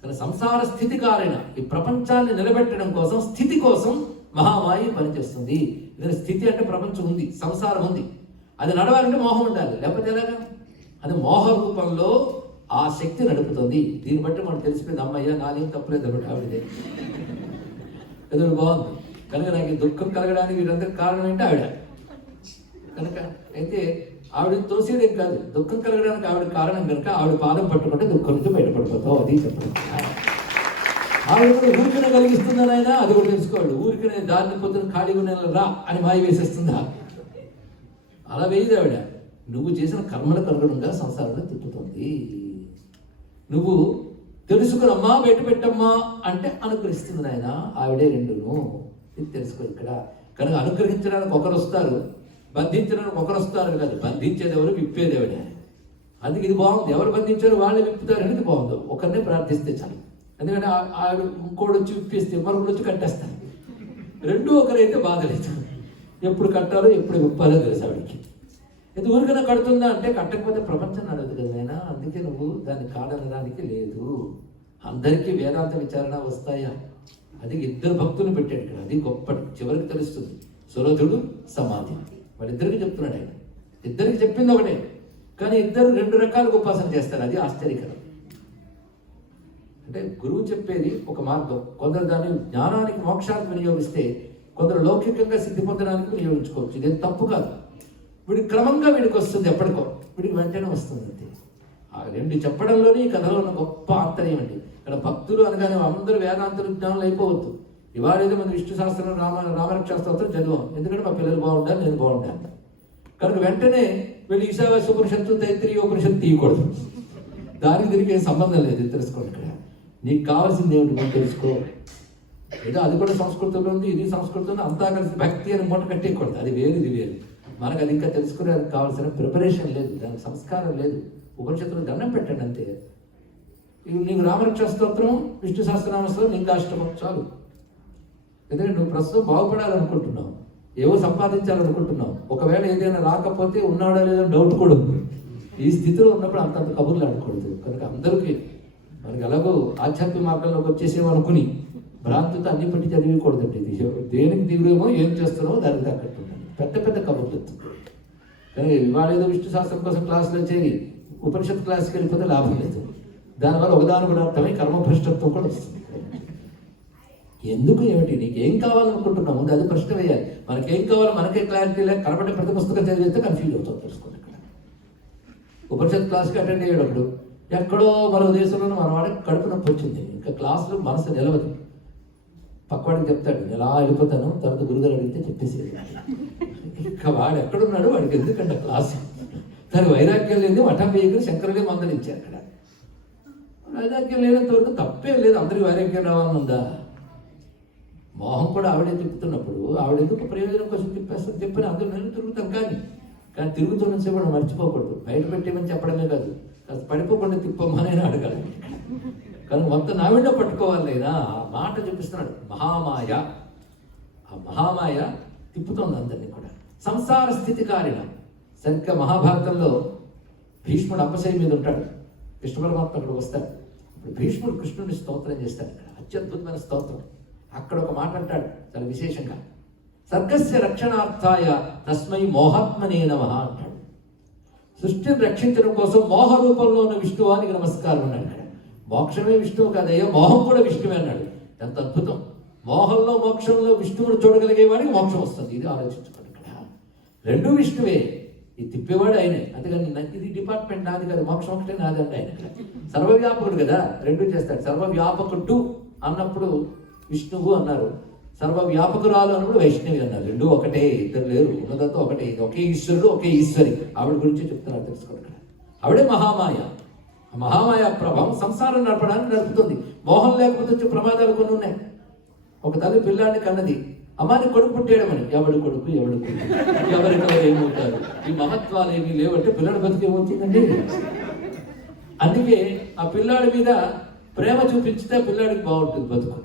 కానీ సంసార స్థితికారిణ, ఈ ప్రపంచాన్ని నిలబెట్టడం కోసం, స్థితి కోసం మహామాయి పనిచేస్తుంది. ఇది స్థితి అంటే ప్రపంచం ఉంది, సంసారం ఉంది. అది నడవాలంటే మోహం ఉండాలి, లేకపోతే ఎలాగా? అది మోహ రూపంలో ఆ శక్తి నడుపుతుంది. దీన్ని బట్టి మనకు తెలిసిపోయింది, అమ్మయ్య నాదేం తప్పలేదు అన్నమాట ఆవిడదే. ఎదురు బాగుంది కనుక నాకు దుఃఖం కలగడానికి వీరందరికి కారణం ఏంటి? ఆవిడ కనుక. అయితే ఆవిడ తోసేదేం కాదు, దుఃఖం కలగడానికి ఆవిడ కారణం కనుక ఆవిడ పాదం పట్టుకుంటే దుఃఖం నుంచి బయటపడిపోతావు. అది చెప్పడం. ఆవిడ కూడా ఊరికనే కలిగిస్తుందని ఆయన అది కూడా తెలుసుకోవాలి. ఊరికనే దారిని పొద్దున ఖాళీగా నెల రా అని మాయ వేసేస్తుందా? అలా వేయదు ఆవిడ. నువ్వు చేసిన కర్మలకు అనుగుణంగా సంసారంలో తిప్పుతుంది. నువ్వు తెలుసుకునమ్మా, బయట పెట్టమ్మా అంటే అనుగ్రహిస్తుంది ఆయన. ఆవిడే రెండును. ఇది తెలుసుకో ఇక్కడ. కనుక అనుగ్రహించడానికి ఒకరు వస్తారు, బంధించడానికి ఒకరు వస్తారు కాదు. బంధించేది ఎవరు, విప్పేది ఎవడే. అందుకే ఇది బాగుంది. ఎవరు బంధించారు వాళ్ళే విప్పుతారు అనేది బాగుంది. ఒకరినే ప్రార్థిస్తే చాలు. ఎందుకంటే ఆవిడ ఇంకోటి వచ్చి విప్పేస్తే మరొకటి వచ్చి కట్టేస్తారు. రెండూ ఒకరైతే బాధ లేదు. ఎప్పుడు కట్టాలో ఎప్పుడు విప్పాలో తెలుసు ఆవిడికి. ఇది ఊరికైనా కడుతుందా అంటే కట్టకపోతే ప్రపంచం నడదు కదా ఆయన. అందుకే నువ్వు దాన్ని కాదనడానికి లేదు. అందరికీ వేదాంత విచారణ వస్తాయా? అది ఇద్దరు భక్తులు పెట్టాడు ఇక్కడ. అది గొప్పటి. చివరికి తెలుస్తుంది. సురథుడు సమాధి వాళ్ళిద్దరికి చెప్తున్నాడు ఆయన. ఇద్దరికి చెప్పింది ఒకటే, కానీ ఇద్దరు రెండు రకాలుగా ఉపాసన చేస్తారు. అది ఆశ్చర్యకరం. అంటే గురువు చెప్పేది ఒక మార్గం. కొందరు దాన్ని జ్ఞానానికి, మోక్షానికి వినియోగిస్తే, కొందరు లౌకికంగా సిద్ధి పొందడానికి వినియోగించుకోవచ్చు. ఇదేం తప్పు కాదు. వీడికి క్రమంగా వీడికి వస్తుంది, ఎప్పటికో వీడికి వెంటనే వస్తుంది. అంతే. ఆ రెండు చెప్పడంలోనే ఈ కథలో ఉన్న గొప్ప ఆంతర్యం అండి. ఇక్కడ భక్తులు అనగానే అందరూ వేదాంతులు జ్ఞానులు అయిపోవద్దు. ఇవాళ ఏదో మన విష్ణు శాస్త్రం, రామరక్ష స్తోత్రం చదివాం. ఎందుకంటే మా పిల్లలు బాగుంటారు, నేను బాగుంటాను కనుక వెంటనే వెళ్ళి ఈశావాస్య ఉపనిషత్తు, తైత్రీయ ఉపనిషత్తు తీయకూడదు. దానికి దీనికి సంబంధం లేదు. తెలుసుకోండి. ఇక్కడ నీకు కావాల్సింది ఏమిటి తెలుసుకో. ఏదో అది కూడా సంస్కృతంలో ఉంది, ఇది సంస్కృతంలో, అంతా కలిసి భక్తి అని మూట కట్టేయకూడదు. అది వేరు, ఇది వేరు. మనకు అది ఇంకా తెలుసుకునేందుకు కావాల్సిన ప్రిపరేషన్ లేదు, దానికి సంస్కారం లేదు. ఉపనిషత్తులు దండం పెట్టండి అంతే. నీకు రామరక్ష స్తోత్రం, విష్ణు సహస్రనామస్తోత్రం, లింగాష్టమం చాలు. ఎందుకంటే నువ్వు ప్రస్తుతం బాగుపడాలనుకుంటున్నావు, ఏవో సంపాదించాలనుకుంటున్నావు. ఒకవేళ ఏదైనా రాకపోతే ఉన్నాడో లేదో డౌట్ కూడా ఉంది. ఈ స్థితిలో ఉన్నప్పుడు అంతంత కబుర్లు ఆడకూడదు. కనుక అందరికీ మన మనకి ఎలాగో ఆధ్యాత్మిక మార్గంలోకి వచ్చేసేమో అనుకుని భ్రాంతితో అన్ని పెట్టి చదివకూడదండి. ఇది దేనికి దిగురేమో ఏం చేస్తున్నామో దానికి తగ్గట్టు పెద్ద పెద్ద కబుర్లు. కానీ ఇవాళ ఏదో విష్ణు శాస్త్రం కోసం క్లాసులో చేరి ఉపనిషత్ క్లాస్కి వెళ్ళిపోతే లాభం లేదు. దానివల్ల ఒకదాని కూడా అర్థమై కర్మభ్రష్టత్వం కూడా వస్తుంది. ఎందుకు ఏమిటి నీకేం కావాలనుకుంటున్నావు ముందు అది ప్రశ్న వేయాలి. మనకేం కావాలో మనకే క్లారిటీ లేక కనబడే ప్రతి పుస్తకం చదివితే కన్ఫ్యూజ్ అవుతాం. తెలుసుకోండి. ఇక్కడ ఉపనిషత్ క్లాస్కి అటెండ్ అయ్యేటప్పుడు ఎక్కడో మరో దేశంలోనూ మన వాడికి కడుపు నొప్పి వచ్చింది, ఇంకా క్లాసులో మనసు నిలవదు. పక్కవాడికి చెప్తాడు ఎలా వెళ్ళిపోతాను, తర్వాత గురుగారు అడిగితే చెప్పేసేది. ఇంకా వాడు ఎక్కడున్నాడు, వాడికి ఎందుకంటే క్లాసు తనకు వైరాగ్యం లేదు. మఠం వేయకుని శంకరుడే మందలించారు. అక్కడ వైరాగ్యం లేనంత వరకు తప్పే లేదు. అందరికి వైరాగ్యం రావాలని ఉందా? మోహం కూడా ఆవిడే తిప్పుతున్నప్పుడు ఆవిడెందుకు ప్రయోజనం కోసం తిప్పేస్తుంది చెప్పని అందరూ నేను తిరుగుతాం. కానీ తిరుగుతున్న సేపు మనం మర్చిపోకూడదు. బయట పెట్టేమని చెప్పడమే కాదు, కాస్త పడిపోకుండా తిప్పమని అడగాలి. కానీ మొత్తం నావిడ పట్టుకోవాలి. ఆ మాట చూపిస్తున్నాడు. మహామాయ, ఆ మహామాయ తిప్పుతోంది అందరినీ కూడా. సంసార స్థితి కారిణ. సరిగ్గా మహాభారతంలో భీష్ముడు అప్పశయ్య మీద ఉంటాడు, కృష్ణ పరమాత్మ అక్కడ వస్తాడు. ఇప్పుడు భీష్ముడు కృష్ణుడిని స్తోత్రం చేస్తాడు. ఇక్కడ అత్యద్భుతమైన స్తోత్రం. అక్కడ ఒక మాట అంటాడు చాలా విశేషంగా, సర్గస్య రక్షణార్థాయ తస్మై మోహాత్మనే నమః అంటాడు. సృష్టిని రక్షించడం కోసం మోహ రూపంలో ఉన్న విష్ణువానికి నమస్కారం అన్నాడు. ఇక్కడ మోక్షమే విష్ణువు కాదయ్యా, మోహం కూడా విష్ణువే అన్నాడు. ఎంత అద్భుతం! మోహంలో మోక్షంలో విష్ణువుని చూడగలిగే వాడికి మోక్షం వస్తుంది. ఇది ఆలోచించుకోండి. ఇక్కడ రెండూ విష్ణువే. ఇది తిప్పేవాడు ఆయనే. అందుకని ఇది డిపార్ట్మెంట్ నాది కాదు, మోక్షం ఒకటే నాది అంటే ఆయన సర్వవ్యాపకుడు కదా, రెండూ చేస్తాడు. సర్వవ్యాపకుడు అన్నప్పుడు విష్ణువు అన్నారు, సర్వవ్యాపకురాలు అన్నప్పుడు వైష్ణవి అన్నారు. రెండూ ఒకటే, ఇద్దరు లేరు, ఉన్నదంతా ఒకటే. ఇది ఒకే ఈశ్వరుడు, ఒకే ఈశ్వరి. ఆవిడ గురించి చెప్తున్నారు, తెలుసుకోండి. ఆవిడే మహామాయ. మహామాయ ప్రభావం సంసారం నడపడానికి నడుపుతుంది. మోహం లేకపోతే వచ్చే ప్రమాదాలు కొన్ని ఉన్నాయి. ఒక తల్లి పిల్లాన్ని కన్నది, అమ్మాని కొడుకు పుట్టేయడమని. ఎవడి కొడుకు ఎవరికో ఏమవుతారు, ఈ మహత్వాలు ఏమీ లేవంటే పిల్లాడి బతుకు ఏమవుతుందండి. అందుకే ఆ పిల్లాడి మీద ప్రేమ చూపించితే పిల్లాడికి బాగుంటుంది బతుకు.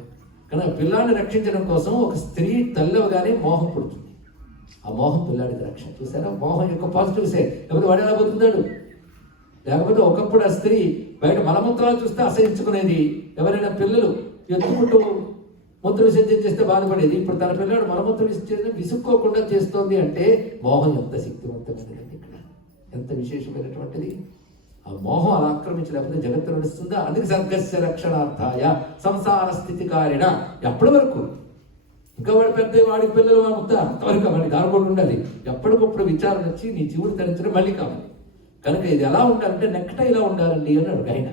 కానీ ఆ పిల్లాడిని రక్షించడం కోసం ఒక స్త్రీ తల్లవగానే మోహం పుడుతుంది. ఆ మోహం పిల్లాడికి రక్షణ. చూసారా మోహం యొక్క పాజిటివ్ సైడ్. లేకపోతే వాడు ఎలా బతుకుతాడు? లేకపోతే ఒకప్పుడు ఆ స్త్రీ బయట మలమూత్రాలు చూస్తే అసహించుకునేది. ఎవరైనా పిల్లలు ఎత్తుకుంటూ మూత్ర విసర్జన చేస్తే బాధపడేది. ఇప్పుడు తన పిల్లాడు మలమూత్ర విసర్జన విసుక్కోకుండా చేస్తోంది అంటే మోహం ఎంత శక్తివంతమైనది, ఇక్కడ ఎంత విశేషమైనటువంటిది. ఆ మోహం అలా ఆక్రమించలేకపోతే జగత్తు నడుస్తుందా? అందుకే సర్గస్య రక్షణార్థాయ సంసార స్థితి కారిణ. ఎప్పటి వరకు ఇంకా వాడు పెద్ద వాడికి పిల్లలు ముద్ద అంతవరకు వాడికి దారుకోకుండా ఉండాలి. ఎప్పటికప్పుడు విచారణ వచ్చి నీ జీవుడు తరించడం మళ్ళీ కావాలి. కనుక ఇది ఎలా ఉండాలంటే నెక్టై ఇలా ఉండాలండి అన్నాడు ఆయన.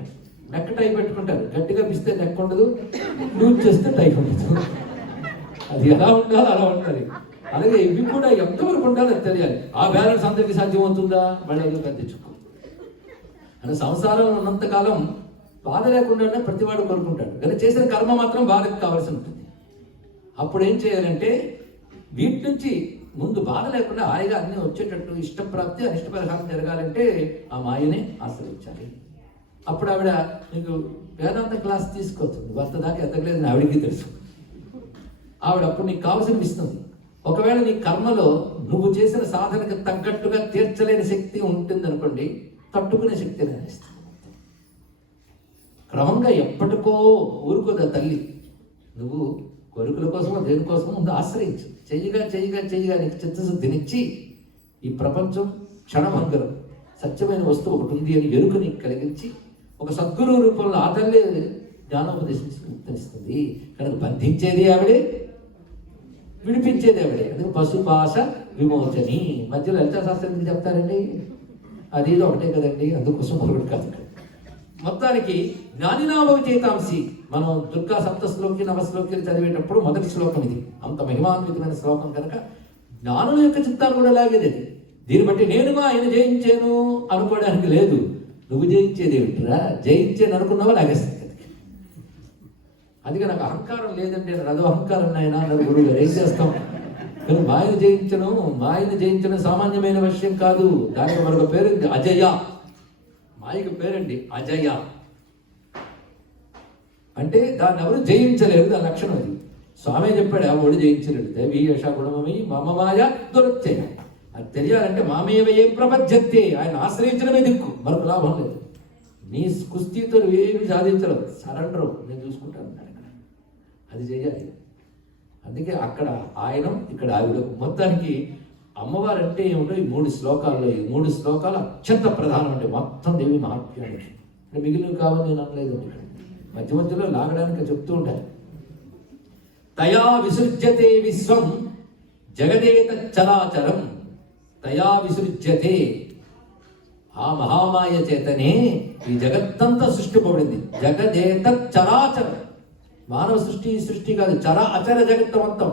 నెక్టై పెట్టుకుంటారు, గట్టిగా పిస్తే నెక్ ఉండదు, లూజ్ చేస్తే టై ఉండదు. అది ఎలా ఉండాలో అలా ఉండాలి. అలాగే ఇవి కూడా ఎంతవరకు ఉండాలో తెలియాలి. ఆ బ్యాలెన్స్ అందరికీ సాధ్యమవుతుందా? మళ్ళీ అది పెద్దించుకో. అంటే సంసారంలో ఉన్నంతకాలం బాధ లేకుండానే ప్రతివాడు కోరుకుంటాడు. కానీ చేసిన కర్మ మాత్రం బాధకు కావాల్సి ఉంటుంది. అప్పుడు ఏం చేయాలంటే వీటి నుంచి ముందు బాధ లేకుండా హాయిగా అన్నీ వచ్చేటట్టు ఇష్టప్రాప్తి అనిష్టపరిహారం జరగాలంటే ఆ మాయనే ఆశ్రయించాలి. అప్పుడు ఆవిడ నీకు వేదాంత క్లాస్ తీసుకోవచ్చు, భర్త దాకా ఎత్తగలేదని ఆవిడికి తెలుసు. ఆవిడ అప్పుడు నీకు కావాల్సిన ఇస్తుంది. ఒకవేళ నీ కర్మలో నువ్వు చేసిన సాధనకు తగ్గట్టుగా తీర్చలేని శక్తి ఉంటుందనుకోండి, తట్టుకునే శక్తి నేనిస్తాను. క్రమంగా ఎప్పటికో ఊరుకోదా తల్లి. నువ్వు కోరికల కోసమో దేనికోసమో ముందు ఆశ్రయించు. చెయ్యగా నీకు చిత్తశుద్ధినిచ్చి ఈ ప్రపంచం క్షణభంగరం, సత్యమైన వస్తువు ఒకటి ఉంది అని ఎరుక నీకు కలిగించి ఒక సద్గురువు రూపంలో ఆ తల్లి జ్ఞానోపదేశిస్తుంది. కనుక బంధించేది ఆవిడే, విడిపించేది ఆవిడే. అందుకే పశుపాశ విమోచని. మధ్యలో లలితా శాస్త్రం చెప్తారండి, అది ఒకటే కదండి, అందుకోసం మరొకటి కాదు. మొత్తానికి జ్ఞానినాభవ చేతాంసి. మనం దుర్గా సప్తశ్లోకి నవశ్లోకి చదివేటప్పుడు మొదటి శ్లోకం ఇది. అంత మహిమాన్వితమైన శ్లోకం కనుక జ్ఞానుల యొక్క చిత్తాలు కూడా లాగేది. దీన్ని బట్టి నేనుగా ఆయన జయించాను అనుకోవడానికి లేదు. నువ్వు జయించేది ఏమిట్రా? జయించేది అనుకున్నావా లాగేస్తుంది. అందుకే నాకు అహంకారం లేదంటే అదో అహంకారం ఆయన అన్నారు గురువు గారు. ఏం చేస్తాం? కానీ మాయను జయించడం సామాన్యమైన విషయం కాదు. దానికి మరొక పేరు అజయ. మాయకు పేరండి అజయ. అంటే దాన్ని ఎవరు జయించలేరు, దాని లక్షణం అది. స్వామి చెప్పాడు, ఆ ఒడి జయించలేడు. దేవీ యశ గుణమీ మమ మాయ దురత్యయ. అది తెలియాలంటే మామేవయే ప్రపంచత్తే, ఆయన ఆశ్రయించడమే దిక్కు, మరొక లాభం లేదు. నీ కుస్తీతో ఏమి సాధించరు, సరెండర్ నేను చూసుకుంటాను అన్నాడు. అది చేయాలి. అందుకే అక్కడ ఆయన, ఇక్కడ ఆవిడ. మొత్తానికి అమ్మవారు అంటే ఏమిటో ఈ 3 శ్లోకాల్లో, ఈ 3 శ్లోకాలు అత్యంత ప్రధానం అంటే మొత్తం దేవి మహాత్మ్యానికి. అంటే మిగిలినవి కావాలి నేను అనలేదండి. ఇక్కడ మధ్య మధ్యలో లాగడానికి చెప్తూ ఉంటాయి. తయా విసృజ్యతే విశ్వం జగదేత చరాచరం. తయా విసృజ్యతే, ఆ మహామాయ చేతనే ఈ జగత్తంతా సృష్టిపబడింది. జగదేత చరాచరం, మానవ సృష్టి సృష్టి కాదు, చర అచర జగత్తు మొత్తం.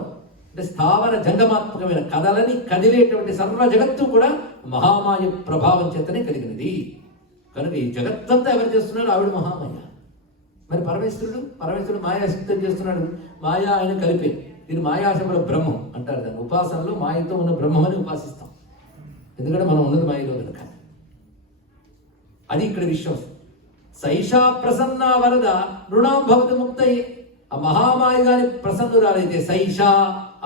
అంటే స్థావర జంగమాత్మకమైన కథలని కదిలేటువంటి సర్వ జగత్తు కూడా మహామాయ ప్రభావం చేతనే కలిగినది. కనుక ఈ జగత్తంతా ఎవరు చేస్తున్నారు? ఆవిడ మహామాయ. మరి పరమేశ్వరుడు మాయాశక్తం చేస్తున్నాడు. మాయా ఆయన కలిపే. దీని మాయాశముల బ్రహ్మం అంటారు. దాన్ని ఉపాసనలో మాయతో ఉన్న బ్రహ్మమని ఉపాసిస్తాం. ఎందుకంటే మనం ఉన్నది మాయలో కనుక. అది ఇక్కడ విశ్వాసం. సైషా ప్రసన్న వరద రుణాం భవతి ముక్తయే. ఆ మహామాయ గాని ప్రసన్నురాలైతే, సైషా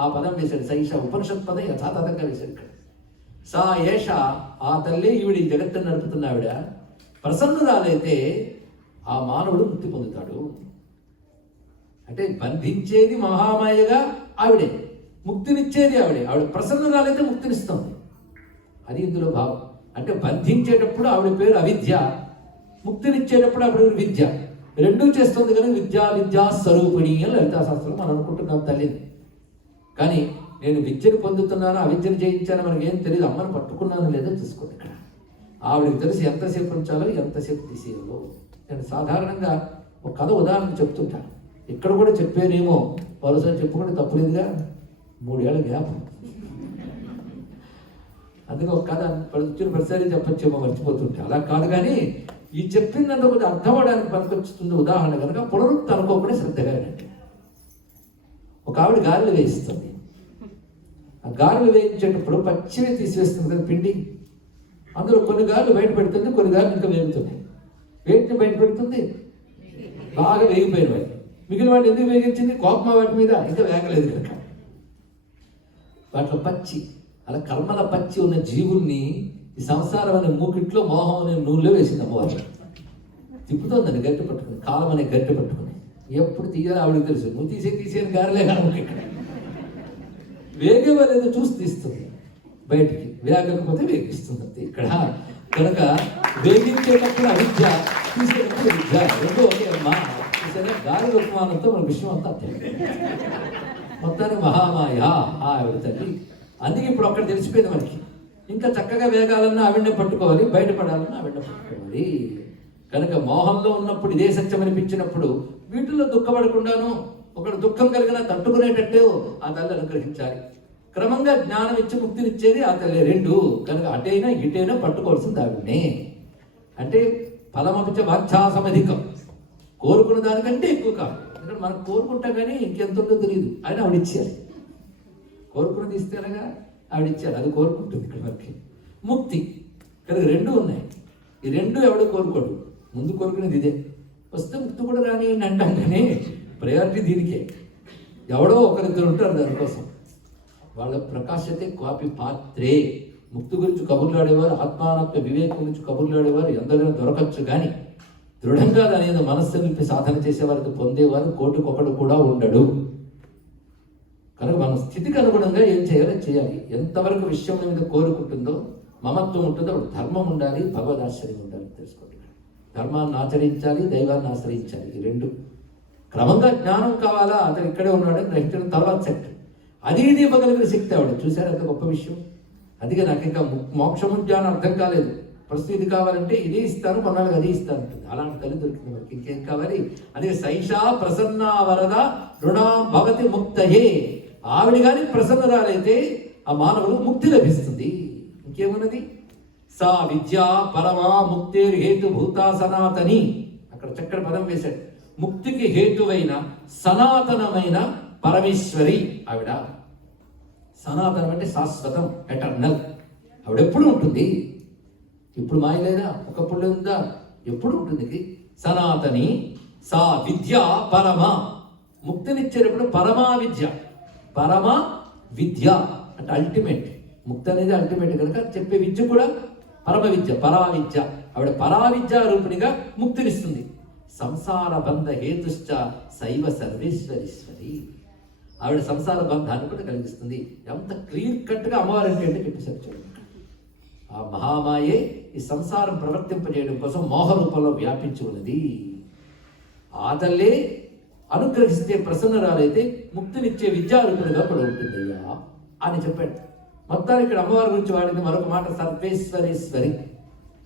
ఆ పదం వేశాడు. సైషా ఉపనిషత్ పదం యథాతథంగా వేశాడు ఇక్కడ. సా ఏష, ఆ తల్లి ఈవిడి జగత్తును నడుపుతున్న ఆవిడ ప్రసన్నురాలైతే ఆ మానవుడు ముక్తి పొందుతాడు. అంటే బంధించేది మహామాయగా ఆవిడే, ముక్తినిచ్చేది ఆవిడే. ఆవిడ ప్రసన్నురాలైతే ముక్తినిస్తుంది. అది ఇందులో భావం. అంటే బంధించేటప్పుడు ఆవిడ పేరు అవిద్య, ముక్తినిచ్చేటప్పుడు ఆవిడ విద్య. రెండూ చేస్తుంది. కానీ విద్యా స్వరూపిణి అని లలితాశాస్త్రం మనం అనుకుంటున్నాం తల్లిని. కానీ నేను విద్యను పొందుతున్నాను, అవిద్యను జయించాను మనకేం తెలియదు. అమ్మను పట్టుకున్నాను లేదో చూసుకోండి. ఇక్కడ ఆవిడకి తెలిసి ఎంతసేపు ఉంచాలో ఎంతసేపు తీసేయాలో. నేను సాధారణంగా ఒక కథ ఉదాహరణ చెప్తుంటాను. ఇక్కడ కూడా చెప్పానేమో, వరుసగా చెప్పుకుంటే తప్పులేదుగా. 3 ఏళ్ళ గ్యాప్. అందుకే ఒక కథ వచ్చిన ప్రతిసారి చెప్పచ్చేమో మర్చిపోతుంటే. అలా కాదు, కానీ ఈ చెప్పిందంతా కొంచెం అర్థం అవడానికి పనికొచ్చుతుంది. ఉదాహరణ కనుక పునరుక్తి అనుకోకుండా శ్రద్ధగా వినండి. ఒక ఆవిడ గారెలు వేయిస్తుంది. ఆ గారెలు వేయించేటప్పుడు పచ్చివే తీసివేస్తుంది కదా పిండి. అందులో కొన్ని గారెలు బయట పెడుతుంది, కొన్ని గారెలు ఇంకా వేగుతుంది. వేటిని బయట పెడుతుంది? బాగా వేగిపోయిన వాటి. మిగిలిన వాటిని ఎందుకు వేగించింది? కోపమా వాటి మీద? ఇంకా వేగలేదు కనుక. వాటిలో పచ్చి, అలా కర్మల పచ్చి ఉన్న జీవుల్ని ఈ సంసారం అనే మూకిట్లో, మోహం అనే నూనెలో వేసింది అమ్మవారు. తిప్పుతోందని గట్టి పట్టుకుని, కాలం అనే గట్టి పట్టుకుని. ఎప్పుడు తీయాలో ఆవిడకి తెలుసు. నువ్వు తీసేని గారెలే కాదు. వేగేవాళ్ళు చూసి తీస్తుంది బయటికి, వేగకపోతే వేగిస్తుంది అంతే. ఇక్కడ కనుక వేగించేటప్పుడు అవిద్య, తీసేటప్పుడు విద్య, రెండో ఒకే అమ్మా. సరే, గాలి ఉపమానంతో మన విషయం అంతా మొత్తానికి మహామాయ ఆవిడ తల్లి. అందుకే ఇప్పుడు అక్కడ తెలిసిపోయింది మనకి. ఇంకా చక్కగా వేగాలన్నా ఆవిడనే పట్టుకోవాలి, బయటపడాలన్నా ఆవిడనే పట్టుకోవాలి. కనుక మోహంలో ఉన్నప్పుడు ఇదే సత్యం అనిపించినప్పుడు వీటిల్లో దుఃఖపడకుండాను, ఒకడు దుఃఖం కలిగినా తట్టుకునేటట్టు ఆ తల్లి అనుగ్రహించాలి. క్రమంగా జ్ఞానం ఇచ్చి ముక్తినిచ్చేది ఆ తల్లి. రెండు కనుక అటైనా ఇటైనా పట్టుకోవాల్సింది ఆవిడనే. అంటే ఫలమపిచ వాచ్ఛాసమధికం, కోరుకున్న దానికంటే ఎక్కువ కాదు. ఎందుకంటే మనం కోరుకుంటాం కానీ ఇంకెంతుందో తెలియదు. ఆయన ఆవిడిచ్చారు. కోరుకున్నది ఇస్తేనగా ఆవిడిచ్చారు. అది కోరుకుంటుంది ఇక్కడ మనకి. ముక్తి కనుక 2 ఉన్నాయి. ఈ 2 ఎవడు కోరుకోడు. ముందు కోరుకునేది ఇదే. వస్తే ముక్తి కూడా రాని అంటాం, కానీ ప్రయారిటీ దీనికే. ఎవడో ఒకరిద్దరు ఉంటారు దానికోసం. వాళ్ళ ప్రకాశతే కాపి పాత్రే. ముక్తి గురించి కబుర్లాడేవారు, ఆత్మానత్వ వివేకం గురించి కబుర్లాడేవారు ఎందరైనా దొరకచ్చు. కానీ దృఢంగా దాని మీద మనస్సు నింపి సాధన చేసేవారికి పొందేవారు కోటికొకడు కూడా ఉండడు. కనుక మన స్థితికి అనుగుణంగా ఏం చేయాలో చేయాలి. ఎంతవరకు విషయం మీద కోరుకుంటుందో, మమత్వం ఉంటుందో, ధర్మం ఉండాలి, భగవదాశ్రయం ఉండాలి. తెలుసుకోండి. ధర్మాన్ని ఆచరించాలి, దైవాన్ని ఆశ్రయించాలి. ఈ 2 క్రమంగా జ్ఞానం కావాలా, అతను ఇక్కడే ఉన్నాడని గ్రహించడం తర్వాత శక్తి. అది ఇది ఇవ్వగలిగిన శక్తి ఆవిడ. చూశారు ఎంత గొప్ప విషయం. అందుకే నాకు ఇంకా మోక్షము జ్ఞానం అర్థం కాలేదు. ప్రస్తుతం ఇది కావాలంటే ఇదే ఇస్తాను, కొన్నాళ్ళకి అది ఇస్తాను. అలాంటి తల్లి దొరికింది మనకి. ఇంకేం కావాలి? అదే సైషా ప్రసన్న వరద రుణా భవతి ముక్తయే. ఆవిడ కానీ ప్రసన్నరాలైతే ఆ మానవులు ముక్తి లభిస్తుంది. ఇంకేమున్నది? సా విద్యా పరమా ముక్తేర్ హేతుభూత సనాతని. అక్కడ చక్కటి పదం వేశాడు. ముక్తికి హేతువైన సనాతనమైన పరమేశ్వరి ఆవిడ. సనాతనం అంటే శాశ్వతం, ఎటర్నల్. ఆవిడెప్పుడు ఉంటుంది. ఇప్పుడు మాయ లేదా? ఒకప్పుడు ఉందా? ఎప్పుడు ఉంటుంది. సనాతని సా విద్య పరమ. ముక్తినిచ్చేటప్పుడు పరమా విద్య. పరమ విద్య అంటే అల్టిమేట్. ముక్తి అనేది అల్టిమేట్ కనుక చెప్పే విద్య కూడా పరమ విద్య, పరా విద్య. ఆవిడ పరావిద్యా రూపిణిగా ముక్తినిస్తుంది. సంసార బంధ హేతుశ్చ శైవ సర్వేశ్వరీశ్వరి. ఆవిడ సంసార బంధాన్ని కూడా కలిగిస్తుంది. ఎంత క్లియర్ కట్గా అమ్మవారంటే అంటే చెప్పేసారు చూడండి. ఆ మహామాయే ఈ సంసారం ప్రవర్తింపజేయడం కోసం మోహ రూపంలో వ్యాపించి ఉన్నది. ఆ తల్లే అనుగ్రహిస్తే ప్రసన్నరాలైతే ముక్తినిచ్చే విద్యారూపునిగా కూడా ఉంటుందయ్యా అని చెప్పాడు. మొత్తానికి ఇక్కడ అమ్మవారి గురించి వాడింది మరొక మాట, సర్వేశ్వరేశ్వరి.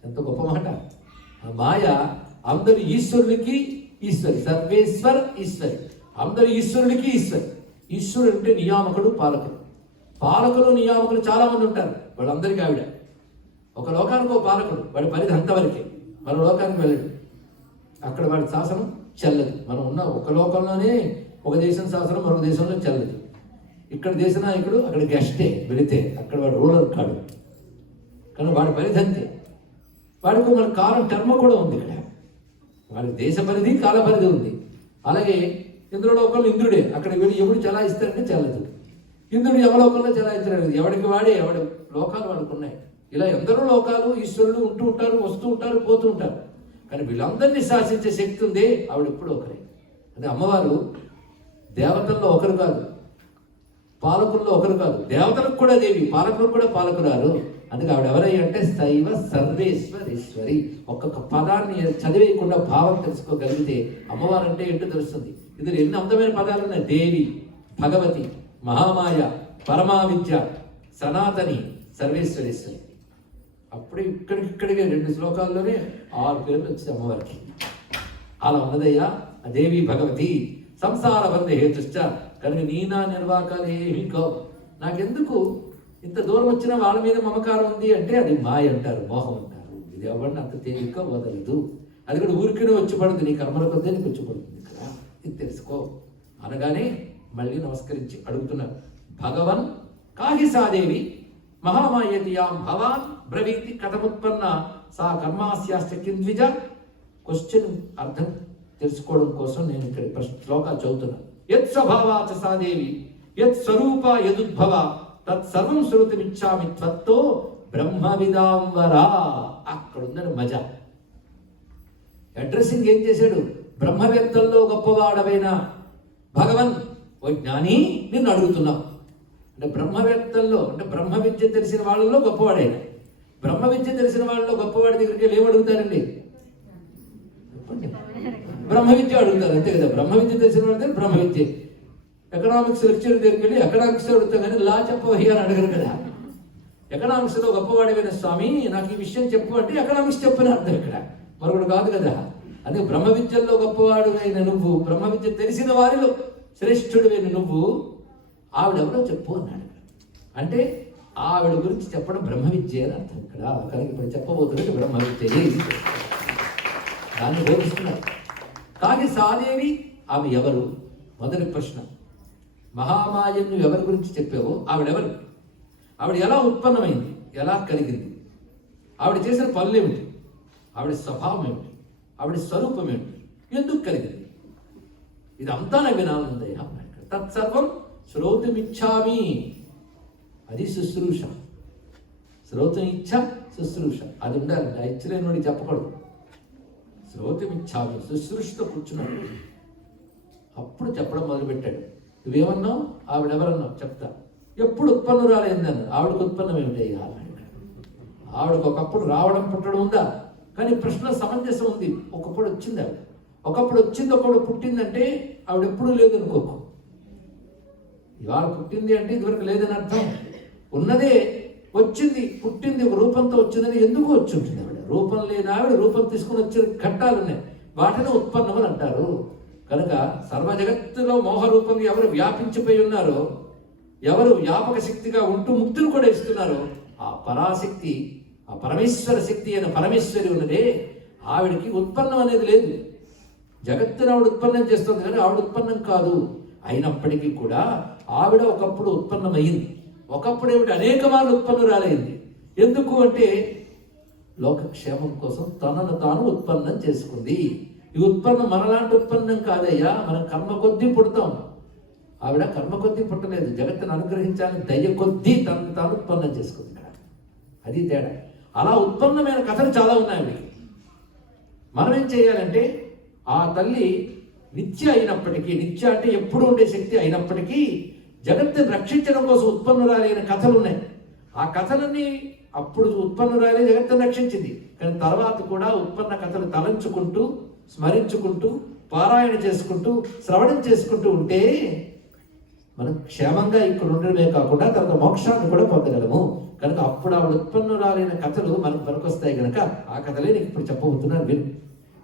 ఎంత గొప్ప మాట. ఆ మాయ అందరి ఈశ్వరునికి ఈశ్వరి, సర్వేశ్వర్ ఈశ్వరి, అందరి ఈశ్వరునికి ఈశ్వరి. ఈశ్వరుడు అంటే నియామకుడు, పాలకుడు. పాలకులు నియామకులు చాలా మంది ఉంటారు, వాళ్ళందరికీ ఆవిడ. ఒక లోకానికి ఒక పాలకుడు, వాడి పరిధి అంతవరకే, మరో లోకానికి వెళ్ళడు. అక్కడ వాడి శాసనం చెల్లదు. మనం ఉన్న ఒక లోకంలోనే ఒక దేశం శాసనం మరొక దేశంలో చెల్లదు. ఇక్కడ దేశ నాయకుడు అక్కడ గెస్టే, వెళితే అక్కడ వాడు రూలర్ కాడు. కానీ వాడి పరిధి అంతే. వాడికి మన కాలం టర్మ కూడా ఉంది ఇక్కడ. వాడి దేశ పరిధి, కాల పరిధి ఉంది. అలాగే ఇంద్రలోకంలో ఇంద్రుడే, అక్కడ వెళ్ళి ఎవడు చలాయిస్తాడంటే చెల్లదు. ఇంద్రుడు యమలోకంలో చలాయించలేదు. ఎవడికి వాడే, ఎవడి లోకాలు వాడికి ఉన్నాయి. ఇలా ఎందరో లోకాలు ఈశ్వరులు ఉంటూ ఉంటారు, వస్తూ ఉంటారు, పోతూ ఉంటారు. కానీ వీళ్ళందరినీ శాసించే శక్తి ఉంది. ఆవిడ ఎప్పుడు ఒకరే. అంటే అమ్మవారు దేవతల్లో ఒకరు కాదు, పాలకుల్లో ఒకరు కాదు, దేవతలకు కూడా దేవి, పాలకులకు కూడా పాలకురారు. అందుకే ఆవిడ ఎవరై అంటే శైవ సర్వేశ్వరేశ్వరి. ఒక్కొక్క పదాన్ని చదివేయకుండా భావం తెలుసుకోగలిగితే అమ్మవారు అంటే ఏంటో తెలుస్తుంది. ఇందులో ఎన్ని అందమైన పదాలు ఉన్నాయి. దేవి, భగవతి, మహామాయ, పరమావిద్య, సనాతని, సర్వేశ్వరేశ్వరి. అప్పుడే ఇక్కడికి 2 శ్లోకాల్లోనే 6 పేర్లు వచ్చాయి అమ్మవారికి. అలా ఉన్నదయ్యా దేవి భగవతి. సంసార బంధ హేతుశ్చ. కనుక నీనా నిర్వాకాలు ఏమీ కావు. నాకెందుకు ఇంత దూరం వచ్చినా వాళ్ళ మీద మమకారం ఉంది అంటే అది మాయ అంటారు, మోహం అంటారు. ఇది ఎవరిని అంత తేలిక వదలదు. అది కూడా ఊరికనే వచ్చి పడుతుంది, నీ కర్మల కొద్దే నీకు వచ్చి పడుతుంది కదా, ఇది తెలుసుకో అనగానే మళ్ళీ నమస్కరించి అడుగుతున్నారు. భగవన్ కాహి సాదేవి మహామాయతియాం భవాన్ బ్రవీతి కథముత్పన్న సా కర్మాస్యాశ్చ కింద్విజ. క్వశ్చన్ అర్థం తెలుసుకోవడం కోసం నేను ఇక్కడ శ్లోకాలు చదువుతున్నాను. యత్ స్వభావాచ సాదేవి యత్ స్వరూప యదుద్భవ తత్సర్వం శ్రోతుమిచ్చామి త్వత్తో బ్రహ్మవిదాంవరా. అక్కడ ఉందని మజా. అడ్రస్సింగ్ ఏం చేశాడు? బ్రహ్మవేత్తల్లో గొప్పవాడవైన భగవన్ ఓ జ్ఞాని నిన్ను అడుగుతున్నావు. అంటే బ్రహ్మవేత్తల్లో అంటే బ్రహ్మ విద్య తెలిసిన వాళ్ళలో గొప్పవాడైనా. బ్రహ్మ విద్య తెలిసిన వాళ్ళలో గొప్పవాడి దగ్గరికి వెళ్ళి ఏమడుగుతారండి? బ్రహ్మ విద్య అడుగుతారు, అంతే కదా. బ్రహ్మ విద్య తెలిసిన వాళ్ళ బ్రహ్మ విద్య. ఎకనామిక్స్ లెక్చర్ దగ్గరికి వెళ్ళి ఎకనామిక్స్ అడుగుతాం కానీ లా చెప్పవయ్యా అని అడగరు కదా. ఎకనామిక్స్లో గొప్పవాడివైన స్వామి నాకు ఈ విషయం చెప్పు అంటే ఎకనామిక్స్ చెప్పని అర్థం ఇక్కడ, మరొకటి కాదు కదా. అదే బ్రహ్మ విద్యల్లో గొప్పవాడు అయిన నువ్వు, బ్రహ్మ విద్య తెలిసిన వారిలో శ్రేష్ఠుడివైన నువ్వు ఆవిడెవరో చెప్పు అన్నాడు. అంటే ఆవిడ గురించి చెప్పడం బ్రహ్మ విద్య అని అర్థం ఇక్కడ. కనుక ఇప్పుడు చెప్పబోతున్నట్టు బ్రహ్మ విద్య దాన్ని బోధిస్తున్నారు. కానీ సాదేవి ఆమె ఎవరు? మొదటి ప్రశ్న. మహామాయను నువ్వు ఎవరి గురించి చెప్పావో ఆవిడెవరు? ఆవిడ ఎలా ఉత్పన్నమైంది, ఎలా కలిగింది, ఆవిడ చేసిన పనులు ఏమిటి, ఆవిడ స్వభావం ఏమిటి, ఆవిడ స్వరూపం ఏమిటి, ఎందుకు కలిగింది, ఇదంతా నాకు వినాలందయ్యా అన్నాడు. తత్సర్వం శ్రోతుమిచ్చామి. అది శుశ్రూష. శ్రోతునిచ్చ శుశ్రూష అది ఉండాలి. ఆ ఇచ్చలేని వాడికి చెప్పకూడదు. శ్రోతుమిచ్చామి, శుశ్రూషతో కూర్చున్నాడు. అప్పుడు చెప్పడం మొదలుపెట్టాడు. నువ్వేమన్నావు? ఆవిడెవరన్నావు? చెప్తా. ఎప్పుడు ఉత్పన్నురాలైందన్న ఆవిడకు ఉత్పన్నం ఏమిటయ్యా? ఆవిడకు ఒకప్పుడు రావడం పుట్టడం ఉందా? కానీ ప్రశ్న సమంజసం ఉంది. ఒకప్పుడు వచ్చింది ఆవిడ, ఒకప్పుడు వచ్చింది, ఒకప్పుడు పుట్టిందంటే ఆవిడ ఎప్పుడు లేదనుకోకు. ఇవాళ పుట్టింది అంటే ఇదివరకు లేదని అర్థం. ఉన్నదే వచ్చింది, పుట్టింది, ఒక రూపంతో వచ్చిందని ఎందుకు వచ్చి ఉంటుంది ఆవిడ. రూపం లేని ఆవిడ రూపం తీసుకుని వచ్చిన ఘట్టాలు ఉన్నాయి, వాటిని ఉత్పన్నమని అంటారు. కనుక సర్వ జగత్తులో మోహరూపంగా ఎవరు వ్యాపించిపోయి ఉన్నారో, ఎవరు వ్యాపక శక్తిగా ఉంటూ ముక్తులు కూడా ఇస్తున్నారో ఆ పరాశక్తి, ఆ పరమేశ్వర శక్తి అయిన పరమేశ్వరి ఉన్నదే, ఆవిడికి ఉత్పన్నం అనేది లేదు. జగత్తును ఆవిడ ఉత్పన్నం చేస్తుంది కానీ ఆవిడ ఉత్పన్నం కాదు. అయినప్పటికీ కూడా ఆవిడ ఒకప్పుడు ఉత్పన్నమైంది. ఒకప్పుడు ఏమిటి? అనేక మార్లు ఉత్పన్నురాలైంది. ఎందుకు అంటే లోకక్షేమం కోసం తనను తాను ఉత్పన్నం చేసుకుంది. ఈ ఉత్పన్నం మనలాంటి ఉత్పన్నం కాదయ్యా, మనం కర్మ కొద్దీ పుడతాం. ఆవిడ కర్మ కొద్దీ పుట్టలేదు, జగత్తును అనుగ్రహించాలని దయ కొద్దీ తనను తాను ఉత్పన్నం చేసుకుంది. అది తేడా. అలా ఉత్పన్నమైన కథలు చాలా ఉన్నాయి ఆవిడకి. మనం ఏం చేయాలంటే ఆ తల్లి నిత్య అయినప్పటికీ, నిత్య అంటే ఎప్పుడు ఉండే శక్తి అయినప్పటికీ జగత్తుని రక్షించడం కోసం ఉత్పన్నురాలైన కథలు ఉన్నాయి. ఆ కథలన్నీ అప్పుడు ఉత్పన్నురాలే జగత్తుని రక్షించింది. కానీ తర్వాత కూడా ఉత్పన్న కథలు తలంచుకుంటూ, స్మరించుకుంటూ, పారాయణ చేసుకుంటూ, శ్రవణం చేసుకుంటూ ఉంటే మనం క్షేమంగా ఇక్కడ ఉండడమే కాకుండా తర్వాత మోక్షాన్ని కూడా పొందగలము. కనుక అప్పుడు ఆవిడ ఉత్పన్నురాలైన కథలు మనకు పనికొస్తాయి కనుక ఆ కథలే నీకు ఇప్పుడు చెప్పబోతున్నాను. విను.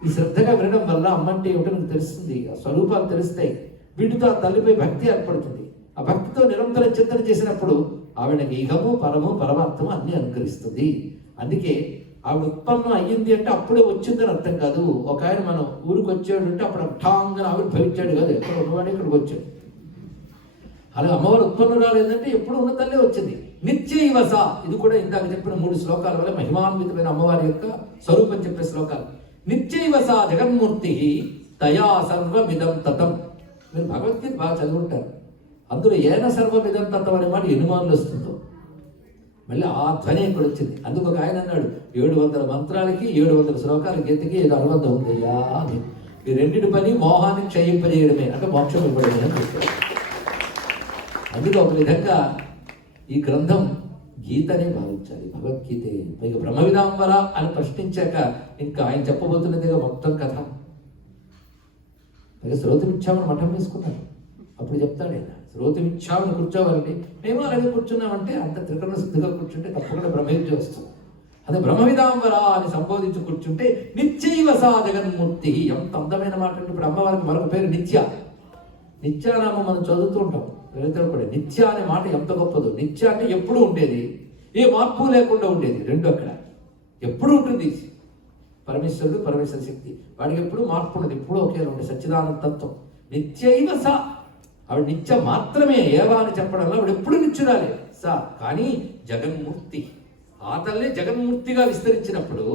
ఈ శ్రద్ధగా వినడం వల్ల అమ్మంటే ఏమిటో నీకు తెలుస్తుంది, ఆ స్వరూపాలు తెలుస్తాయి. వీటితో ఆ తల్లిపై భక్తి ఏర్పడుతుంది. ఆ భక్తితో నిరంతరం చింతన చేసినప్పుడు ఆవిడకి ఇహము, పరము, పరమాత్మ అన్ని అనుకరిస్తుంది. అందుకే ఆవిడ ఉత్పన్నం అయ్యింది అంటే అప్పుడే వచ్చిందని అర్థం కాదు. ఒక ఆయన మనం ఊరికి వచ్చాడు అంటే అప్పుడు ఠాంగా ఆవిర్భవించాడు కాదు, ఎక్కడ ఉన్నవాడే ఇక్కడికి వచ్చాడు. అలా అమ్మవారు ఉత్పన్నురాలు ఏంటంటే ఎప్పుడు ఉన్న తల్లే వచ్చింది. నిత్యైవస, ఇది కూడా ఇందాక చెప్పిన 3 శ్లోకాల వల్ల మహిమాన్వితమైన అమ్మవారి యొక్క స్వరూపం చెప్పే శ్లోకాలు. నిత్యైవస జగన్మూర్తి తయా సర్వమిదం తతం. మీరు భగవద్గీత బాగా చదువుంటారు. అందులో ఏన సర్వమిదం తతం అనే మాట ఎన్ని మార్లు వస్తుందో మళ్ళీ ఆ ధ్వని ఇక్కడ వచ్చింది. అందుకు ఒక ఆయన అన్నాడు 700 మంత్రాలకి 700 శ్లోకాల గీతకి ఏదో అనుబంధం ఉందయ్యా అని. ఈ రెండింటి పని మోహాన్ని క్షయింపజేయడమే, అంటే మోక్షం ఇవ్వడమే అని చెప్పాడు. అందుకే ఒక విధంగా ఈ గ్రంథం గీతనే భావించాలి, భగవద్గీతే. పైగా బ్రహ్మవిదాంబర అని ప్రశ్నించాక ఇంకా ఆయన చెప్పబోతున్నదిగా మొత్తం కథ. పైగా శ్రోతమిచ్చామని మఠం వేసుకున్నారు. అప్పుడు చెప్తాడు ఆయన, శ్రోతమిచ్చామని కూర్చోవాలండి. మేము అలాగే కూర్చున్నామంటే అంత త్రికరణ శుద్ధిగా కూర్చుంటే తప్పకుండా బ్రహ్మవిద్య వస్తుంది. అదే బ్రహ్మవిదాంబర అని సంబోధించి కూర్చుంటే నిత్యైవస జగన్మూర్తి. ఎంత అందమైన మాట అంటే ఇప్పుడు అమ్మవారికి మరొక పేరు నిత్య. నిత్యానామం మనం చదువుతూ ఉంటాం వెళితే కూడా. నిత్య అనే మాట ఎంత గొప్పదో. నిత్య అంటే ఎప్పుడు ఉండేది, ఏ మార్పు లేకుండా ఉండేది. రెండు అక్కడ ఎప్పుడు ఉంటుంది పరమేశ్వరుడు, పరమేశ్వర శక్తి. వాడికి ఎప్పుడు మార్పు ఉండదు, ఎప్పుడు ఒకే ఉండే సచ్చిదానంద తత్వం. నిత్యైవ స, ఆవిడ నిత్య మాత్రమే. ఏవా అని చెప్పడంలో ఆవిడ ఎప్పుడు నిత్యురాలే స. కానీ జగన్మూర్తి, ఆ తల్లే జగన్మూర్తిగా విస్తరించినప్పుడు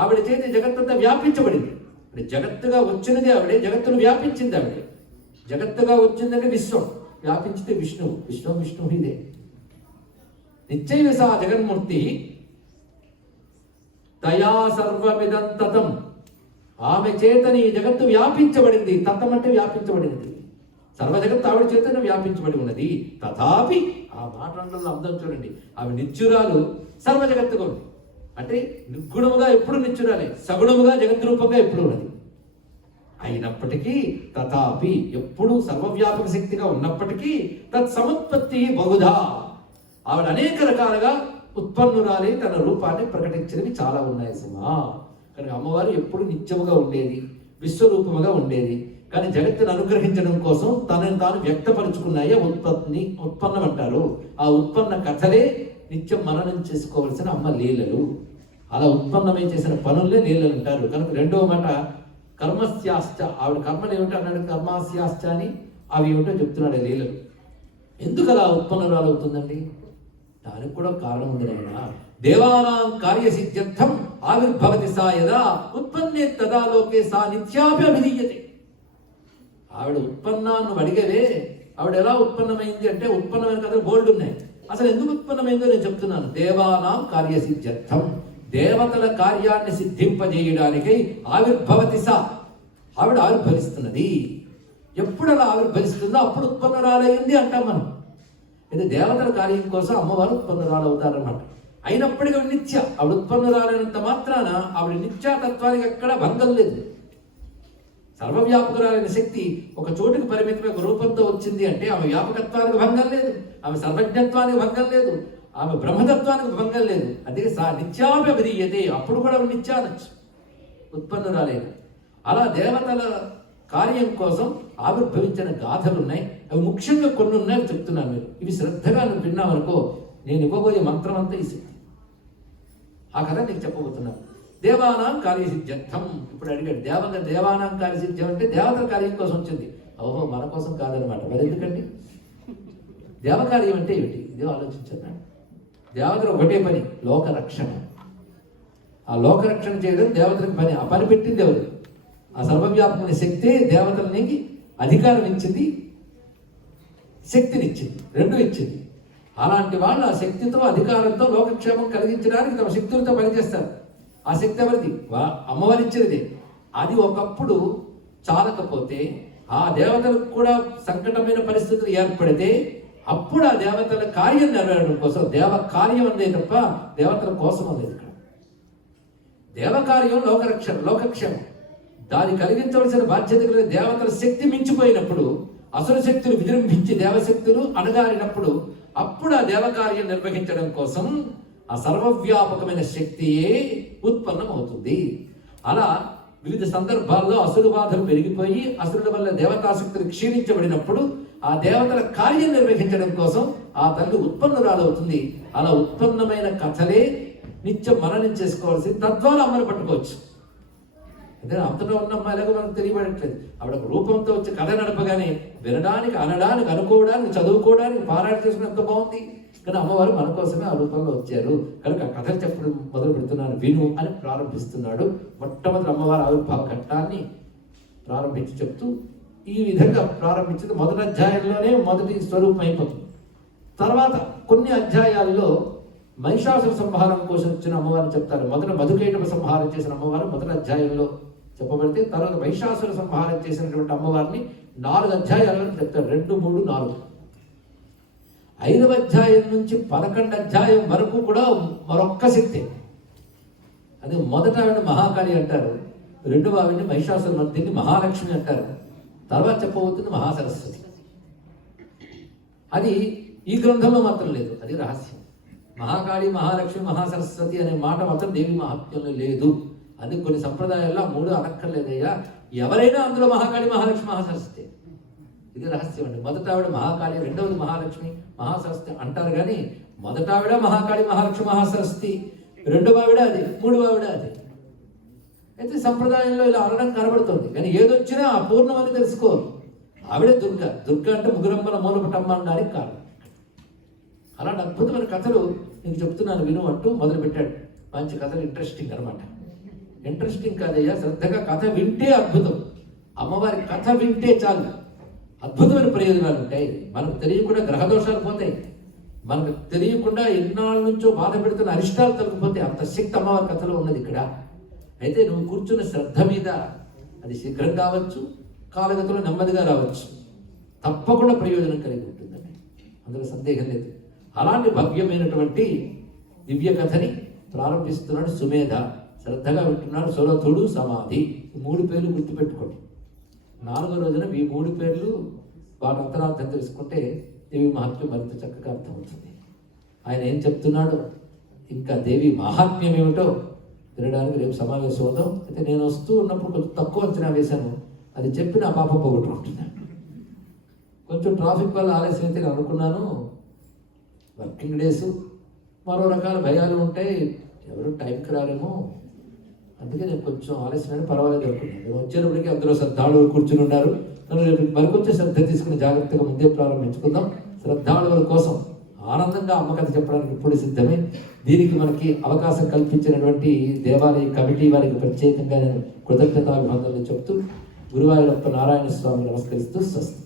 ఆవిడ చేతి జగత్తంతా వ్యాపించబడింది. జగత్తుగా వచ్చినది ఆవిడే, జగత్తును వ్యాపించింది ఆవిడే. జగత్తుగా వచ్చిందంటే విశ్వం, వ్యాపించితే విష్ణువు, విశ్వం విష్ణువు ఇదే. నిత్యైవ సా జగన్మూర్తి తయా సర్వమిదం తతం. ఆమె చేతని జగత్తు వ్యాపించబడింది. తతం అంటే వ్యాపించబడినది. సర్వ జగత్తు ఆవిడ చేతనే వ్యాపించబడి ఉన్నది. తథాపి, ఆ మాటలలో అర్థం చూడండి, ఆమె నిత్యురాలు సర్వ జగత్తుగా ఉంది. అంటే నిర్గుణముగా ఎప్పుడు నిత్యురాలే, సగుణముగా జగత్ రూపంగా ఎప్పుడు ఉన్నది. అయినప్పటికీ తథాపి, ఎప్పుడు సర్వవ్యాపక శక్తిగా ఉన్నప్పటికీ తత్సముత్పత్తి బహుధా, ఆవిడ అనేక రకాలుగా ఉత్పన్నురాలి తన రూపాన్ని ప్రకటించినవి చాలా ఉన్నాయి సుమా. కనుక అమ్మవారు ఎప్పుడు నిత్యముగా ఉండేది, విశ్వరూపముగా ఉండేది. కానీ జగత్తును అనుగ్రహించడం కోసం తనని తాను వ్యక్తపరుచుకున్నాయే ఉత్పన్నం అంటారు. ఆ ఉత్పన్న కథలే నిత్యం మననం చేసుకోవలసిన అమ్మ లీలలు. అలా ఉత్పన్నమై చేసిన పనులే లీలలు అంటారు. కనుక రెండవ మాట కర్మస్యాశ్చ, ఆవిడ కర్మలు ఏమిటో అన్నాడు, కర్మాస్యాశ్చ అని. అవి ఏమిటో చెప్తున్నాడు లీలలు. ఎందుకు అలా ఉత్పన్నురాలు అవుతుందండి? దానికి కూడా కారణం ఉంది నాయన. దేవానాం కార్యసిద్ధ్యర్థం ఆవిర్భవతి సా యదా ఉత్పన్నే తదా లోకే సా నిత్యాపి అభిధీయతే. ఆవిడ ఉత్పన్నాన్ని అడిగేవే, ఆవిడ ఎలా ఉత్పన్నమైంది అంటే, ఉత్పన్నమైన కథలు బోల్డ్ ఉన్నాయి. అసలు ఎందుకు ఉత్పన్నమైందో నేను చెప్తున్నాను. దేవానాం కార్యసిద్ధ్యర్థం, దేవతల కార్యాన్ని సిద్ధింపజేయడానికై ఆవిర్భవతి సా, ఆవిడ ఆవిర్భవిస్తున్నది. ఎప్పుడు అలా ఆవిర్భవిస్తుందో అప్పుడు ఉత్పన్నరాలయ్యింది అంటాం మనం. ఇది దేవతల కార్యం కోసం అమ్మవారు ఉత్పన్నరాలు అవుతారన్నమాట. అయినప్పటికీ నిత్య, ఆవిడ ఉత్పన్నరాలైనంత మాత్రాన ఆవిడ నిత్యాతత్వానికి ఎక్కడ భంగం లేదు. సర్వవ్యాపకురాలైన శక్తి ఒక చోటుకు పరిమితమైన ఒక రూపంతో వచ్చింది అంటే ఆమె వ్యాపకత్వానికి భంగం లేదు, ఆమె సర్వజ్ఞత్వానికి భంగం లేదు, ఆమె బ్రహ్మతత్వానికి భంగం లేదు. అదే సా నిత్యాపి అభిధీయతే, అప్పుడు కూడా ఆమె నిత్యానొచ్చు ఉత్పన్నురాలైన. అలా దేవతల కార్యం కోసం ఆవిర్భవించిన గాథలు ఉన్నాయి. అవి ముఖ్యంగా కొన్ని ఉన్నాయి, చెప్తున్నాను. మీరు ఇవి శ్రద్ధగా నువ్వు విన్నావనుకో, నేను ఇవ్వబోయే మంత్రం అంతా ఈ శక్తి. ఆ కథ నీకు చెప్పబోతున్నాను. దేవానాం కార్యసిద్ధ్యర్థం. ఇప్పుడు అడిగాడు, దేవానాం కార్యసిద్ధ్యం అంటే దేవతల కార్యం కోసం వచ్చింది. ఓహో, మన కోసం కాదనమాట. మరి ఎందుకండి? దేవకార్యం అంటే ఏమిటి? ఇదే ఆలోచించాను. దేవతలు ఒకటే పని, లోకరక్షణ. ఆ లోకరక్షణ చేయడం దేవతలకు పని. ఆ పని పెట్టింది ఎవరు? ఆ సర్వవ్యాపకమైన శక్తే దేవతలకి అధికారం ఇచ్చింది, శక్తినిచ్చింది, రెండు ఇచ్చింది. అలాంటి వాళ్ళు ఆ శక్తితో, అధికారంతో లోకక్షేమం కలిగించడానికి తమ శక్తులతో పనిచేస్తారు. ఆ శక్తి ఎవరిది? అమ్మవారి ఇచ్చినది. అది ఒకప్పుడు చాలకపోతే ఆ దేవతలకు కూడా సంకటమైన పరిస్థితులు ఏర్పడితే అప్పుడు ఆ దేవతల కార్యం నెరవేరడం కోసం దేవ కార్యం అందే తప్ప దేవతల కోసం అనేది. ఇక్కడ దేవకార్యం లోకక్షేమం. దాన్ని కలిగించవలసిన బాధ్యత కలిగిన దేవతల శక్తి మించిపోయినప్పుడు, అసుర శక్తులు విజృంభించి దేవశక్తులు అణగారినప్పుడు అప్పుడు ఆ దేవకార్యం నిర్వహించడం కోసం ఆ సర్వవ్యాపకమైన శక్తియే ఉత్పన్నం అవుతుంది. అలా వివిధ సందర్భాల్లో అసురు బాధలు పెరిగిపోయి అసురుల వల్ల దేవతాశక్తులు క్షీణించబడినప్పుడు ఆ దేవతల కార్యం నిర్వహించడం కోసం ఆ తల్లి ఉత్పన్నురాలవుతుంది. అలా ఉత్పన్నమైన కథలే నిత్యం మననం చేసుకోవాల్సింది. తద్వారా అమ్మను పట్టుకోవచ్చు. అదే అంతటా ఉన్న అమ్మాయిలాగా మనకు తెలియబడట్లేదు. ఆవిడ రూపంతో వచ్చి కథ నడపగానే వినడానికి, అనడానికి, అనుకోవడానికి, చదువుకోవడానికి, పారాయణ చేసుకుని ఎంత బాగుంది. కానీ అమ్మవారు మన కోసమే ఆ రూపంలో వచ్చారు కనుక కథలు చెప్పడం మొదలు పెడుతున్నాను విను అని ప్రారంభిస్తున్నాడు. మొట్టమొదటి అమ్మవారి ఆవిర్భావ ఘట్టాన్ని ప్రారంభించి చెప్తూ ఈ విధంగా ప్రారంభించింది. మొదటి అధ్యాయంలోనే మొదటి స్వరూపం అయిపోతుంది. తర్వాత కొన్ని అధ్యాయాల్లో మహిషాసుర సంహారం కోసం వచ్చిన అమ్మవారిని చెప్తారు. మొదట మధుకైటవ సంహారం చేసిన అమ్మవారు మొదటి అధ్యాయంలో చెప్పబడితే, తర్వాత మహిషాసుర సంహారం చేసినటువంటి అమ్మవారిని 4 అధ్యాయాలను చెప్తారు. 2, 3, 4. 5వ అధ్యాయం నుంచి 11వ అధ్యాయం వరకు కూడా మరొక్క శక్తి. అది మొదట ఆవిడ మహాకాళి అంటారు, రెండవ ఆవిడని మహిషాసుర మర్దిని మహాలక్ష్మి అంటారు, తర్వాత చెప్పబోతుంది మహాసరస్వతి. అది ఈ గ్రంథంలో మాత్రం లేదు, అది రహస్యం. మహాకాళి, మహాలక్ష్మి, మహాసరస్వతి అనే మాట మాత్రం దేవి మహాత్మ్యంలో లేదు. అది కొన్ని సంప్రదాయాల్లో 3 అనక్కర్లేదయ్యా, ఎవరైనా అందులో మహాకాళి, మహాలక్ష్మి, మహాసరస్వతి. ఇది రహస్యం అండి. మొదట ఆవిడ మహాకాళి, రెండవది మహాలక్ష్మి, మహాసరస్వతి అంటారు. కానీ మొదట ఆవిడ మహాకాళి, మహాలక్ష్మి, మహాసరస్వతి, రెండవ ఆవిడ అది, మూడవ ఆవిడ అది. అయితే సంప్రదాయంలో ఇలా అనడం కనబడుతుంది. కానీ ఏదొచ్చినా అపూర్ణమని తెలుసుకోరు. ఆవిడే దుర్గ. దుర్గ అంటే ముగురమ్మల మూలపటమ్మ అనడానికి కారణం. అలాంటి అద్భుతమైన కథలు నీకు చెప్తున్నాను విను అంటూ మొదలు పెట్టాడు. మంచి కథలు, ఇంట్రెస్టింగ్ అనమాట. ఇంట్రెస్టింగ్ కాదయ్యా, శ్రద్ధగా కథ వింటే అద్భుతం. అమ్మవారి కథ వింటే చాలు, అద్భుతమైన ప్రయోజనాలు ఉంటాయి. మనకు తెలియకుండా గ్రహదోషాలు పోతాయి, మనకు తెలియకుండా ఎన్నాళ్ళ నుంచో బాధ పెడుతున్న అరిష్టాలు తొలగిపోతాయి. అంత శక్తి అమ్మవారి కథలో ఉన్నది ఇక్కడ. అయితే నువ్వు కూర్చున్న శ్రద్ధ మీద అది శీఘ్రం కావచ్చు, కాలగతిలో నెమ్మదిగా రావచ్చు, తప్పకుండా ప్రయోజనం కలిగి ఉంటుందండి, అందులో సందేహం లేదు. అలాంటి భవ్యమైనటువంటి దివ్య కథని ప్రారంభిస్తున్నాడు సుమేధ. శ్రద్ధగా వింటున్నాడు. సురథుడు, సమాధి, 3 పేర్లు గుర్తుపెట్టుకోండి. 4వ రోజున ఈ 3 పేర్లు వాటి అంతరార్థం తెలుసుకుంటే దేవి మహాత్మ్యం మరింత చక్కగా అర్థమవుతుంది. ఆయన ఏం చెప్తున్నాడు, ఇంకా దేవి మహాత్మ్యం ఏమిటో వినడానికి రేపు సమావేశం అవుతాం. అయితే నేను వస్తూ ఉన్నప్పుడు కొంచెం తక్కువ అంచనా వేశాను, అది చెప్పి నా పాప పోగొట్టుకుంటున్నాను. కొంచెం ట్రాఫిక్ వల్ల ఆలస్యం అయితే నేను అనుకున్నాను. వర్కింగ్ డేస్, మరో రకాల భయాలు ఉంటాయి, ఎవరు టైంకి రారేమో, అందుకే నేను కొంచెం ఆలస్యమైన పర్వాలేదు అనుకున్నాను. నేను వచ్చేటప్పటికి అందరూ శ్రద్ధాళువులు కూర్చుని ఉన్నారు. రేపు మరికొంచెం శ్రద్ధ తీసుకుని జాగ్రత్తగా ముందే ప్రారంభించుకుందాం. శ్రద్ధాళువుల కోసం ఆనందంగా అమ్మకథ చెప్పడానికి ఇప్పుడు సిద్ధమే. దీనికి మనకి అవకాశం కల్పించినటువంటి దేవాలయ కమిటీ వారికి ప్రత్యేకంగా నేను కృతజ్ఞతాభివందనలు చెప్తూ గురువాయూరప్ప నారాయణ స్వామి నమస్కరిస్తూ స్వస్తి.